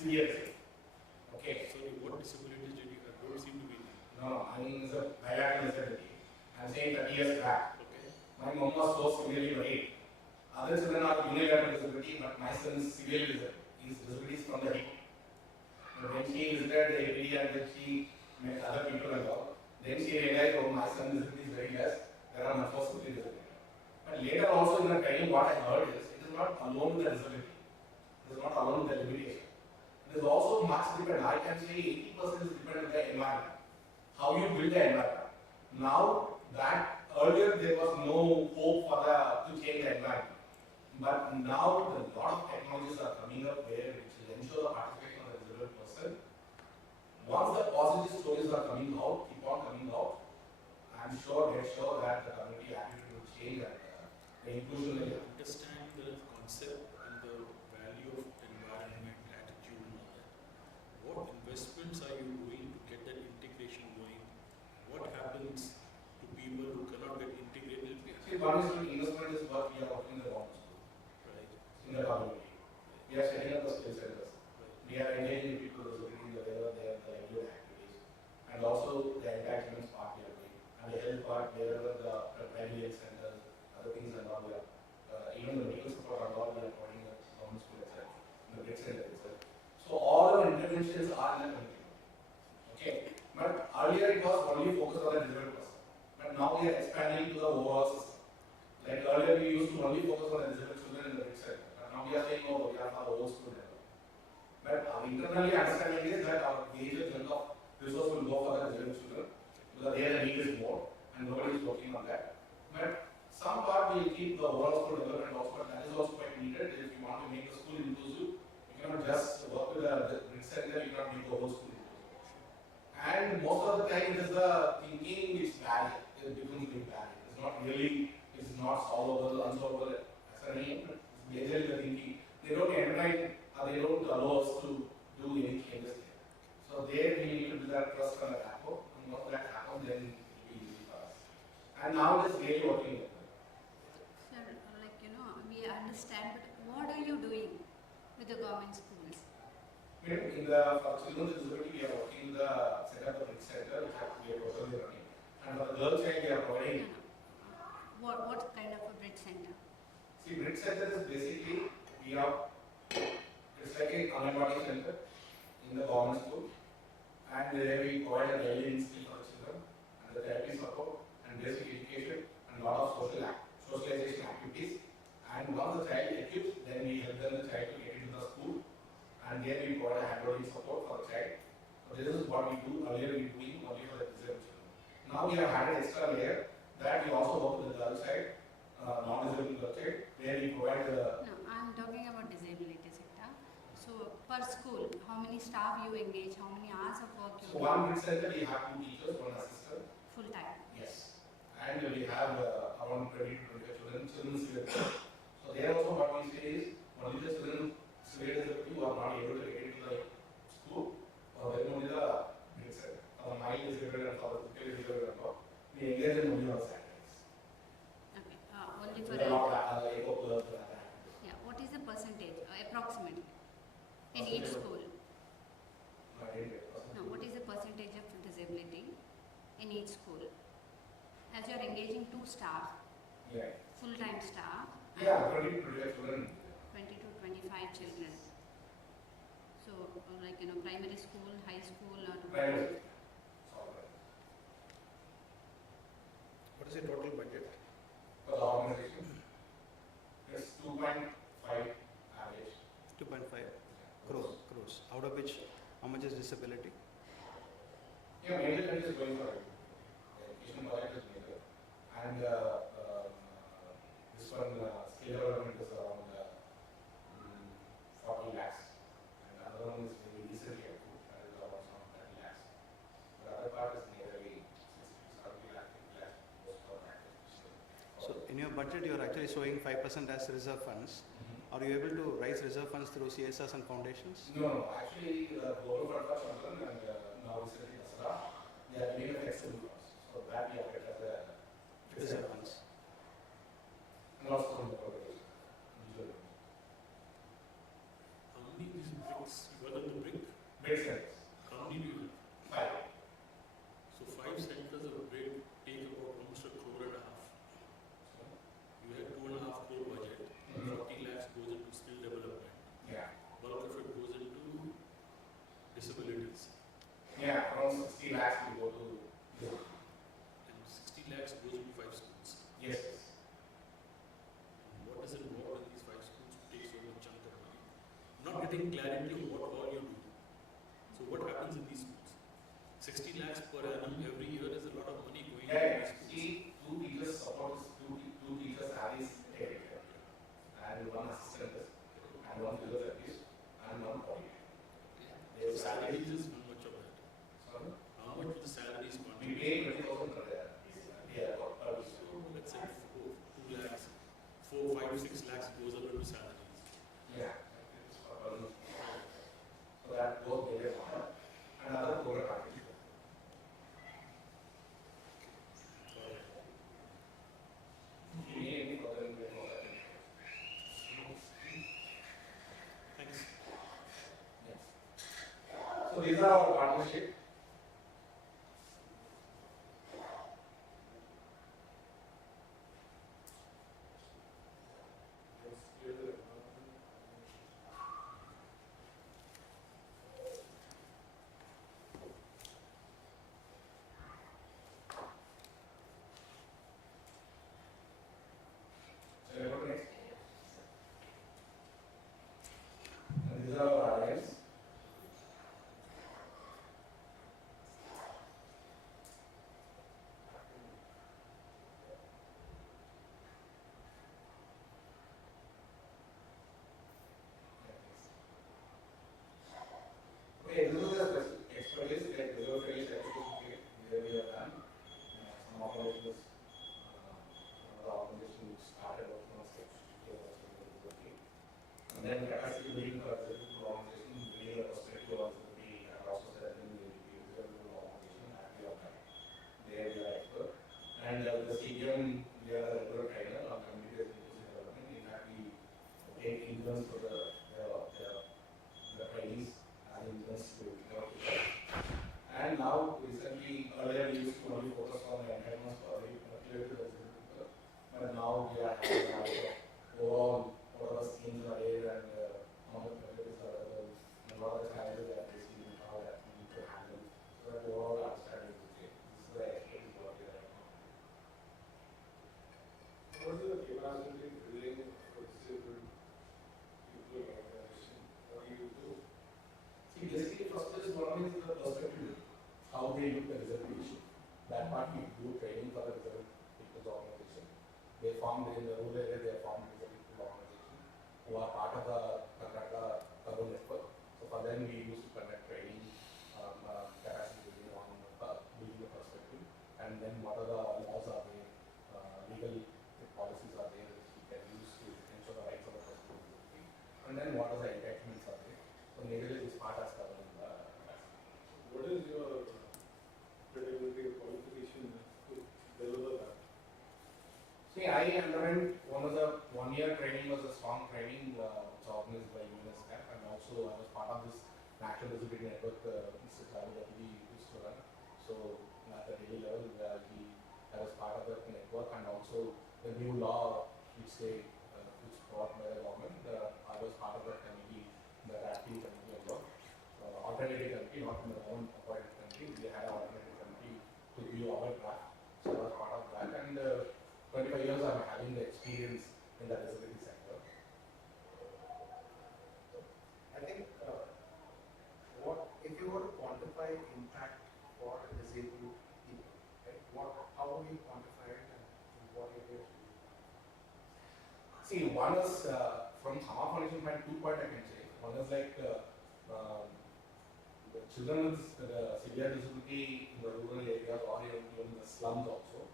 severe disability. Okay. Sorry, what disabilities did you have? Don't seem to be there. No, I mean it's a bilateral disability. I'm saying 30 years back. Okay. My mom was so severely worried. Other children are unilateral disability, but my son is severely disabled. His disability is from the hip. And when she visited the APD and then she met other people and all, then she realized, oh, my son's disability is very less. There are much more severe disability. But later also in the training, what I heard is, it is not alone with the disability. It is not alone with the limitation. It is also much dependent. I can say 80% is dependent on the environment. How you build the environment. Now that earlier there was no hope for to change the environment. But now a lot of technologies are coming up where which will ensure the participation of the disabled person. Once the positive stories are coming out, keep on coming out, I'm sure, get sure that the community attitude will change and the inclusion will happen. Understand the concept and the value of environment, attitude and all that. What investments are you doing to get that integration going? What happens to people who cannot get integrated? See, one is investment is what we are working in the government school. Right. In the community. We are setting up the skill centers. We are engaging people who are wherever they are the regular activities. And also the engagements part we are doing. And the health part, wherever the pavilion centers, other things and all, we are, even the medical support and all, we are providing the government school itself, in the grid center itself. So all our interventions are in the community. Okay. But earlier it was only focused on the disabled person. But now we are expanding to the overall system. Like earlier we used to only focus on the disabled children in the grid center. But now we are saying, oh, we are for the whole school level. But our internally understanding is that our major chunk of resource will go for the disabled children because there the need is more and nobody is working on that. But some part will keep the overall school development also, but that is also quite needed. If you want to make the school inclusive, you cannot just work with the grid center, you cannot make the whole school inclusive. And most of the time it is the thinking which barrier, it becomes big barrier. It's not really, it's not solvable, unsolvable as a name, it's majorly the thinking. They don't entertain or they don't allow us to do any changes there. So there we need to build that trust and that rapport, and once that happens then it will be easy for us. And now it is really working. Sir, like we understand, but what are you doing with the government schools? In the for children with disability, we are working with the setup of the center, which we are totally running. And for the girls' child, we are providing. What kind of a bridge center? See, bridge center is basically we are. It's like a Anganwadi center in the government school, and there we provide a daily skill for the children, and the therapy support, and basic education, and a lot of socialization activities. And once the child equips, then we help them the child to get into the school, and there we provide a handholding support for the child. So this is what we do. Earlier we were doing only for the disabled children. Now we have added extra layer that we also work with the girl child, non-disabled girl child, where we provide the. No, I'm talking about disability sector. So per school, how many staff you engage, how many hours of work you So do? one grid center we have 2 teachers, 1 assistant. Full time. Yes. And we have around 20 to 25 children's disability. So there also what we say is only the children with disability who are not able to get into the school, or then only the grid center. For the mind disabled and for the physically disabled and all, we engage them only on Saturdays. Okay. Only for There are not eco clubs and that. yeah. What is the percentage approximately in each school? No. What is the percentage of disability in each school? As you are engaging 2 staff, Yeah. full-time staff, Yeah, 20 to 25 children. 20 to 25 children. So, like primary school, high school, or Primary. What is the total budget? For the organization, it's 2.5 average. 2.5 crores. Out of which, how much is disability? Yeah, major trend is going for it. Education budget is major. And this one, skill development is around 40 lakhs. And the other one is maybe recently approved, that is around 30 lakhs. The other part is nearly 60 lakhs, 50 lakhs, most of that. So in your budget, you are actually showing 5% as reserve funds. Are you able to raise reserve funds through CSRs and foundations? No. Actually, the global fund was concerned and now recently Asra, they are giving a flexible funds. So that we operate as a Reserve funds. And also from the corporation. How many of these bricks, you are in the getting clarity on what all you do. So what happens in these schools? 60 lakhs per annum every year is a lot of money going into these schools. See, 2 teachers support two teachers salaries and 1 assistant and 1 physical therapist and 1 coordinator. The salaries is how much of that? Sorry? How much of the salaries We contribute? pay 20,000 per year. Yeah, So let's say 2 lakhs, 4, 5, 6 lakhs goes up into salaries. Yeah. So that goes there. Another program package. You need any program for that? Thanks. Yes. So these are our partnership. These are our allies. Okay, this is the expertise like reserve phase certificate where we have done some operations. The organization which started working on steps and then capacity building for the organization, building a perspective on the and also strengthening the organization at the time. There we are expert. And the CGM, we are a regular trainer on community development. In fact, we take influence for the trainees and influence to work with them. And now, recently, earlier we used to only focus on the enhancements for the but now we are having overall what are the schemes are there and how much budget is available and what are the challenges they are facing and how that we need to handle. So that overall understanding is okay. This is the expertise what we are right now. What is the capacity building for disabled people organization? What do you do? See, basically first is one is the perspective, how they look at the result issue. That part we do training for the result people's organization. They formed in the rural area, they are formed in the organization who are part of the Karnataka urban network. So for them we used to conduct training, capacity building on building the perspective, and then what are the laws are there, legal policies are there which we can use to ensure the rights of the perspective, and then what are the entitlements are there. So majorly this part has covered in the capacity. What is your credibility or qualification to deliver that? See, I underwent one year training was a strong training which organized by UNSCAP, and also I was part of this National Disability Network Mr. APD used to run. So at the daily level I was part of that network, and also the new law which brought by the government, I was part of that committee, the drafting committee as well. Alternative committee, not in the own appointed committee, we had an alternative committee to review our draft. So I was part of that, and 25 years I'm having the experience in the disability sector. I think what if you were to quantify impact for disabled people, right? How would you quantify it and what it is? See, one is from Hema Foundation point, 2 points I can say. One is like the children with severe disability in the rural areas or even in the slums also.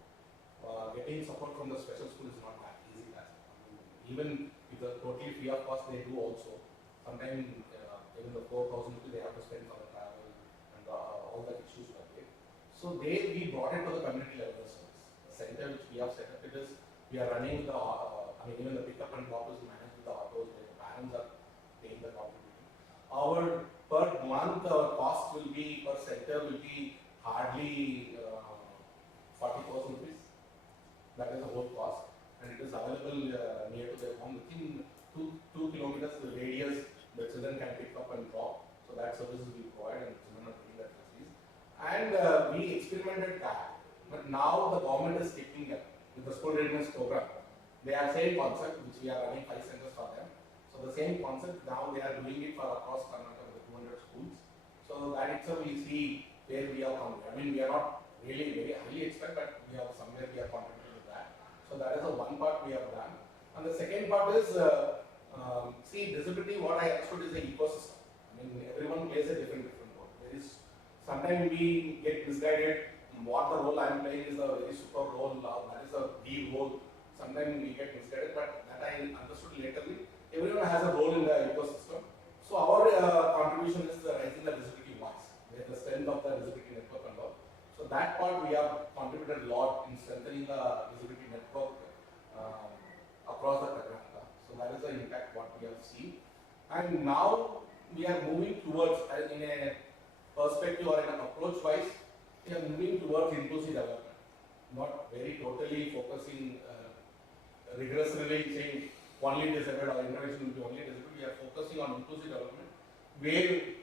Getting support from the special school is not that easy. Even if the totally free of cost they do also. Sometimes even the 4,000 rupees they have to spend for the travel and all the issues are there. So we brought it to the community level service. The center which we have set up, we are running the even the pickup and drop is managed with the autos where the parents are paying the contribution. Our per month cost will be per center will be hardly 40,000 rupees. That is the whole cost, and it is available near to their home within 2 kilometers the radius. The children can pick up and drop. So that service we provide, and children are getting that facilities. And we experimented that, but now the government is taking up with the school readiness program. They are same concept which we are running 5 centers for them. So So the same concept, now they are doing it for across Karnataka with 200 schools. So that itself we see where we are coming. I mean, we are not really very highly expect, but we have somewhere we are contributing to that. So that is the one part we have done. And the second part is, see, disability, what I understood is the ecosystem. I mean, everyone plays a different role. There is, sometimes we get misguided, what the role I am playing is a very super role, that is a deep role. Sometimes we get misguided, but that I understood laterly. Everyone has a role in the ecosystem. So our contribution is raising the disability voice, with the strength of the disability network and all. So that part we have contributed a lot in strengthening the disability network across the Karnataka. So that is the impact what we have seen. And now we are moving towards, in a perspective or in an approach wise, we are moving towards inclusive development. Not very totally focusing rigorously saying only disabled or intervention will be only disabled. We are focusing on inclusive development where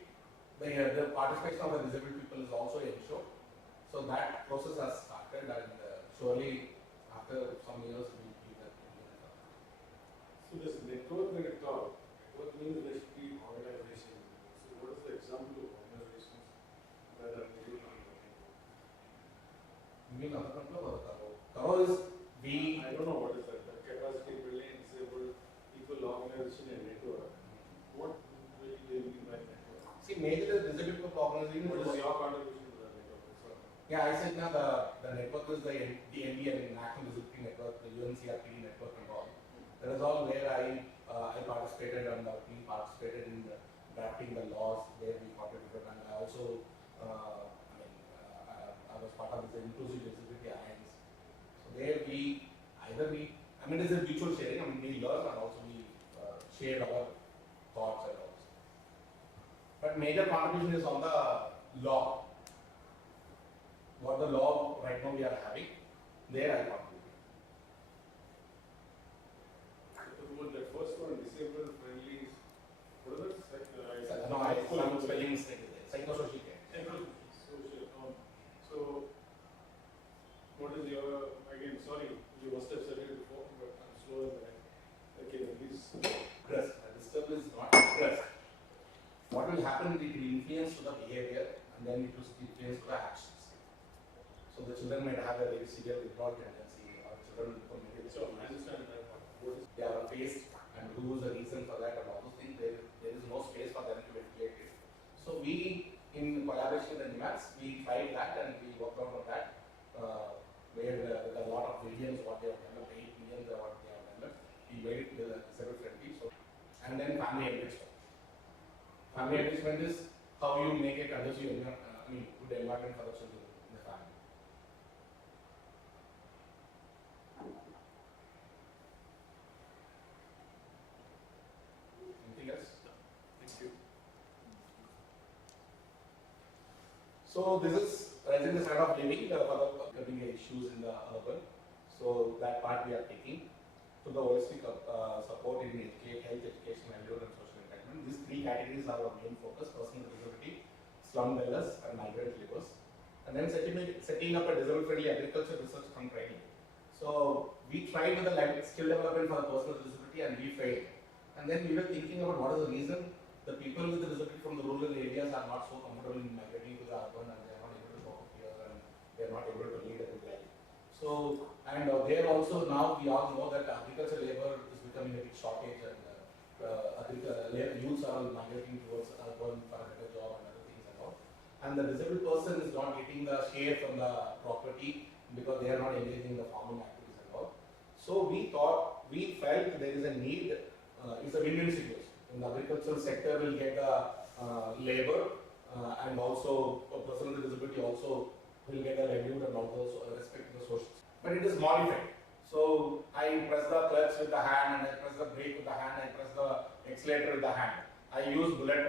the participation of the disabled people is also ensured. So that process has started, and surely after some years we will see that. So this network that you talk, network means there should be organization. So what is the example of organizations that are able to network? You mean other control or Karo? Karo is we. I don't know what is that. The capacity building, disabled people organization and network. What will you mean by network? See, major disabled people organization. What is your contribution to that network? Yeah, I said now the network is the NDN, National Disability Network, the APD network and all. That is all where I participated and our team participated in drafting the laws where we contributed, and I also I was part of the Inclusive Disability Alliance. So there I mean, it's a mutual sharing. I mean, we learn and also we share our thoughts and all. But major contribution is on the law. What the law right now we are having, there I contribute. That first one, disabled friendly, what is that? No, some spelling mistake is there. Psychosocial care. Social. So, what is your, again, sorry, you must have said it before, but I'm slow in that. Okay, please. Trust. Disturb is not trust. What will happen, it will influence to the behavior and then it will influence to the actions. So the children might have a very severe withdrawal tendency, or children will become very. So I understand that. What is they are faced and who is the reason for that and all those things. There is no space for them to ventilate it. So we, in collaboration with the NIMATS, we tried that and we worked out on that. Where with a lot of millions what they have developed, 8 millions what they have developed, we made it disabled friendly. So, and then family enrichment. Family enrichment is how you make a conducive good environment for the children in the family. Anything else? Thank you. So this is raising the standard of living for the cutting issues in the urban. So that part we are taking. So the holistic support in health, education, livelihood and social entitlement. These three categories are our main focus: personal disability, slum dwellers and migrant laborers. And then setting up a disabled friendly agriculture research and training. So we tried with the skill development for the personal disability and we failed. And then we were thinking about what is the reason the people with the disability from the rural areas are not so comfortable in migrating to the urban, and they are not able to work here and they are not able to lead a good life. So, and there also now we all know that agricultural labor is becoming a big shortage, and youths are all migrating towards urban for a better job and other things and all. And the disabled person is not getting the share from the property because they are not engaging in the farming activities and all. So we felt there is a need. It's a win-win situation. In the agricultural sector, will get the labor and also a person with disability also will get a livelihood and also respect to the social. But it is modified. So I press the clutch with the hand, and I press the brake with the hand, I press the accelerator with the hand. I use bullet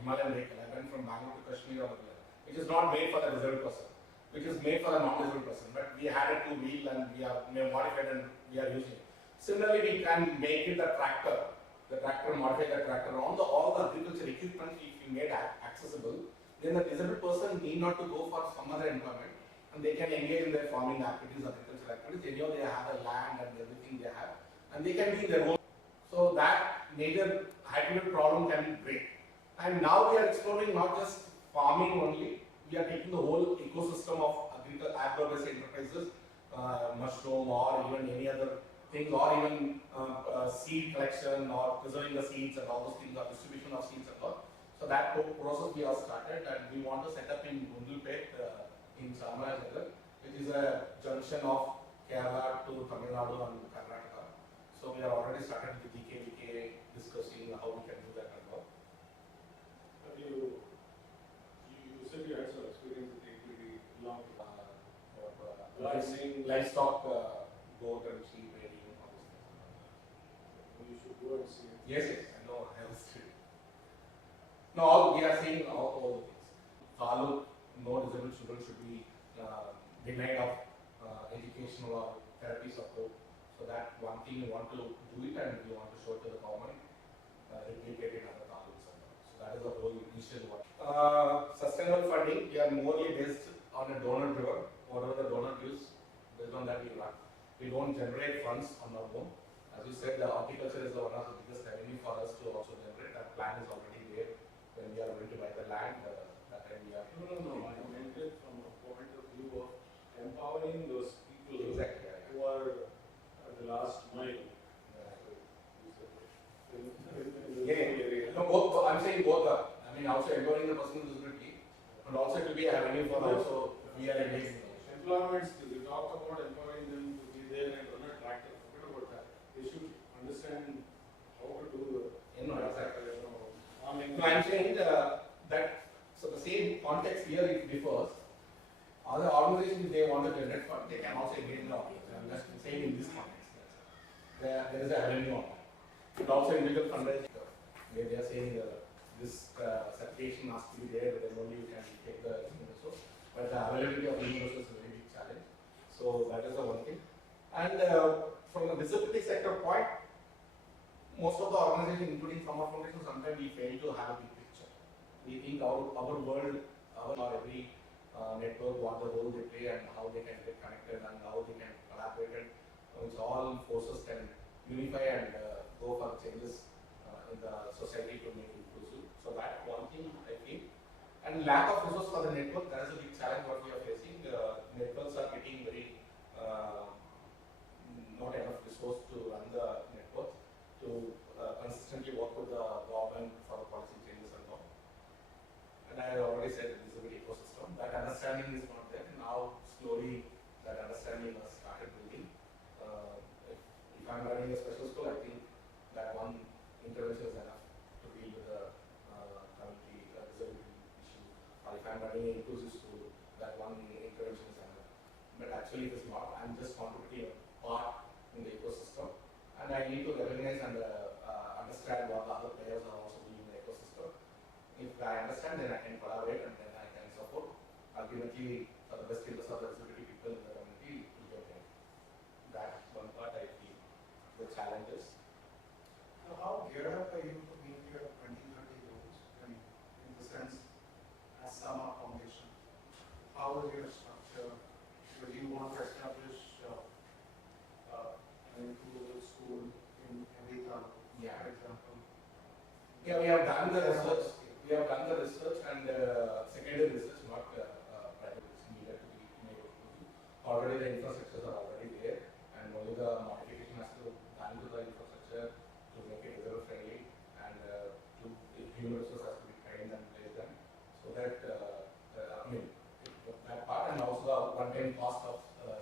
Himalayan vehicle. I went from Bangalore to Kashmir on a bullet, which is not made for the disabled person, which is made for the non-disabled person. But we had a two-wheel and we have modified and we are using it. Similarly, we can make it a tractor. Modify the tractor. All the agriculture equipment, if you made accessible, then the disabled person need not to go for some other employment, and they can engage in their farming activities, agricultural activities. They know they have the land and everything they have, and they can be in their own. So that major attitude problem can be break. And now we are exploring not just farming only, we are taking the whole ecosystem of agro-based enterprises, mushroom or even any other things, or even seed collection or preserving the seeds and all those things, or distribution of seeds and all. So that process we have started, and we want to set up in Gundlupet in Chamarajanagar, which is a junction of Kerala to Tamil Nadu and Karnataka. So we are already started with DKVK discussing how we can do that and all. But you said you had some experience with APD long livestock, goat and sheep rearing, all those things. You should go and see it. Yes, I know. I have seen. No, we are seeing all the things. Taluk, no disabled children should be denied of educational or therapy support. So that one thing we want to do it, and we want to show it to the government, replicate it in other taluks. So that is the whole initial one. Sustainable funding, we are morely based on a donor driven. Whatever the donor gives, based on that we run. We don't generate funds on our own. As you said, the horticulture is one of the biggest revenue for us to also generate. That plan is already there. When we are going to buy the land, that time we are. No. I meant it from a point of view of empowering those people Exactly. who are at the last mile. No, both. I'm saying both. I mean, also empowering the person with disability, and also it will be a avenue for also we are engaged. Employment skills. You talk about empowering them to be there and run a tractor. Forget about that. They should understand how to do farming. No, I'm saying that so the same context here it differs. Other organizations, if they want to generate fund, they can also engage in the organization. I'm just saying in this context. There is a revenue on that. And also individual fundraising, where they are saying this certification has to be there, then only you can take the resource. But the availability of resources is a very big challenge. So that is the one thing. And from the disability sector point, most of the organizations, including some foundations, sometimes we fail to have a big picture. We think our world, every network, what the role they play and how they can get connected and how they can collaborate. Which all forces can unify and go for changes in the society to make it inclusive. So that one thing I feel. And lack of resource for the network, that is a big challenge what we are facing. Networks are getting very not enough resource to run the network, to consistently work with the government for the policy changes and all. And I already said the disability ecosystem, that understanding is not there. Now slowly that understanding has started building. If I'm running a special school, I think that one intervention is enough to deal with the community disability issue. Or if I'm running an inclusive school, that one intervention is enough. But actually it is not. I'm just contributing a part in the ecosystem. And I need to recognize and understand what the other players are also doing in the ecosystem. If I understand, then I can collaborate and then I can support. Ultimately, for the best interest of the disability people in the community, to get them. That's one part I feel the challenges. So how geared up are you to meet your 2030 goals? I mean, in the sense, as Sama Foundation, how is your structure? Do you want to establish an inclusive school in every town, for example? Yeah, we have done the research. We have done the research and secondary research, not private. It's needed to be made inclusive. Already the infrastructures are already there, and only the modification has to be done to the infrastructure to make it user friendly, and human resource has to be trained and placed them, so that that part, and also the one-time cost of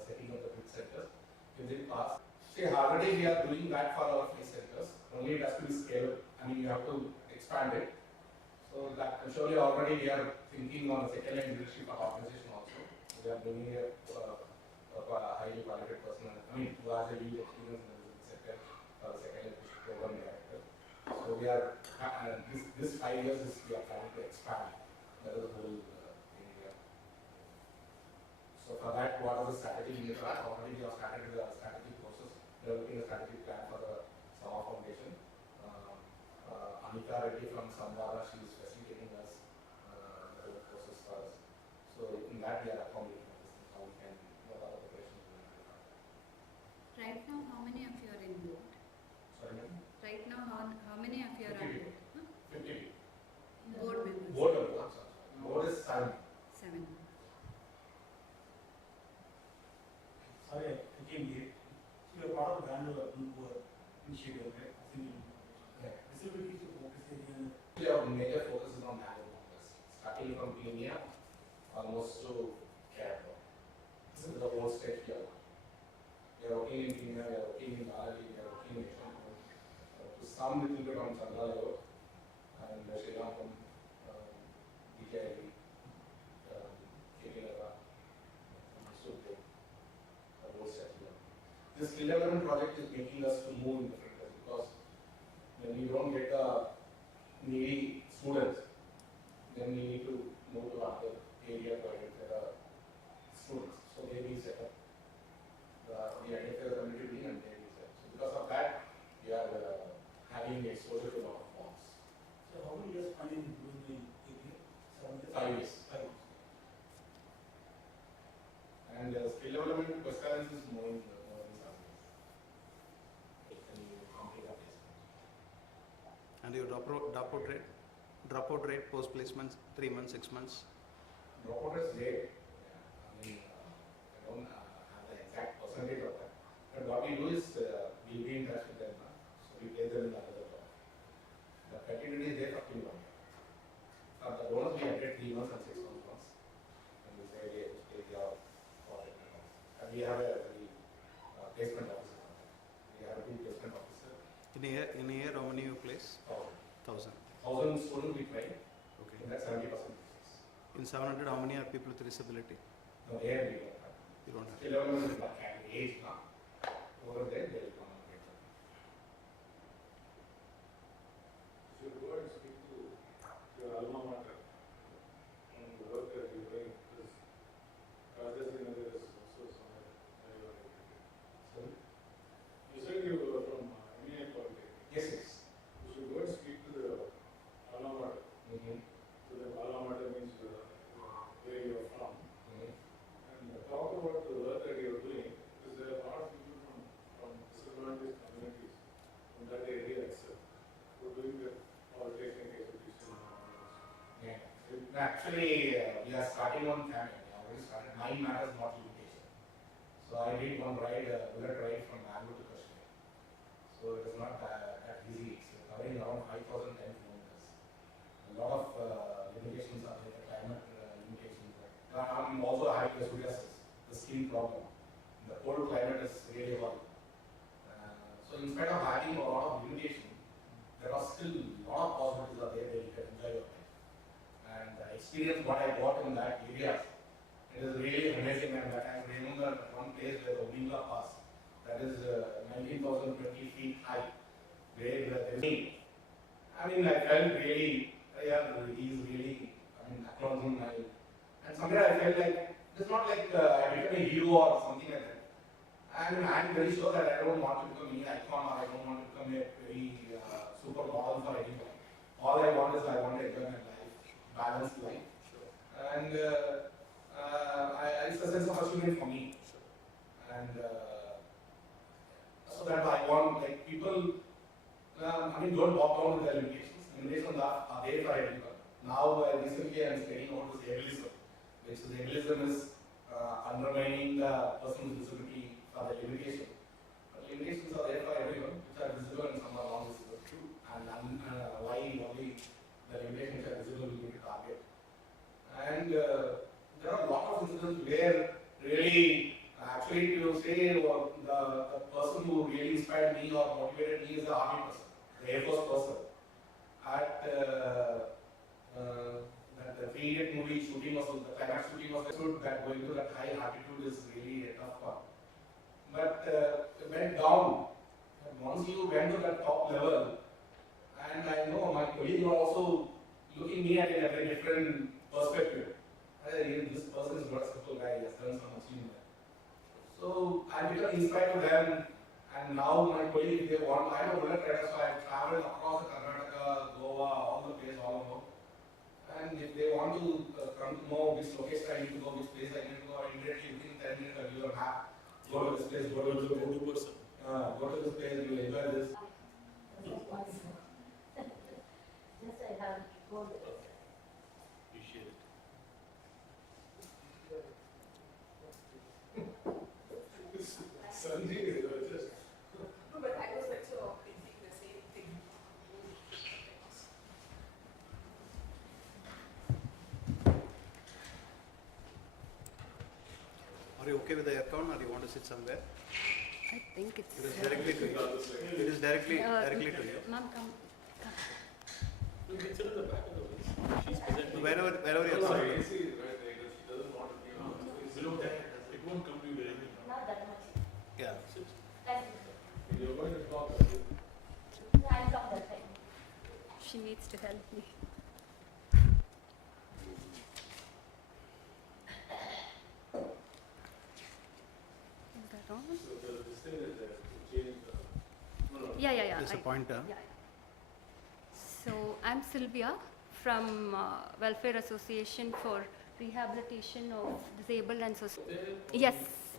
setting up the big centers within cost. See, already we are doing that for our free centers. Only it has to be scaled. I mean, you have to expand it. So that surely already we are thinking on the second line leadership of organization also. We are bringing a highly qualified person. I mean, who has a huge experience in the sector, second line leadership program director. So we are this 5 years is we are planning to expand. That is the whole thing here. So for that, what is the strategy we need to have? Already we have started the strategic process, developing a strategic plan for the Sama Foundation. Anika Reddy from Samvara, she is facilitating us the process for us. So in that we are accommodating how we can, what are the preparations we have. Right now, how many of you are in board? Sorry, ma'am? Right many of you are on 50. board members? Board members. Board is 7. 7. Sorry, I came late. So you are part of Bangalore initiative, right? Disability to focus area. Our major focus is on Bangalore, starting from Kenya almost to Kerala. This is the whole state here. We are working in Kenya, we are working in Bali, we are working in to some little bit on Chandra level and Sri Lankan, DKID, Kerala, so the whole state here. This skill development project is making us to move in different ways because when we don't get the needy students, then we need to move to other area where there are students. So they will set up the identify the community and they will set up. So because of that, we are having exposure to a lot of forms. So how many years planning doing the area? 5 years. 5 years. And skill development questions is more in some ways. Can you complete our placement? And your dropout rate post placements 3 months, 6 months. Dropout is great. I mean, I don't have the exact percentage of that. But what we do is we'll be in touch with them. So we place them in another job. The continuity is there for 2 months. For the bonus, we have 3 months and 6 months once. And we say, okay, take your project. And we have a placement officer. We have a 2 placement officer. In a year, how many you place? 1,000. 1,000. 1,000 students we train. Okay. And that's 70%. In 700, how many are people with disability? No, there we don't have. You don't have. Skill development is not category age now. Over there, they will come and get them. So you go and speak to your alma mater and the work that you're doing, because Rajasinagar is also somewhere where you are located. Sorry? You said you were from MEA Polytechnic. Yes, yes. You should go and speak to the alma mater. So the alma mater means where you are from. And talk about the work that you are doing, because there are a lot of people from disadvantaged communities from that area itself who are doing the polytechnic education. Yeah. Actually, we are starting on camping. We already started 9 matters not limitation. So I did one ride, bullet ride from Bangalore to Kashmir. So it is not that easy. It's covering around 5,010 kilometers. A lot of limitations are there, the climate limitations. I'm also having psoriasis, the skin problem. The cold climate is really hot. So in spite of having a lot of limitation, there are still a lot of possibilities are there where you can enjoy your life. And the experience what I got in that area, it is really amazing. And that I remember one place where the Omingla Pass, that is 19,020 feet high, where there is rain. I mean, I felt really, he's really, acknowledging my, and somewhere I felt like, it's not like I became a hero or something like that. I'm very sure that I don't want to become any icon or I don't want to become a very super model for anyone. All I want is I want to enjoy my life, balanced life. And it's a sense of achievement for me. And so that I want, like, people, don't walk down with their limitations. Limitations are there for everyone. Now, recently I am studying what is ableism, which is ableism is undermining the person's visibility for the limitation. But limitations are there for everyone, which are visible and some are non-visible. And why only the limitations are visible will be the target. And there are a lot of incidents where really, actually to say the person who really inspired me or motivated me is the army person, the Air Force person. At the 3 Idiot movie shooting was, the climax shooting was good, that going to that high altitude is really a tough one. But it went down. And once you went to that top level, and I know my colleagues were also looking me at it at a different perspective. This person is not a simple guy, he has done some achievement. So I became inspired to them, and now my colleagues, they want, I know bullet riders, so I traveled across the Karnataka, Goa, all the places, all over. And if they want to come to know which location I need to go, which place I need to go, immediately within 10 minutes I give a map. Go to this place, go to this place. Go to this place, you will enjoy this. Appreciate it. Sanjeev is just. No, but I was also thinking the same thing. Are you okay with the aircon or you want to sit somewhere? I think it's. It is directly to you. It is directly to you. Ma'am, come. You can sit at the back of the bus. She's presenting. Wherever you are Sorry, sitting. AC is right there. She doesn't want to be on. Below that. It won't come to you directly. Not that much. Yeah. Sit. You're going to talk. Hands off that side. She needs to help me. Is that on? So this thing is there to change the. No. Yeah. There's a pointer. Yeah. So I'm Sylvia from Welfare Association for Rehabilitation of Disabled and Yes,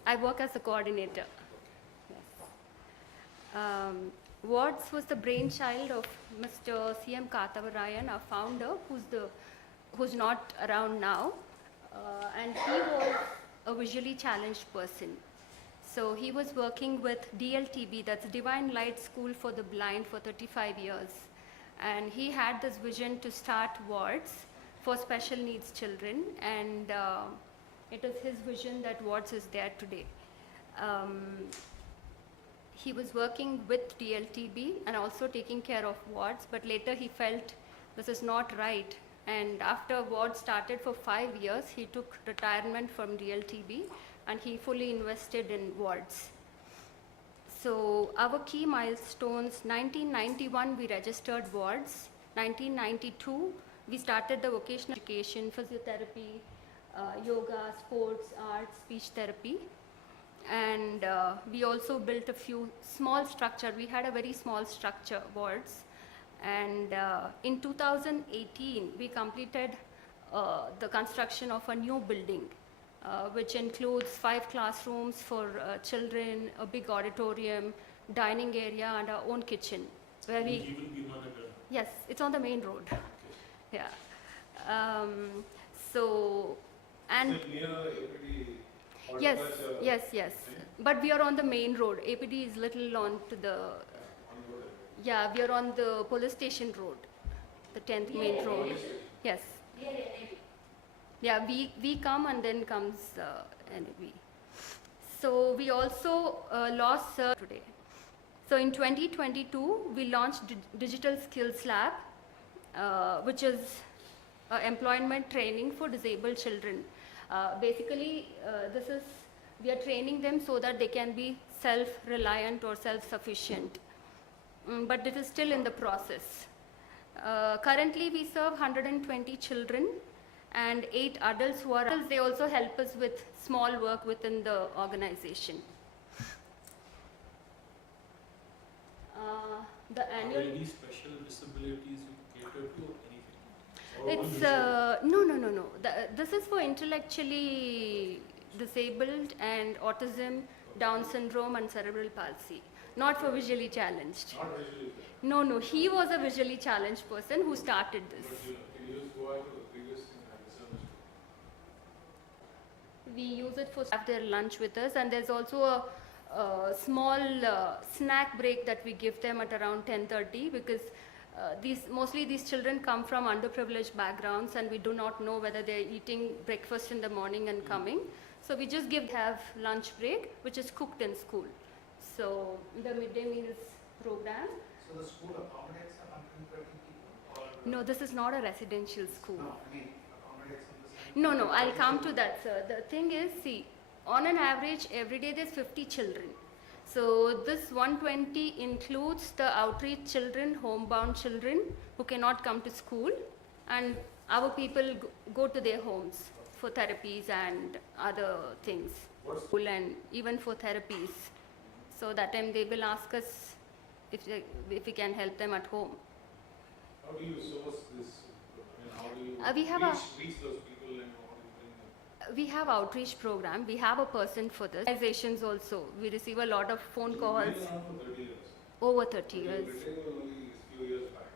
I work as a coordinator. Yes. Wards was the brainchild of Mr. C.M. Kathavarayan, our founder, who's not around now, and he was a visually challenged person. So he was working with DLTB, that's Divine Light School for the Blind, for 35 years. And he had this vision to start wards for special needs children, and it is his vision that wards is there today. He was working with DLTB and also taking care of wards, but later he felt this is not right. And after wards started for 5 years, he took retirement from DLTB and he fully invested in wards. So our key milestones, 1991 we registered wards, 1992 we started the vocational education, physiotherapy, yoga, sports, arts, speech therapy. And we also built a few small structure. We had a very small structure wards. And in 2018, we completed the construction of a new building, which includes 5 classrooms for children, a big auditorium, dining area, and our own kitchen. Where we You will be monitored. Yes, it's on the main road. Okay. Yeah. So, and Is it near APD? yes, horticulture? yes. But we are on the main road. APD is little on to the, yeah, we are on the police station road, the 10th main road. Yes. Yeah, we come and then comes NAB. So we also lost today. So in 2022, we launched Digital Skills Lab, which is employment training for disabled children. Basically, we are training them so that they can be self-reliant or self-sufficient. But it is still in the process. Currently, we serve 120 children and 8 adults who are adults. They also help us with small work within the organization. The Are annual. there any special disabilities you cater to or anything? Or It's no. This is for intellectually disabled and autism, Down syndrome, and cerebral palsy. Not for visually challenged. Not visually. No. He was a visually challenged person who started this. But can you just go out to the previous thing I misunderstood? We use it for have their lunch with us, and there's also a small snack break that we give them at around 10:30 because mostly these children come from underprivileged backgrounds, and we do not know whether they're eating breakfast in the morning and coming. So we just have lunch break, which is cooked in school. So the midday meals program. So the school accommodates 130 people? Or No, this is not a residential school. No, I mean, accommodates in the sense. No, I'll come to that, sir. The thing is, see, on an average, every day there's 50 children. So this 120 includes the outreach children, homebound children who cannot come to school, and our people go to their homes for therapies and other things, school and even for therapies. So that time they will ask us if we can help them at home. How do you source this? I mean, how do you We have reach those people and how do you bring them? We have outreach program. We have a person for this. Organizations also. We receive a lot of phone You've calls. been around for 30 years. Over 30 But years. your beginning was only a few years back.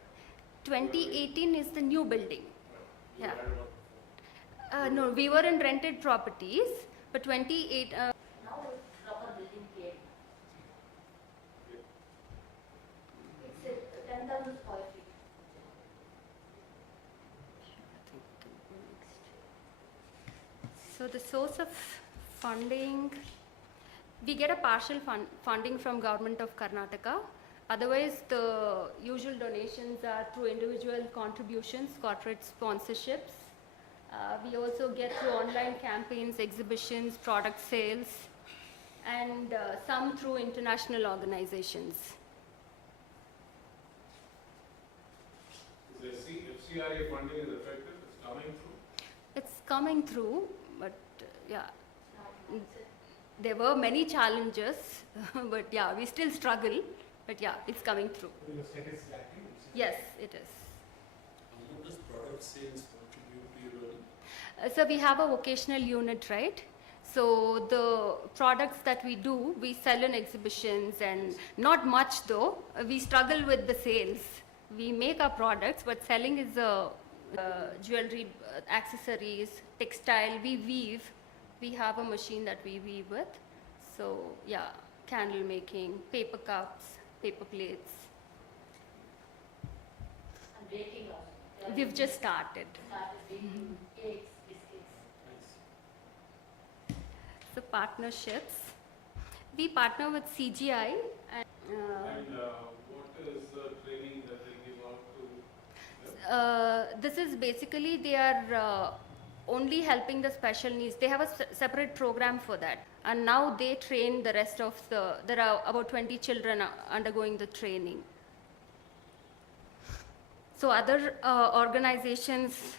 2018 is the new building. Yeah. No, we were in rented properties, but 28. Now it's proper building came. It's 10,000 square feet. So the source of funding, we get a partial funding from Government of Karnataka. Otherwise, the usual donations are through individual contributions, corporate sponsorships. We also get through online campaigns, exhibitions, product sales, and some through international organizations. Is the FCRA funding is effective? It's coming through? It's coming through, but yeah, there were many challenges, but yeah, we still struggle, but yeah, it's coming through. Yes, it is. How does product sales contribute to your learning? So we have a vocational unit, right? So the products that we do, we sell in exhibitions, and not much though. We struggle with the sales. We make our products, but selling is jewelry, accessories, textile, we weave. We have a machine that we weave with. So yeah, candle making, paper cups, paper plates. And baking also. We've just started. Baking cakes, biscuits. So partnerships. We partner with CGI and What is the training that they give out to them? this is basically they are only helping the special needs. They have a separate program for that, and now they train the rest of the. There are about 20 children undergoing the training. So other organizations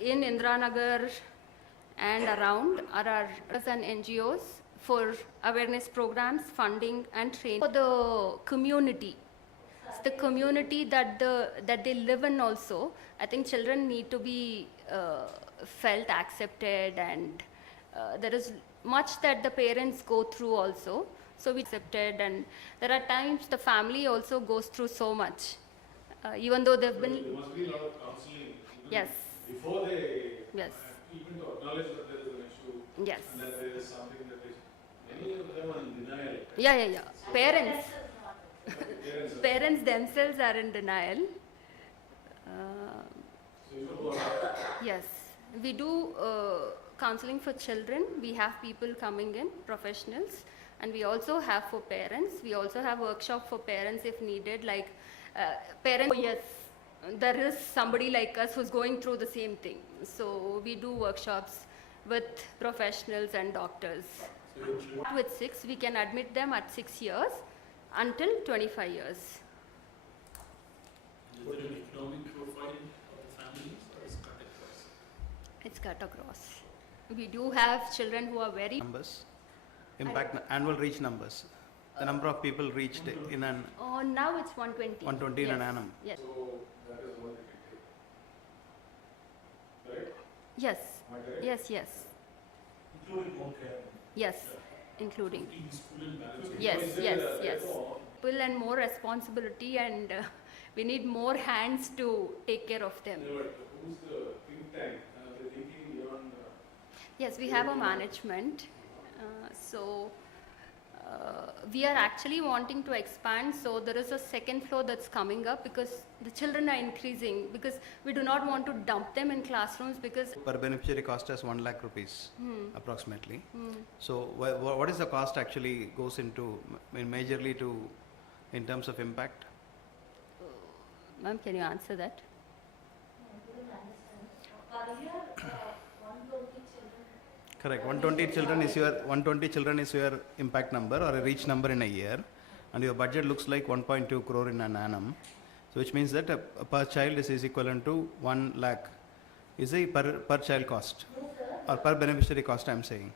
in Indranagar and around are our and NGOs for awareness programs, funding, and training for the community. It's the community that they live in also. I think children need to be felt accepted, and there is much that the parents go through also. So we accepted, and there are times the family also goes through so much, even though they've been. There must be a lot of counseling. Yes. Before they. Yes. Even to acknowledge that there is an issue. Yes. And that there is something that is. Many of them are in denial. Yeah. Parents. Parents themselves are in denial. Yes, we do counseling for children. We have people coming in, professionals, and we also have for parents. We also have workshop for parents if needed, like parents. Oh, yes, there is somebody like us who's going through the same thing. So we do workshops with professionals and doctors. With 6, we can admit them at 6 years until 25 years. Is there an economic profile of the families, or is it cut across? It's cut across. We do have children who are very Numbers, impact annual reach numbers. The number of people reached in an. Oh, now it's 120. 120 yes. in an annum. Yes. So that is what they can take. Right? Yes. Am I correct? Yes. Including home care. Yes. Including. School and balance. Yes. People and more responsibility, and we need more hands to take care of them. Yeah, but who's the think tank? They're thinking beyond. Yes, we have a management. So we are actually wanting to expand. So there is a second floor that's coming up because the children are increasing, because we do not want to dump them in classrooms because. Per beneficiary cost us 1 lakh rupees approximately. So what is the cost actually goes into majorly to in terms of impact? Ma'am, can you answer that? Correct. 120 children is your impact number or a reach number in a year, and your budget looks like 1.2 crore in an annum. So which means that per child is equivalent to 1 lakh. Is a per child cost or per beneficiary cost? I am saying.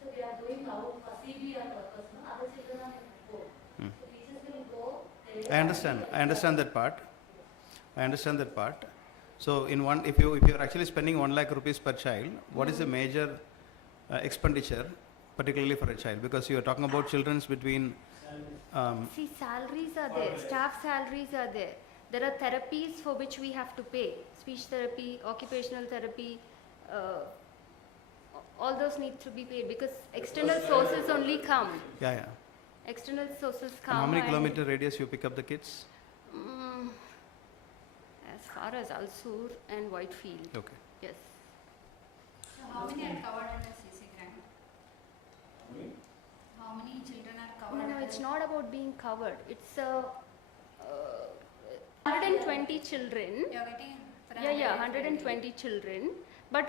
So we are doing now for CBR purpose, no? Other children are go. So teachers will go. I understand that part. So in one, if you are actually spending 1 lakh rupees per child, what is the major expenditure, particularly for a child? Because you are talking about children's between. See, salaries are there, staff salaries are there. There are therapies for which we have to pay. Speech therapy, occupational therapy, all those need to be paid because external sources only come. Yeah. External sources And come. how many kilometer radius you pick up the kids? As far as Alsur and Whitefield. Okay. Yes. So how many are covered under CC grant? How many children are covered? No, it's not about being covered. It's 120 children. You are getting for Yeah, 120 children. But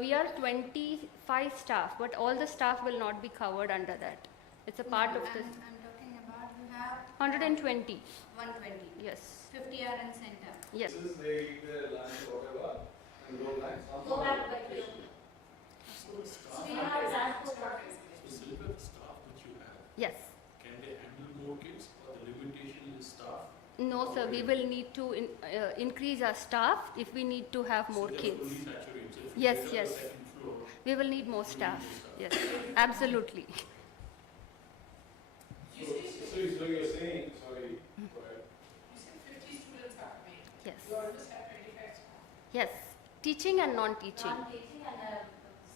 we are 25 staff, but all the staff will not be covered under that. It's a part of this. I'm talking about you have 120. 120. Yes. 50 are in center. Yes. This is they eat their lunch, whatever, and go back. Go back by the Staff, we have transport. specifically the staff which you have, Yes. can they handle more kids or the limitation is staff? No, sir. We will need to increase our staff if we need to have more So they're kids. fully saturated. So if you Yes, get on the yes. second floor, We will need more staff. Yes, absolutely. So you're saying, sorry, go ahead. You said 50 students are coming. Yes. You almost have 25 staff. Yes. Teaching and non-teaching. Non-teaching and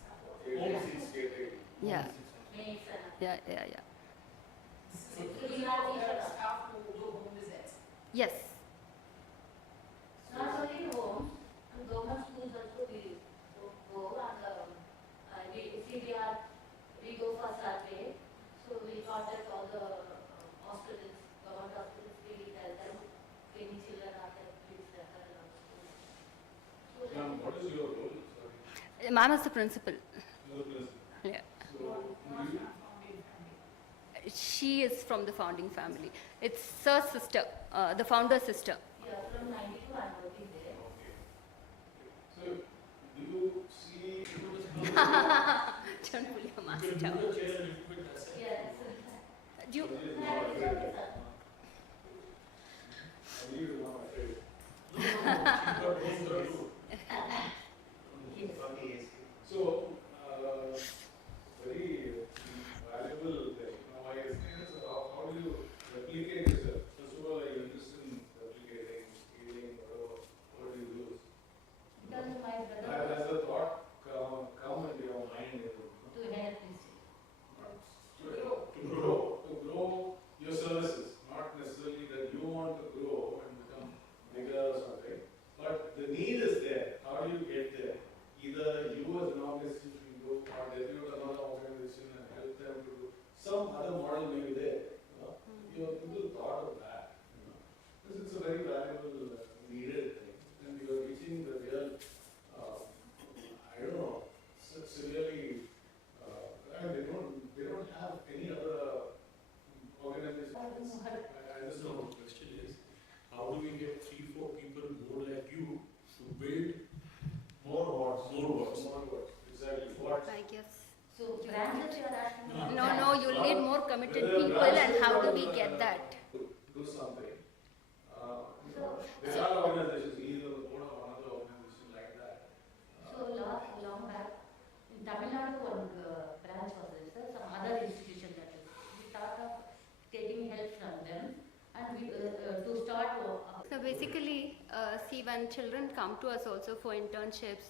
support. Overseas catering. Yeah. Maids and Yeah. So we have staff who do home visits. Yes. not only homes, and government schools also we go and we go for survey. So we contact all the hospitals, government hospitals, we tell them any children are there, please refer them to schools. So Ma'am, what is your role? Sorry. Ma'am is the principal. You're the principal. Yeah. So, do you, She is from the founding family. It's Sir's sister, the founder's sister. yeah, from 92 I'm working there. okay. So, do you see, Don't pull your mask you can down. move the chair a little bit, that's it. Yes. Do you, This is Yeah, not it's afraid. okay, sir. I believe you're not afraid. No, she's got both the two. So, very valuable thing. Now, my experience is how do you replicate yourself? First of all, are you interested in replicating, scaling, whatever, what do you do? Because my brother Has the thought come into your mind? to help me. To grow your services, not necessarily that you want to grow and become bigger or something, but the need is there. How do you get there? Either you as an organization go or debut another organization and help them to do some other model may be there. You know, people thought of that. Because it's a very valuable, needed thing, and you are reaching the real, I don't know, severely. And they don't have any other organization. I just So know. the question is, how do we get 3-4 people more like you to build More words. more words? More words. Exactly. What? I guess. So branches you are asking me? No, you'll need more committed people, and how do we get that? Do something. So- There are organizations, either the board or another organization like that. So long back, in Tamil Nadu one branch was there, sir, some other institution that is. We thought of taking help from them and we to start. So basically, see, when children come to us also for internships,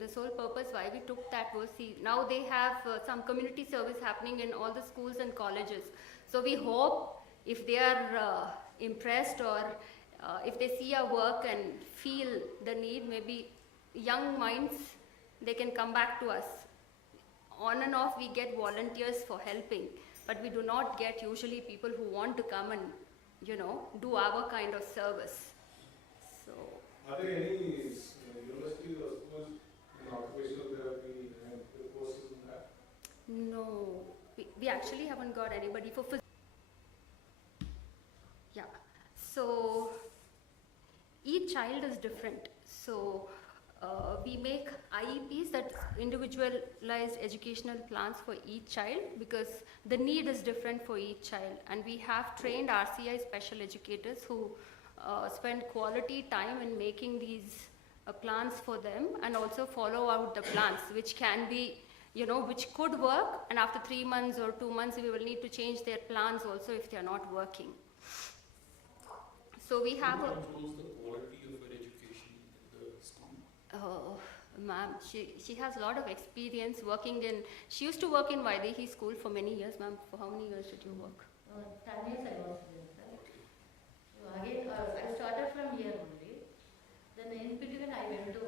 the sole purpose why we took that was, see, now they have some community service happening in all the schools and colleges. So we hope if they are impressed or if they see our work and feel the need, maybe young minds, they can come back to us. On and off, we get volunteers for helping, but we do not get usually people who want to come and do our kind of service. So, Are there any universities or schools in occupational therapy and courses in that? no, we actually haven't got anybody for yeah. So, each child is different. So, we make IEPs, that's individualized educational plans for each child, because the need is different for each child. And we have trained RCI special educators who spend quality time in making these plans for them and also follow out the plans, which can be, which could work, and after 3 months or 2 months, we will need to change their plans also if they are not working. So we have Who a, controls the quality of her education in the school? ma'am, she has a lot of experience working in, she used to work in Vaidehi school for many years. Ma'am, for how many years did you work? 10 years I was there, sir. So again, I started from here only. Then in between I went to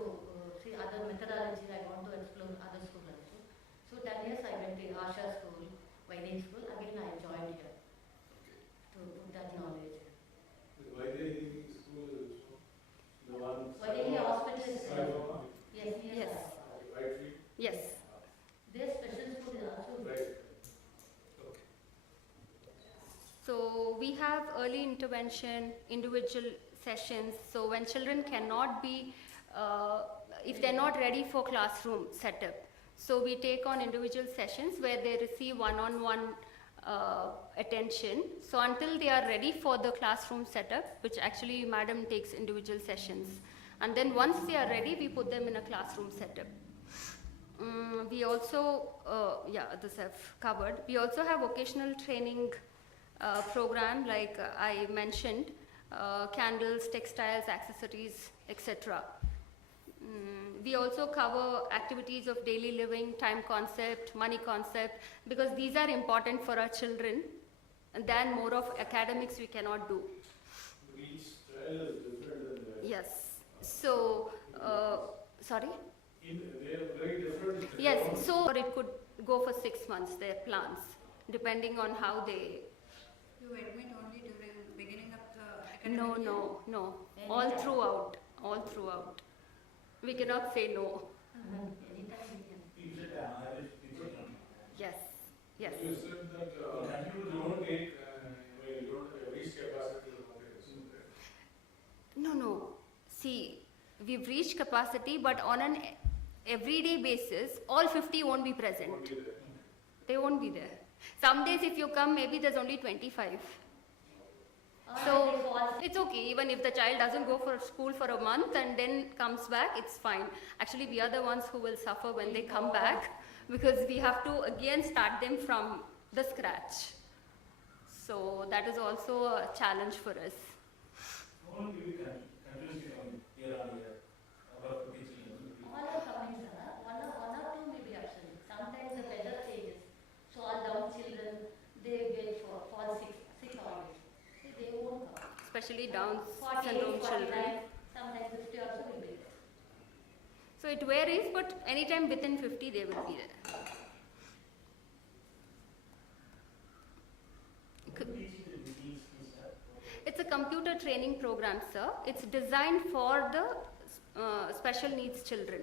see other methodology, I want to explore other schools also. So 10 years I went to Asha school, Vaidehi school, again I joined here to put that knowledge. Vaidehi school is the one. Vaidehi hospital is there. Sai Yes, yes. Whitefield? Yes. Their special school is also there. Right. So we have early intervention, individual sessions. So when children cannot be, if they're not ready for classroom setup, so we take on individual sessions where they receive one-on-one attention. So until they are ready for the classroom setup, which actually madam takes individual sessions. And then once they are ready, we put them in a classroom setup. We also, this I've covered. We also have vocational training program, like I mentioned, candles, textiles, accessories, etc. We also cover activities of daily living, time concept, money concept, because these are important for our children, and then more of academics we cannot do. Each child is different than the Yes. So, sorry? They are very different. Yes, so it could go for 6 months, their plans, depending on how they... You admit only during beginning of the academic year? No. All throughout. We cannot say no. Yes. You said that you don't take, you don't reach capacity of the No. See, we've reached capacity, but on an everyday basis, all 50 won't be present. They won't be there. Some days if you come, maybe there's only 25. So it's okay, even if the child doesn't go for school for a month and then comes back, it's fine. Actually, we are the ones who will suffer when they come back, because we have to again start them from the scratch. So that is also a challenge for us. How long do you continuously year on year? About 50 children? All are coming, sir. One or two may be absent. Sometimes the weather changes. So all down children, they get fall sick always. So they won't come. Especially Down 48, syndrome 49, children. sometimes 50 also will be there. So it varies, but anytime within 50 they will be there. It's a computer training program, sir. It's designed for the special needs children.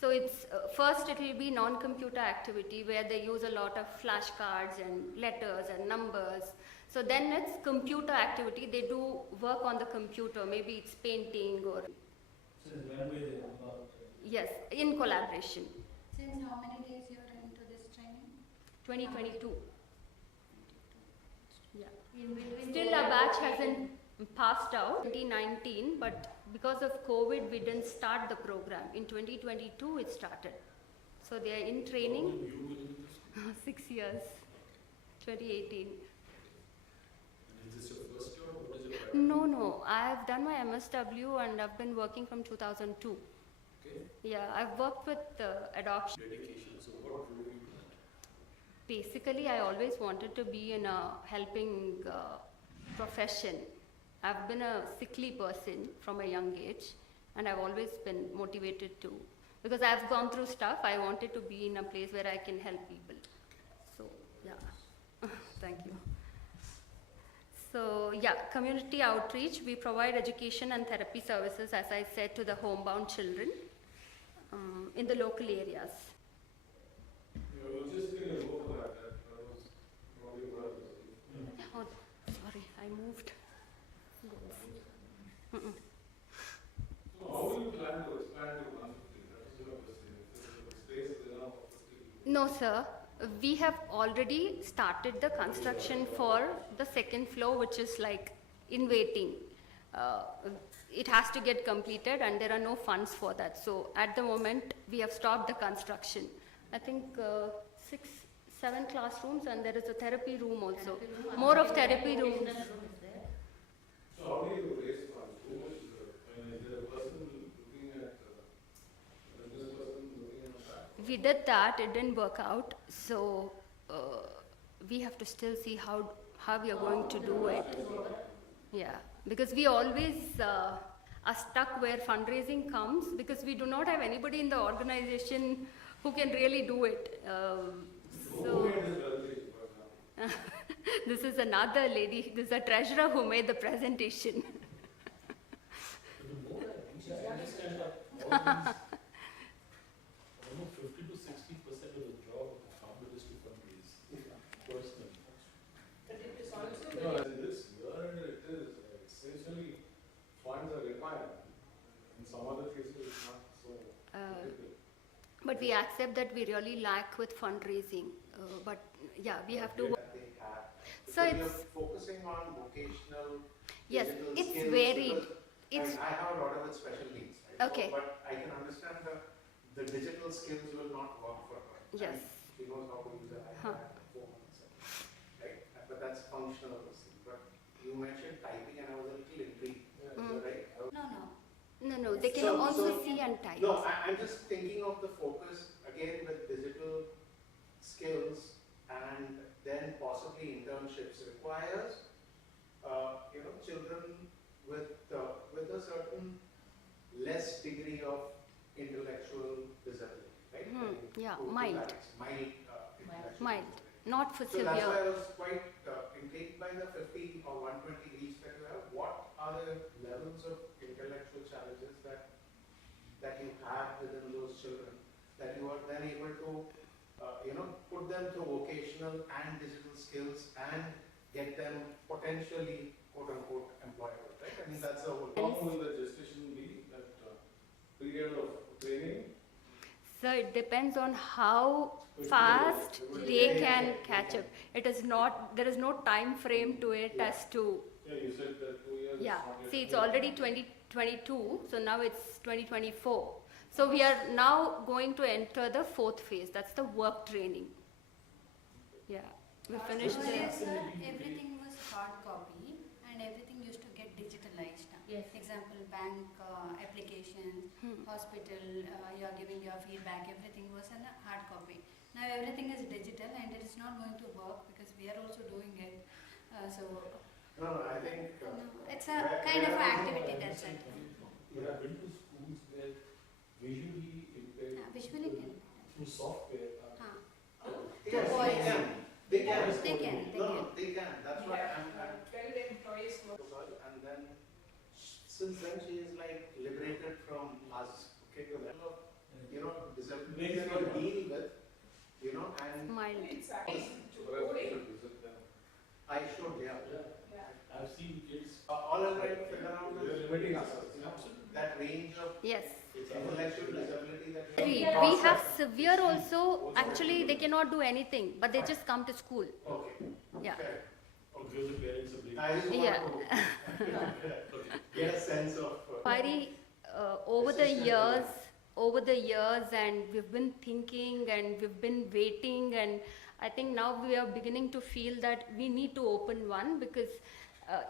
So it's first it will be non-computer activity where they use a lot of flashcards and letters and numbers. So then it's computer activity. They do work on the computer. Maybe it's painting or... Yes, in collaboration. Since how many days you are into this training? 2022. Yeah. In between Still our batch hasn't passed out, 2019, but because of COVID, we didn't start the program. In 2022, it started. So they are in training. 6 years, 2018. And is this your first job? What is your No. I've done my MSW and I've been working from 2002. Okay. Yeah, I've worked with adoption. Dedication. So what drove you to that? Basically, I always wanted to be in a helping profession. I've been a sickly person from a young age, and I've always been motivated to, because I've gone through stuff, I wanted to be in a place where I can help people. So, yeah, thank you. So, yeah, community outreach, we provide education and therapy services, as I said, to the homebound children in the local areas. Oh, sorry, I moved. So how do you plan to expand to 150? That is your question. If the space is enough for 50 people. No, sir. We have already started the construction for the second floor, which is like in waiting. It has to get completed and there are no funds for that. So at the moment, we have stopped the construction. I think 6, 7 classrooms and there is a therapy room also. More of therapy rooms. So So how do you raise funds? Who is there a person looking at this person looking at that? We did that, it didn't work out, so we have to still see how we are going to do it. Yeah, because we always are stuck where fundraising comes, because we do not have anybody in the organization who can really do it. This is another lady, this is a treasurer who made the presentation. The more I understand that almost 50 to 60% of the job of the founder is to fundraise, personally. But it is also No, in this year it is essentially funds are required. In some other cases it's not so difficult. But we accept that we really lack with fundraising. But yeah, we have to. So it's focusing on vocational. Yes, it's skills varied. It's I have a daughter with special needs. Right? Okay. So, but I can understand the digital skills will not work for her. Yes. She knows how to use an iPad, phone, etc. Right? But that's functional. But you mentioned typing, and I was a little intrigued. Right? No, they can also see and type. No, I'm just thinking of the focus again with digital skills, and then possibly internships requires, children with a certain less degree of intellectual disability, right? Yeah, To mild. that extent. Intellectual Mild, disability. not for So that's why I severe. was quite intrigued by the 50 or 120 each that you have. What are the levels of intellectual challenges that you have within those children that you are then able to put them through vocational and digital skills and get them potentially quote unquote employable, right? I mean that's the whole. How long will the gestation be? That period of training? So it depends on how fast they can catch up. It is not, there is no time frame to it as to. Yeah, you said that 2 years. Yeah, see, it's already 2022, so now it's 2024. So we are now going to enter the fourth phase. That's the work training. Yeah, we finished Earlier, the. sir, everything was hard copy and everything used to get digitalized. Yes. Example, bank application, hospital, you are giving your feedback, everything was in a hard copy. Now everything is digital and it is not going to work because we are also doing it. No, I think it's a kind of activity, that's it. But I've been to schools where visually impaired Visually can. through software yes, they can. They can. They can. That's why I'm 12 employees work. and then since then she is like liberated from us. Okay, the level of disability that you deal with, and Mild. Exactly. I should, yeah. I've seen kids. All I'm trying to figure out is limiting us. that range of Yes. intellectual disability that We have severe also, actually they cannot do anything, but they just come to school. Okay. Yeah. Fair. To give the parents a break. I just want Yeah. to get a sense of. Inquiry over the years, and we've been thinking and we've been waiting, and I think now we are beginning to feel that we need to open one, because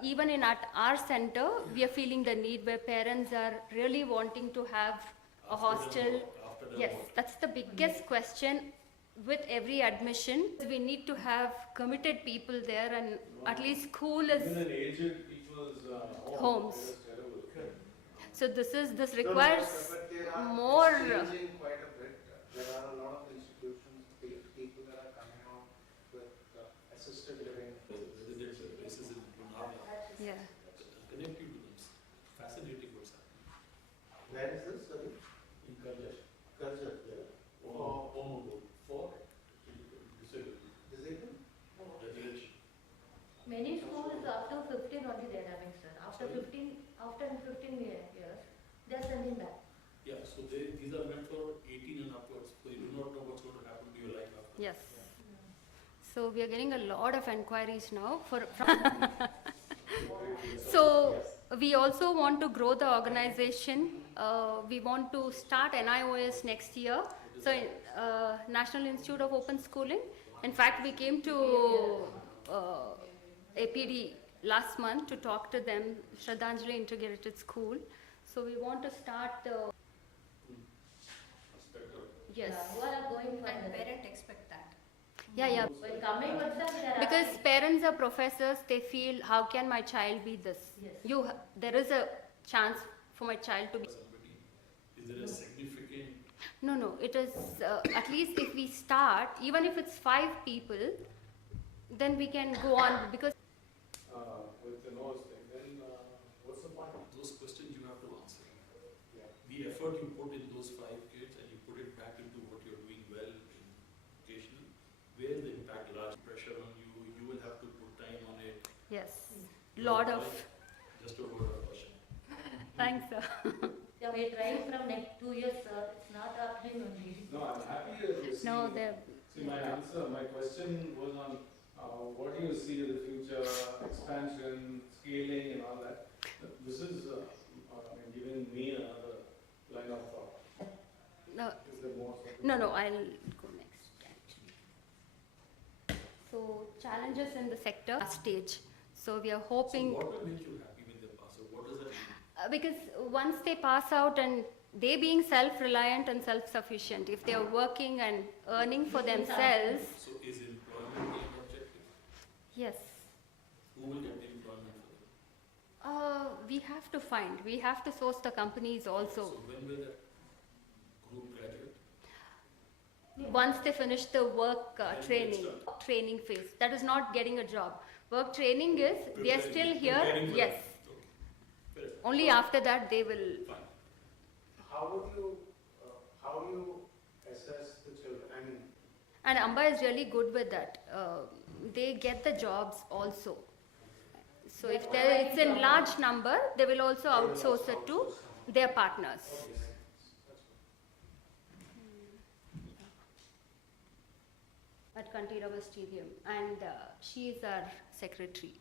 even at our center we are feeling the need where parents are really wanting to have a hostel. Yes, that's the biggest question with every admission. We need to have committed people there, and at least school is Even in aged people's homes. it is terrible. So this requires but they are more. changing quite a bit. There are a lot of institutions, people that are coming out with assisted living. Residential places in Punjab. Yeah. Connect you to them. Fascinating what's happening. Where is this? Sorry? In Karjash. Karjat, yeah. For disabled. Disabled? Residential. Many schools after 15 only they are having, sir. After 15 years, they are sending back. Yeah, so these are meant for 18 and upwards. So you do not know what's going to happen to your life after. Yes. So we are getting a lot of inquiries now from so we also want to grow the organization. We want to start NIOS next year. So National Institute of Open Schooling. In fact, we came to APD last month to talk to them, Shraddhanjali Integrated School. So we want to start the... Yes. Who are going for And the parents expect that. Yeah. When coming with them, they are Because asking- parents are professors, they feel, how can my child be this? Yes. There is a chance for my child to be... Somebody, is there a significant? No, it is, at least if we start, even if it's 5 people, then we can go on, because... With the nose thing, then what's the point? Those questions you have to answer. Yeah. The effort you put in those 5 kids and you put it back into what you're doing well in education, where the impact large pressure on you, you will have to put time on it. Yes, lot of... Just a word of caution. Thanks, sir. Yeah, we're trying from next 2 years, sir. It's not happening only. No, I'm happy that you see. No, they're... See, my question was on what do you see in the future, expansion, scaling and all that. This is giving me another line of thought. No, Is there more? no, I'll go next, actually. So, challenges in the sector stage. So, we are hoping... So what will make you happy when they pass out? What does that mean? Because once they pass out and they being self-reliant and self-sufficient, if they are working and earning for themselves... So is employment the objective? Yes. Who will get the employment for them? We have to source the companies also. So when will that group graduate? Once they finish the work training phase. That is not getting a job. Work training is, they are still here, yes. Okay. Only after that they will... Fine. How do you assess the children? I mean, And Amba is really good with that. They get the jobs also. So if it's in large number, they will also outsource it to their partners. At Kantirawa Stadium. And she is our secretary.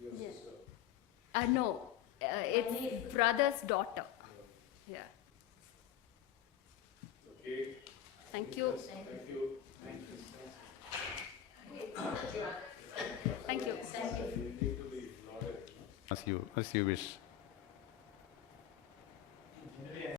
Your Yes. sister. No, it's brother's daughter. Yeah. Okay. Thank you. Thank you. Thank you. You need to be lauded. As you wish.